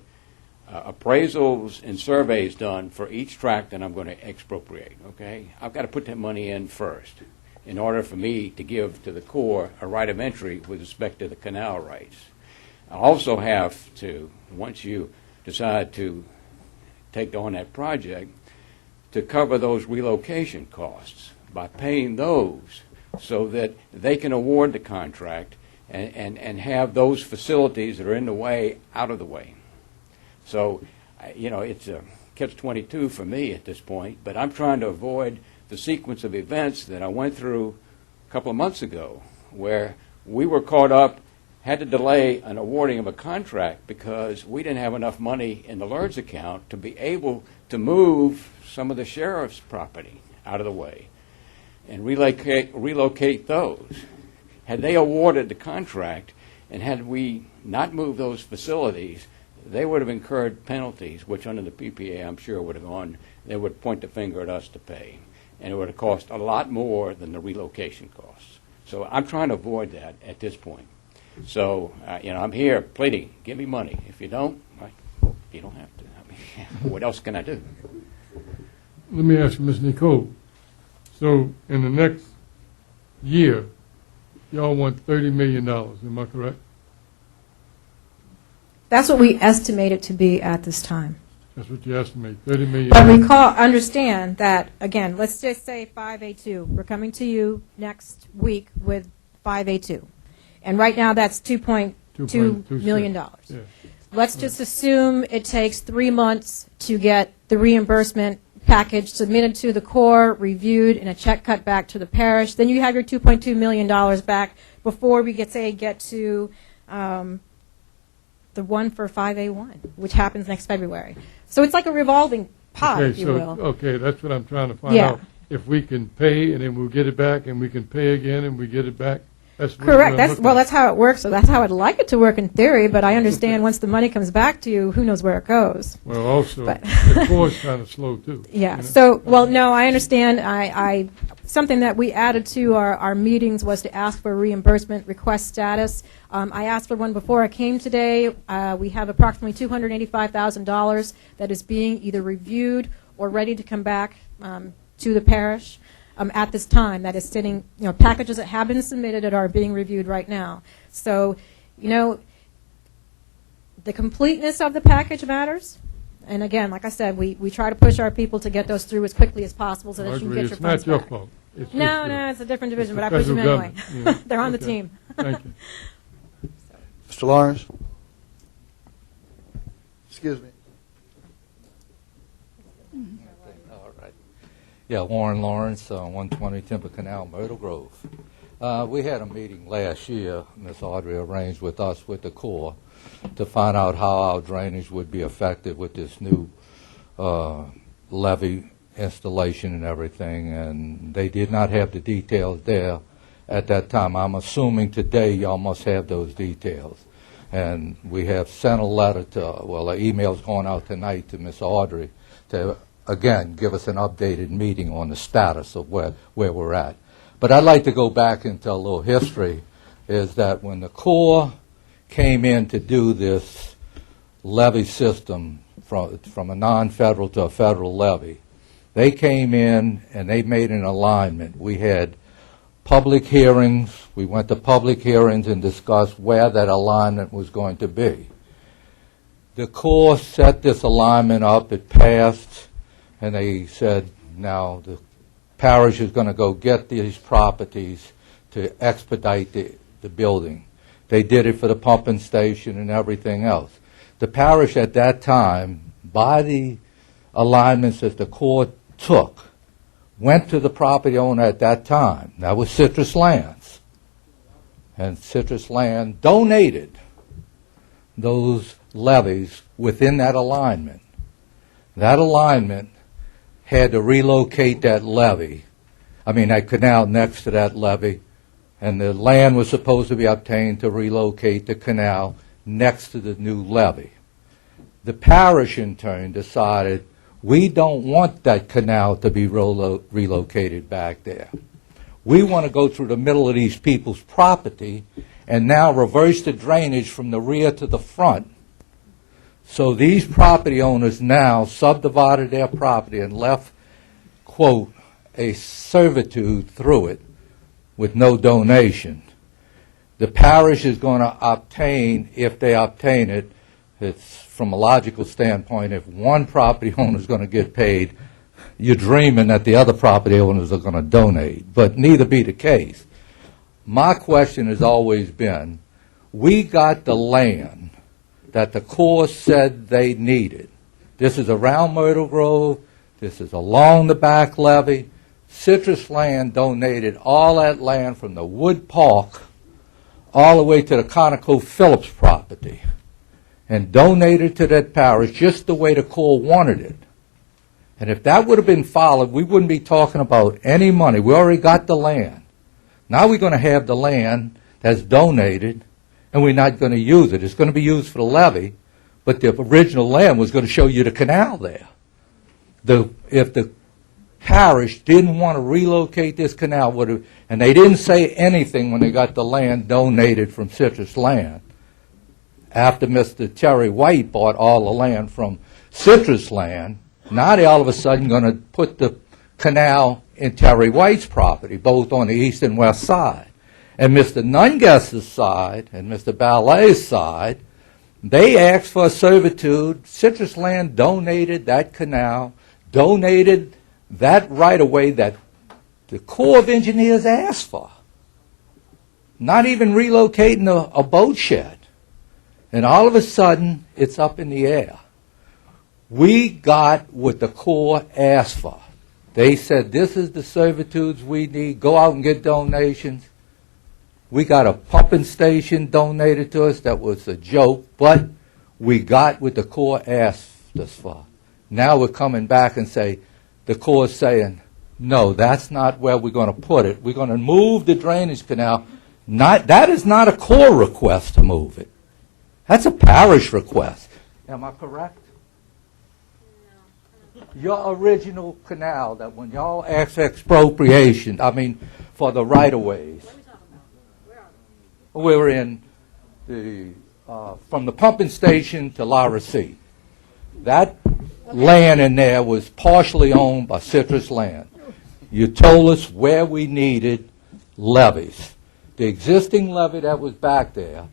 appraisals and surveys done for each tract that I'm going to expropriate, okay? I've got to put that money in first in order for me to give to the Corps a right of entry with respect to the canal rights. I also have to, once you decide to take on that project, to cover those relocation costs by paying those so that they can award the contract and have those facilities that are in the way out of the way. So, it's a catch-22 for me at this point, but I'm trying to avoid the sequence of events that I went through a couple of months ago where we were caught up, had to delay an awarding of a contract because we didn't have enough money in the LERS account to be able to move some of the sheriff's property out of the way and relocate those. Had they awarded the contract and had we not moved those facilities, they would have incurred penalties, which under the PPA I'm sure would have gone, they would point the finger at us to pay. And it would have cost a lot more than the relocation costs. So I'm trying to avoid that at this point. So, I'm here pleading, give me money. If you don't, you don't have to. What else can I do? Let me ask you, Ms. Nicole. So, in the next year, y'all want $30 million, am I correct? That's what we estimate it to be at this time. That's what you estimate, $30 million. But understand that, again, let's just say 5A2. We're coming to you next week with 5A2. And right now that's $2.2 million. Yeah. Let's just assume it takes 3 months to get the reimbursement package submitted to the Corps, reviewed, and a check cut back to the parish. Then you have your $2.2 million back before we get to the one for 5A1, which happens next February. So it's like a revolving pot, if you will. Okay, that's what I'm trying to find out. If we can pay and then we'll get it back, and we can pay again and we get it back. That's what Correct. we're That's looking well. at. That's how it works. So that's how I'd like it to work in theory. But I understand once the money comes back to you, who knows where it goes. Well, also, But- the core's kind of slow, too. Yeah. you know? So, well, no, I understand. I something that we added to our meetings was to ask for reimbursement request status. I asked for one before I came today. We have approximately $285,000 that is being either reviewed or ready to come back to the parish at this time. That is sitting, packages that have been submitted that are being reviewed right now. So, the completeness of the package matters. And again, like I said, we try to push our people to get those through as quickly as possible so that I you can agree. get your It's funds not your back. fault. It's No, just no, it's a different division, the but I push them federal anyway. government, yeah. They're on the Okay. team. Thank you. Mr. Lawrence? Excuse me. All right. Yeah, Warren Lawrence, 120 Timber Canal, Myrtle Grove. We had a meeting last year, Ms. Audrey arranged with us with the Corps to find out how our drainage would be affected with this new levee installation and everything, and they did not have the details there at that time. I'm assuming today y'all must have those details. And we have sent a letter to, well, an email's going out tonight to Ms. Audrey to, again, give us an updated meeting on the status of where we're at. But I'd like to go back into a little history, is that when the Corps came in to do this levee system from a non-federal to a federal levee, they came in and they made an alignment. We had public hearings. We went to public hearings and discussed where that alignment was going to be. The Corps set this alignment up. It passed, and they said, now the parish is going to go get these properties to expedite the building. They did it for the pumping station and everything else. The parish at that time, by the alignments that the Corps took, went to the property owner at that time. That was Citrus Lands. And Citrus Land donated those levees within that alignment. That alignment had to relocate that levee, that canal next to that levee, and the land was supposed to be obtained to relocate the canal next to the new levee. The parish, in turn, decided we don't want that canal to be relocated back there. We want to go through the middle of these people's property and now reverse the drainage from the rear to the front. So these property owners now subdivided their property and left, quote, a servitude through it with no donation. The parish is going to obtain, if they obtain it, it's from a logical standpoint, if one property owner is going to get paid, you're dreaming that the other property owners are going to donate, but neither be the case. My question has always been, we got the land that the Corps said they needed. This is around Myrtle Grove. This is along the back levee. Citrus Land donated all that land from the Wood Park all the way to the ConocoPhillips property and donated to that parish just the way the Corps wanted it. And if that would have been followed, we wouldn't be talking about any money. We already got the land. Now we're going to have the land that's donated, and we're not going to use it. It's going to be used for the levee, but the original land was going to show you the canal there. If the parish didn't want to relocate this canal, and they didn't say anything when they got the land donated from Citrus Land, after Mr. Terry White bought all the land from Citrus Land, now they're all of a sudden going to put the canal in Terry White's property, both on the east and west side. And Mr. Nunges's side and Mr. Ballet's side, they asked for a servitude. Citrus Land donated that canal, donated that right-of-way that the Corps of Engineers asked for. Not even relocating a boat shed. And all of a sudden, it's up in the air. We got what the Corps asked for. They said, this is the servitudes we need. Go out and get donations. We got a pumping station donated to us that was a joke, but we got what the Corps asked us for. Now we're coming back and say, the Corps is saying, no, that's not where we're going to put it. We're going to move the drainage canal That is not a core request to move it. That's a parish request. Am I correct? Your original canal, that when y'all asked expropriation, for the right-of-ways, we were in from the pumping station to La Racine. That land in there was partially owned by Citrus Land. You told us where we needed levees. The existing levee that was back there,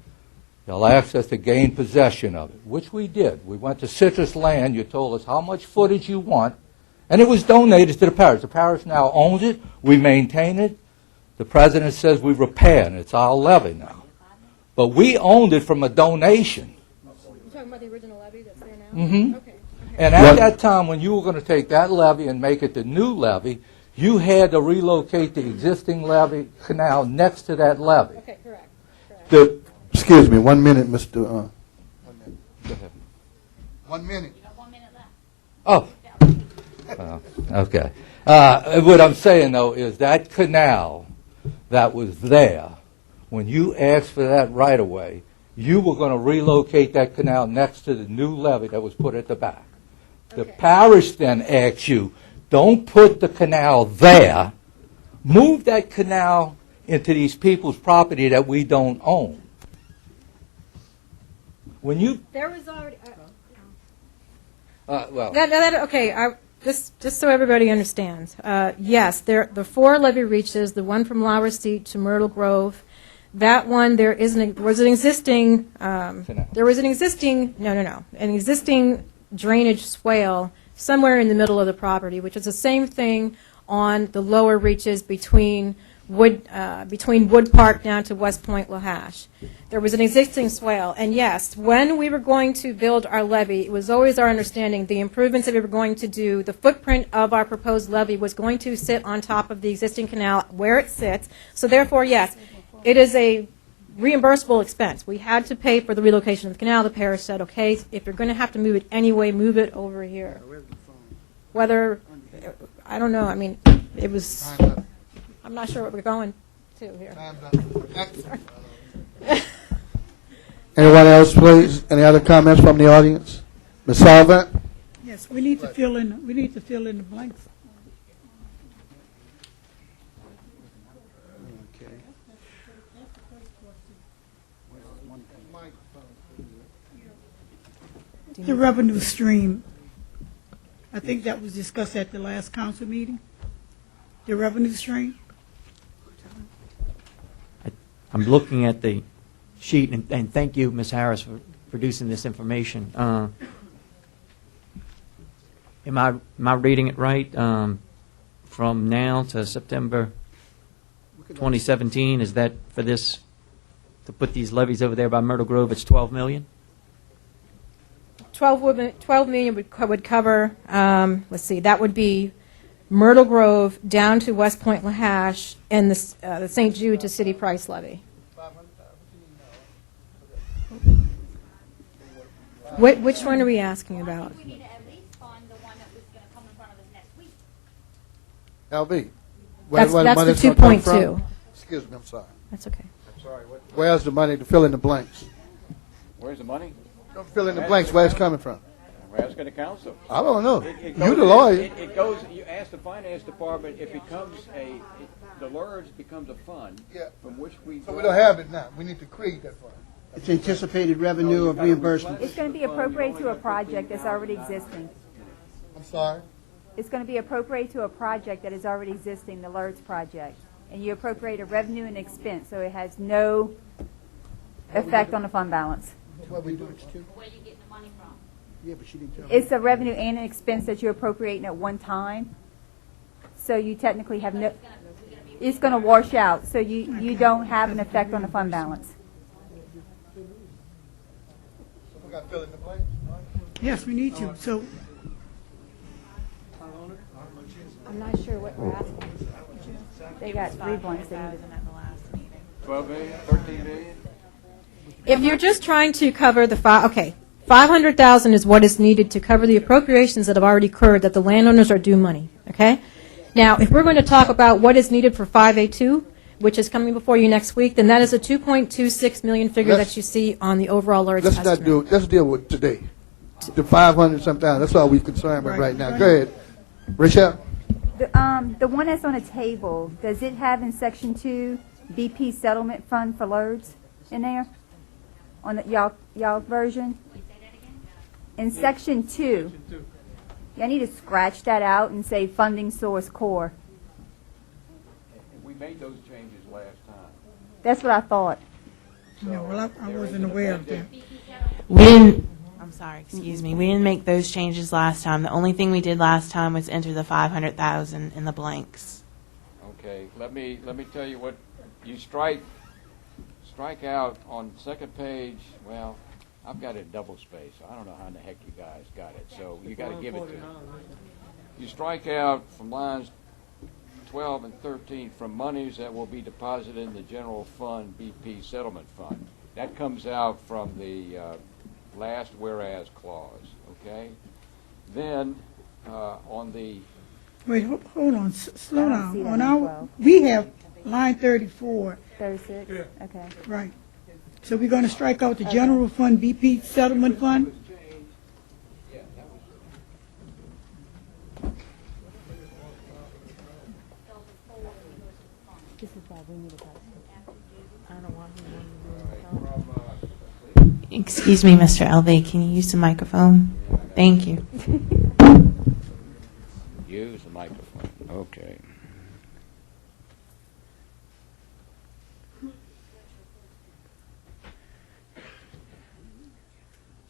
y'all asked us to gain possession of it, which we did. We went to Citrus Land. You told us how much footage you want, and it was donated to the parish. The parish now owns it. We maintain it. The president says we repair, and it's our levee now. But we owned it from a donation. You're talking about the original levy that's there now? Mm-hmm. Okay. And at that time, when you were going to take that levee and make it the new levee, you had to relocate the existing levee canal next to that levee. Okay, correct. Excuse me, 1 minute, Mr. 1 minute. Go ahead. 1 minute. Oh. Okay. What I'm saying, though, is that canal that was there, when you asked for that right-of-way, you were going to relocate that canal next to the new levee that was put at the back. The parish then asked you, don't put the canal there. Move that canal into these people's property that we don't own. When you... There was already... well... Just so everybody understands, yes, the 4 levee reaches, the one from La Racine to Myrtle Grove, that one an existing drainage swale somewhere in the middle of the property, which is the same thing on the lower reaches between Wood Park down to West Point Lahash. There was an existing swale, and yes, when we were going to build our levee, it was always our understanding the improvements that we were going to do, the footprint of our proposed levee was going to sit on top of the existing canal where it sits. So therefore, yes, it is a reimbursable expense. We had to pay for the relocation of the canal. The parish said, okay, if you're going to have to move it anyway, move it over here. Whether, I don't know, it was, I'm not sure what we're going to here. Anyone else, please? Any other comments from the audience? Ms. Solvent? Yes, we need to fill in the blanks. The revenue stream, I think that was discussed at the last council meeting. The revenue stream. I'm looking at the sheet, and thank you, Ms. Harris, for producing this information. Am I reading it right? From now to September 2017, is that for this, to put these levees over there by Myrtle Grove, it's $12 million? 12 million would cover, let's see, that would be Myrtle Grove down to West Point Lahash and the St. Jude to City Price levy. Which one are we asking about? We need to at least fund the one that was going to come in front of us next week. LB. That's where the money's gonna come 2.2. from? Excuse me, I'm sorry. That's okay. Where's the money to fill in the blanks? Where's the money? Don't fill in the blanks. Where's it coming from? We're asking the council. I don't know. It You goes- the lawyer. It goes, you ask the finance department, it becomes the LERS becomes a fund from which we. So we don't have it now. We need to create that fund. It's anticipated revenue of reimbursement. It's going to be appropriated to a project that's already existing. I'm sorry? It's going to be appropriated to a project that is already existing, the LERS project. And you appropriate a revenue and expense, so it has no effect on the fund balance. What we doing? Where you getting the money from? Yeah, but she didn't tell me. It's a revenue and an expense that you're appropriating at one time. So you technically have no, it's going to wash out, so you don't have an effect on the fund balance. We got to fill in the blanks. Yes, we need to. So I'm not sure what we're asking. They got 3 blanks. 12 million, 13 million? If you're just trying to cover the $500,000 is what is needed to cover the appropriations that have already occurred that the landowners are due money. Okay. Now, if we're going to talk about what is needed for 5A2, which is coming before you next week, then that is a 2.26 million figure Let's- that you see on the overall LERDS Let's estimate. not do it. Let's deal with today. The 500 something. That's all we're concerned with right now. Go ahead, Rochelle. The one that's on a table, does it have in section 2 BP settlement fund for LERDS in there? On the, y'all version? In section 2, I need to scratch that out and say funding source core. We made those changes last time. That's what I thought. No, well, I wasn't aware of that. We didn't, I'm sorry, excuse me. We didn't make those changes last time. The only thing we did last time was enter the 500,000 in the blanks. Okay, let me tell you what, you strike out on second page, well, I've got it double spaced. I don't know how in the heck you guys got it, so you got to give it to me. You strike out from lines 12 and 13 from monies that will be deposited in the general fund BP settlement fund. That comes out from the last whereas clause, okay? Then on the... Wait, hold on, slow I don't see down. that On in our, 12. we have line 34, 36? Okay. right. So we're going to strike out the general fund, BP settlement fund? This is why we need to Excuse me, Mr. LV, can you use the microphone? Thank you. Use the microphone, okay.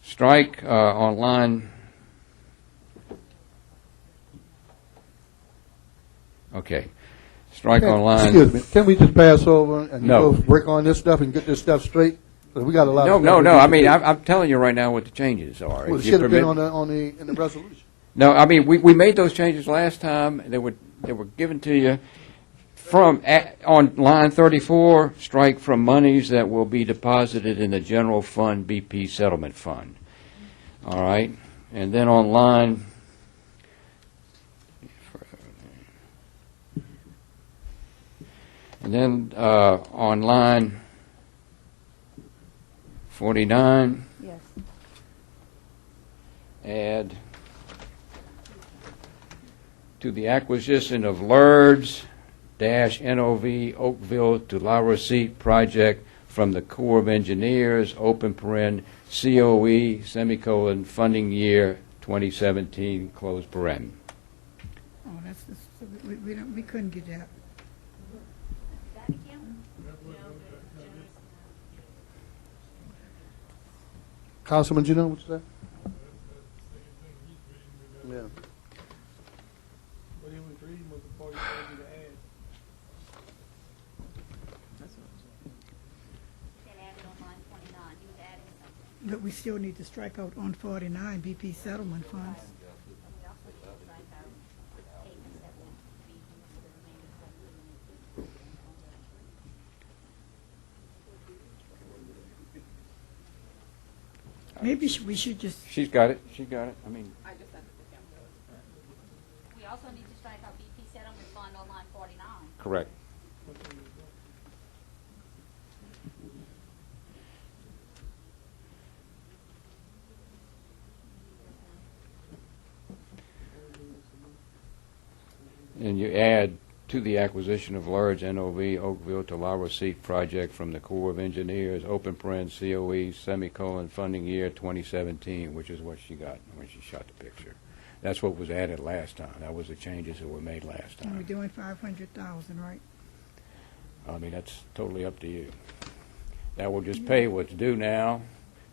Strike on line... Okay. Strike on line... Excuse me. Can we just pass over and No. go work on this stuff and get this stuff straight? 'Cause we got a lot No, of stuff no, we no. need I to mean, do. I'm telling you right now what the changes are. Well, If it you should have been permit- in the resolution. No, I mean, we made those changes last time. They were given to you on line 34, strike from monies that will be deposited in the general fund BP settlement fund. All right? And then on line... And then on line 49, Yes. add to the acquisition of LERDS -NOV Oakville to La Receipt project from the Corps of Engineers, open paren, COE, semicolon, funding year 2017, close paren. Oh, that's, we couldn't get that. Councilman, do you know what you said? Yeah. But we still need to strike out on 49 BP settlement funds. Maybe we should just, She's got it. She got it. I mean, We also need to strike out BP settlement fund on line 49. correct. And you add to the acquisition of large NOV Oakville to La Receipt project from the Corps of Engineers, open paren, COE, semicolon, funding year 2017, which is what she got when she shot the picture. That's what was added last time. That was the changes that were made last we're time. doing 500,000, right? I mean, that's totally up to you. That will just pay what's due now.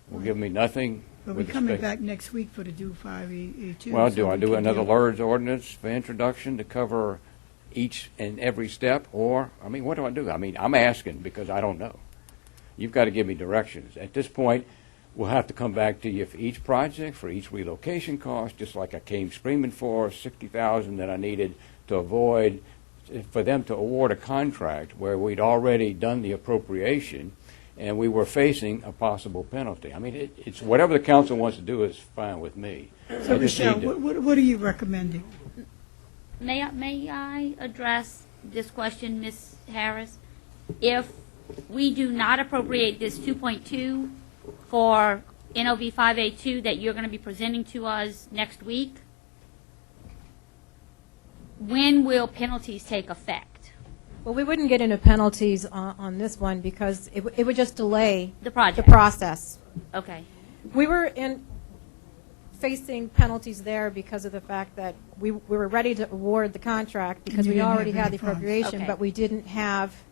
Will give me nothing. But we're with coming respect- back next week for the due 582. Well, so do I we do can another deal- LERDS ordinance for introduction to cover each and every step? Or, I mean, what do I do? I mean, I'm asking because I don't know. You've got to give me directions. At this point, we'll have to come back to you for each project, for each relocation cost, just like I came screaming for, $60,000 that I needed to avoid, for them to award a contract where we'd already done the appropriation and we were facing a possible penalty. I mean, it's whatever the council wants to do is fine with me. So, I just Michelle, need to- what are you recommending? May I address this question, Ms. Harris? if we do not appropriate this 2.2 for NOV 5A2 that you're going to be presenting to us next week, when will penalties take effect? Well, we wouldn't get into penalties on this one because it would just delay The project. the process. Okay. We were facing penalties there because of the fact that we were ready to award the contract because you we didn't already have had any the funds. appropriation, Okay. but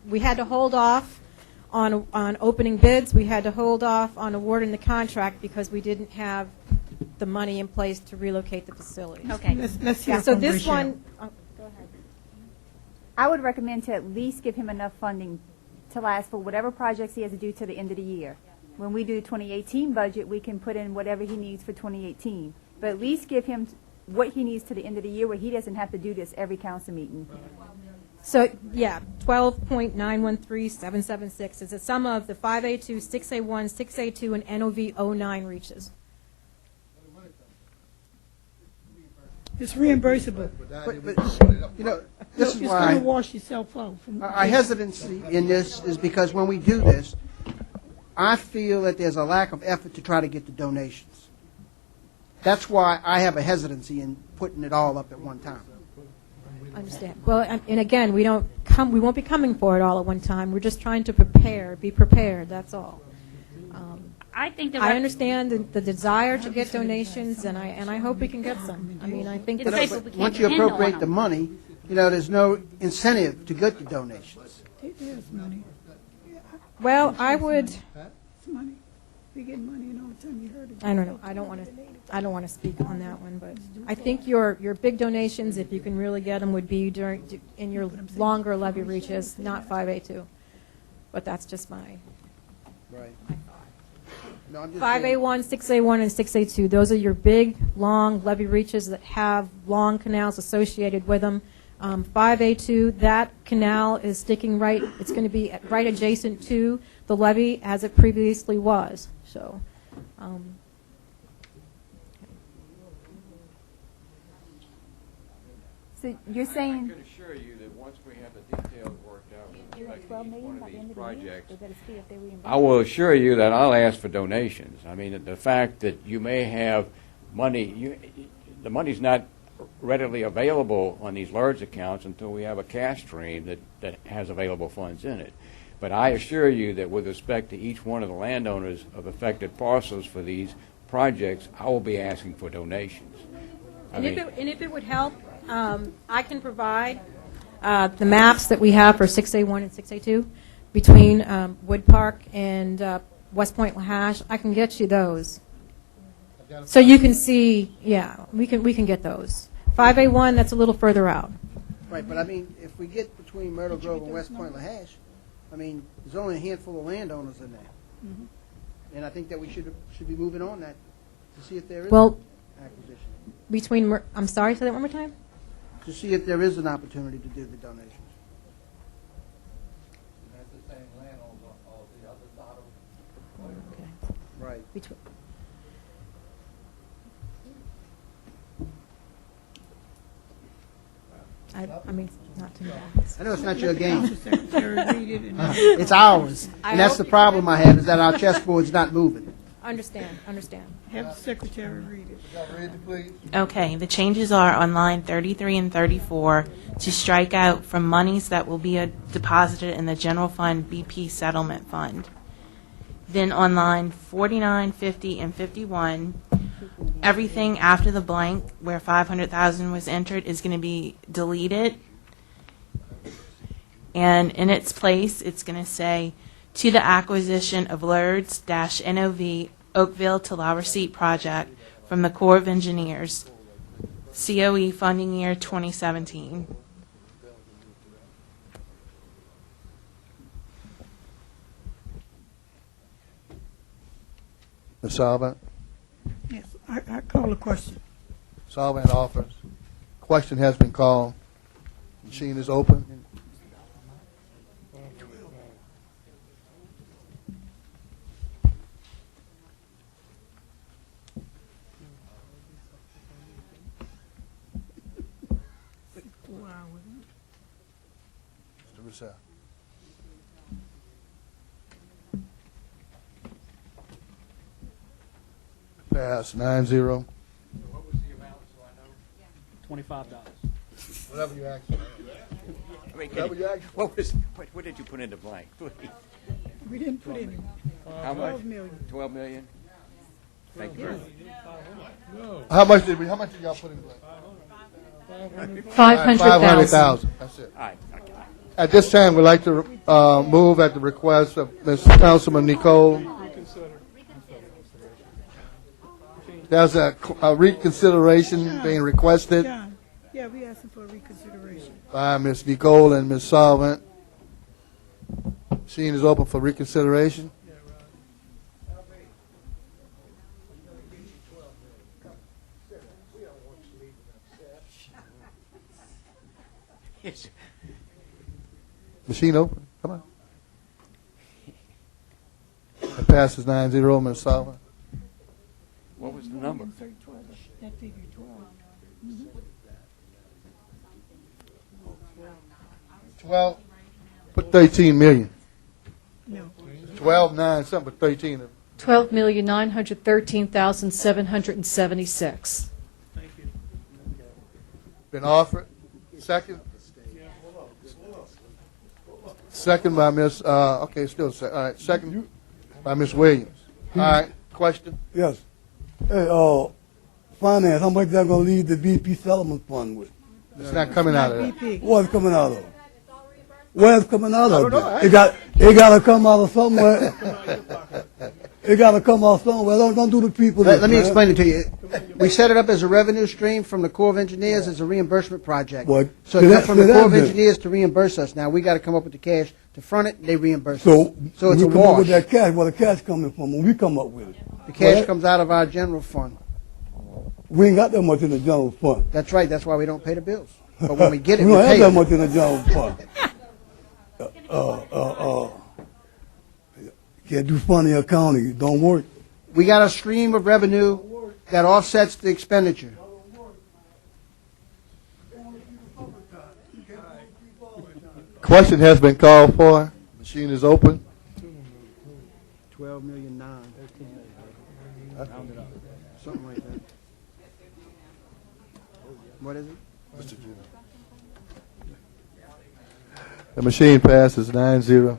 we had to hold off on opening bids. We had to hold off on awarding the contract because we didn't have the money in place to relocate the facilities. Okay. Let's hear Yeah, so from this Rochelle. one, go ahead. I would recommend to at least give him enough funding to last for whatever projects he has to do to the end of the year. When we do the 2018 budget, we can put in whatever he needs for 2018. But at least give him what he needs to the end of the year where he doesn't have to do this every council meeting. So, yeah, 12.913776 is the sum of the 5A2, 6A1, 6A2, and NOV 09 reaches. It's reimbursable. But, you know, this is It's why going to wash itself out. our hesitancy in this is because when we do this, I feel that there's a lack of effort to try to get the donations. That's why I have a hesitancy in putting it all up at one time. I understand. Well, and again, we won't be coming for it all at one time. We're just trying to be prepared, that's all. I think I understand the desire to get donations, and I hope we can get some. I mean, I think It's that safe, but we can't Once you depend on appropriate the them. money, you know, there's no incentive to get the donations. There's money. well, I would. It's money. We get money and all the time. You heard it. I don't know. I don't want to speak on that one, but I think your big donations, if you can really get them, would be in your longer levy reaches, not 5A2. But that's just my. Right. No, I'm just saying- 5A1, 6A1, and 6A2. Those are your big, long levee reaches that have long canals associated with them. 5A2, that canal is sticking right, it's going to be right adjacent to the levee as it previously was. So, So you're saying, I can assure you that once we have the details worked out with respect to each one of these projects, I will assure you that I'll ask for donations. I mean, the fact that you may have money, the money's not readily available on these large accounts until we have a cash stream that has available funds in it. But I assure you that with respect to each one of the landowners of affected parcels for these projects, I will be asking for donations. and if it would help, I can provide the maps that we have for 6A1 and 6A2 between Wood Park and West Point Lahash. I can get you those. So you can see, yeah, we can get those. 5A1, that's a little further out. Right, but I mean, if we get between Myrtle Grove and West Point Lahash, I mean, there's only a handful of landowners in there. And I think that we should be moving on that to see if there is Well, acquisition. I'm sorry, say that one more time? To see if there is an opportunity to do the donations. Right. I mean, not to me. I know it's not your game. Secretary read it and It's ours. And that's the problem I have, is that our chessboard's not moving. Understand. have the secretary read it. Okay, the changes are on line 33 and 34 to strike out from monies that will be deposited in the general fund BP settlement fund. Then on line 49, 50, and 51, everything after the blank where 500,000 was entered is going to be deleted. And in its place, it's going to say, to the acquisition of LERDS-NOV Oakville to La Receipt project from the Corps of Engineers, COE funding year 2017. Ms. Salvant? Yes, I call a question. Salvant offers. Question has been called. Machine is open. Mr. Roussel. Pass 9-0. $25. Whatever you ask. What did you put in the blank, please? We didn't put any. How much? 12 million. 12 million? Thank you very much. How much did y'all put in? 500,000. 500,000. That's it. All right, okay. At this time, we'd like to move at the request of Ms. Councilman Nicole. There's a reconsideration being requested John, yeah, we asking for a reconsideration. by Ms. Nicole and Ms. Sullivan. Machine is open for reconsideration. Yes. Machine open. Come on. It passes 9-0, Ms. Sullivan. What was the number? That figure 12. 12. Put 13 million. No. 12, 9, something, but 13. $12,913,776. Been offered. Second. Second by Ms. Okay, still second. All right, second by Ms. Williams. All right, question? Yes. Hey, finance, how much that going to leave the BP settlement fund with? It's not coming out of that. What's coming out of? Where's coming out of? know. It got to come out of somewhere. It got to come out somewhere. Don't do the people this, Let me man. explain it to you. We set it up as a revenue stream from the Corps of Engineers as a reimbursement project. What? So See it that- comes from the see that Corps of bit? Engineers to reimburse us. Now we got to come up with the cash to front it, and they reimburse So, us. So it's we a come up wash. with that cash. Where the cash coming from when we come up with it? The cash Well, comes out of our general fund. We ain't got that much in the general fund. That's right. That's why we don't pay the bills. But when we get it, we we don't have pay that it. much in the general fund. Can't do funny accounting. It don't work. We got a stream of revenue that offsets the expenditure. Question has been called for. Machine is open. 12,000,009. Round it up. Something like that. What is it? The machine passes 9-0.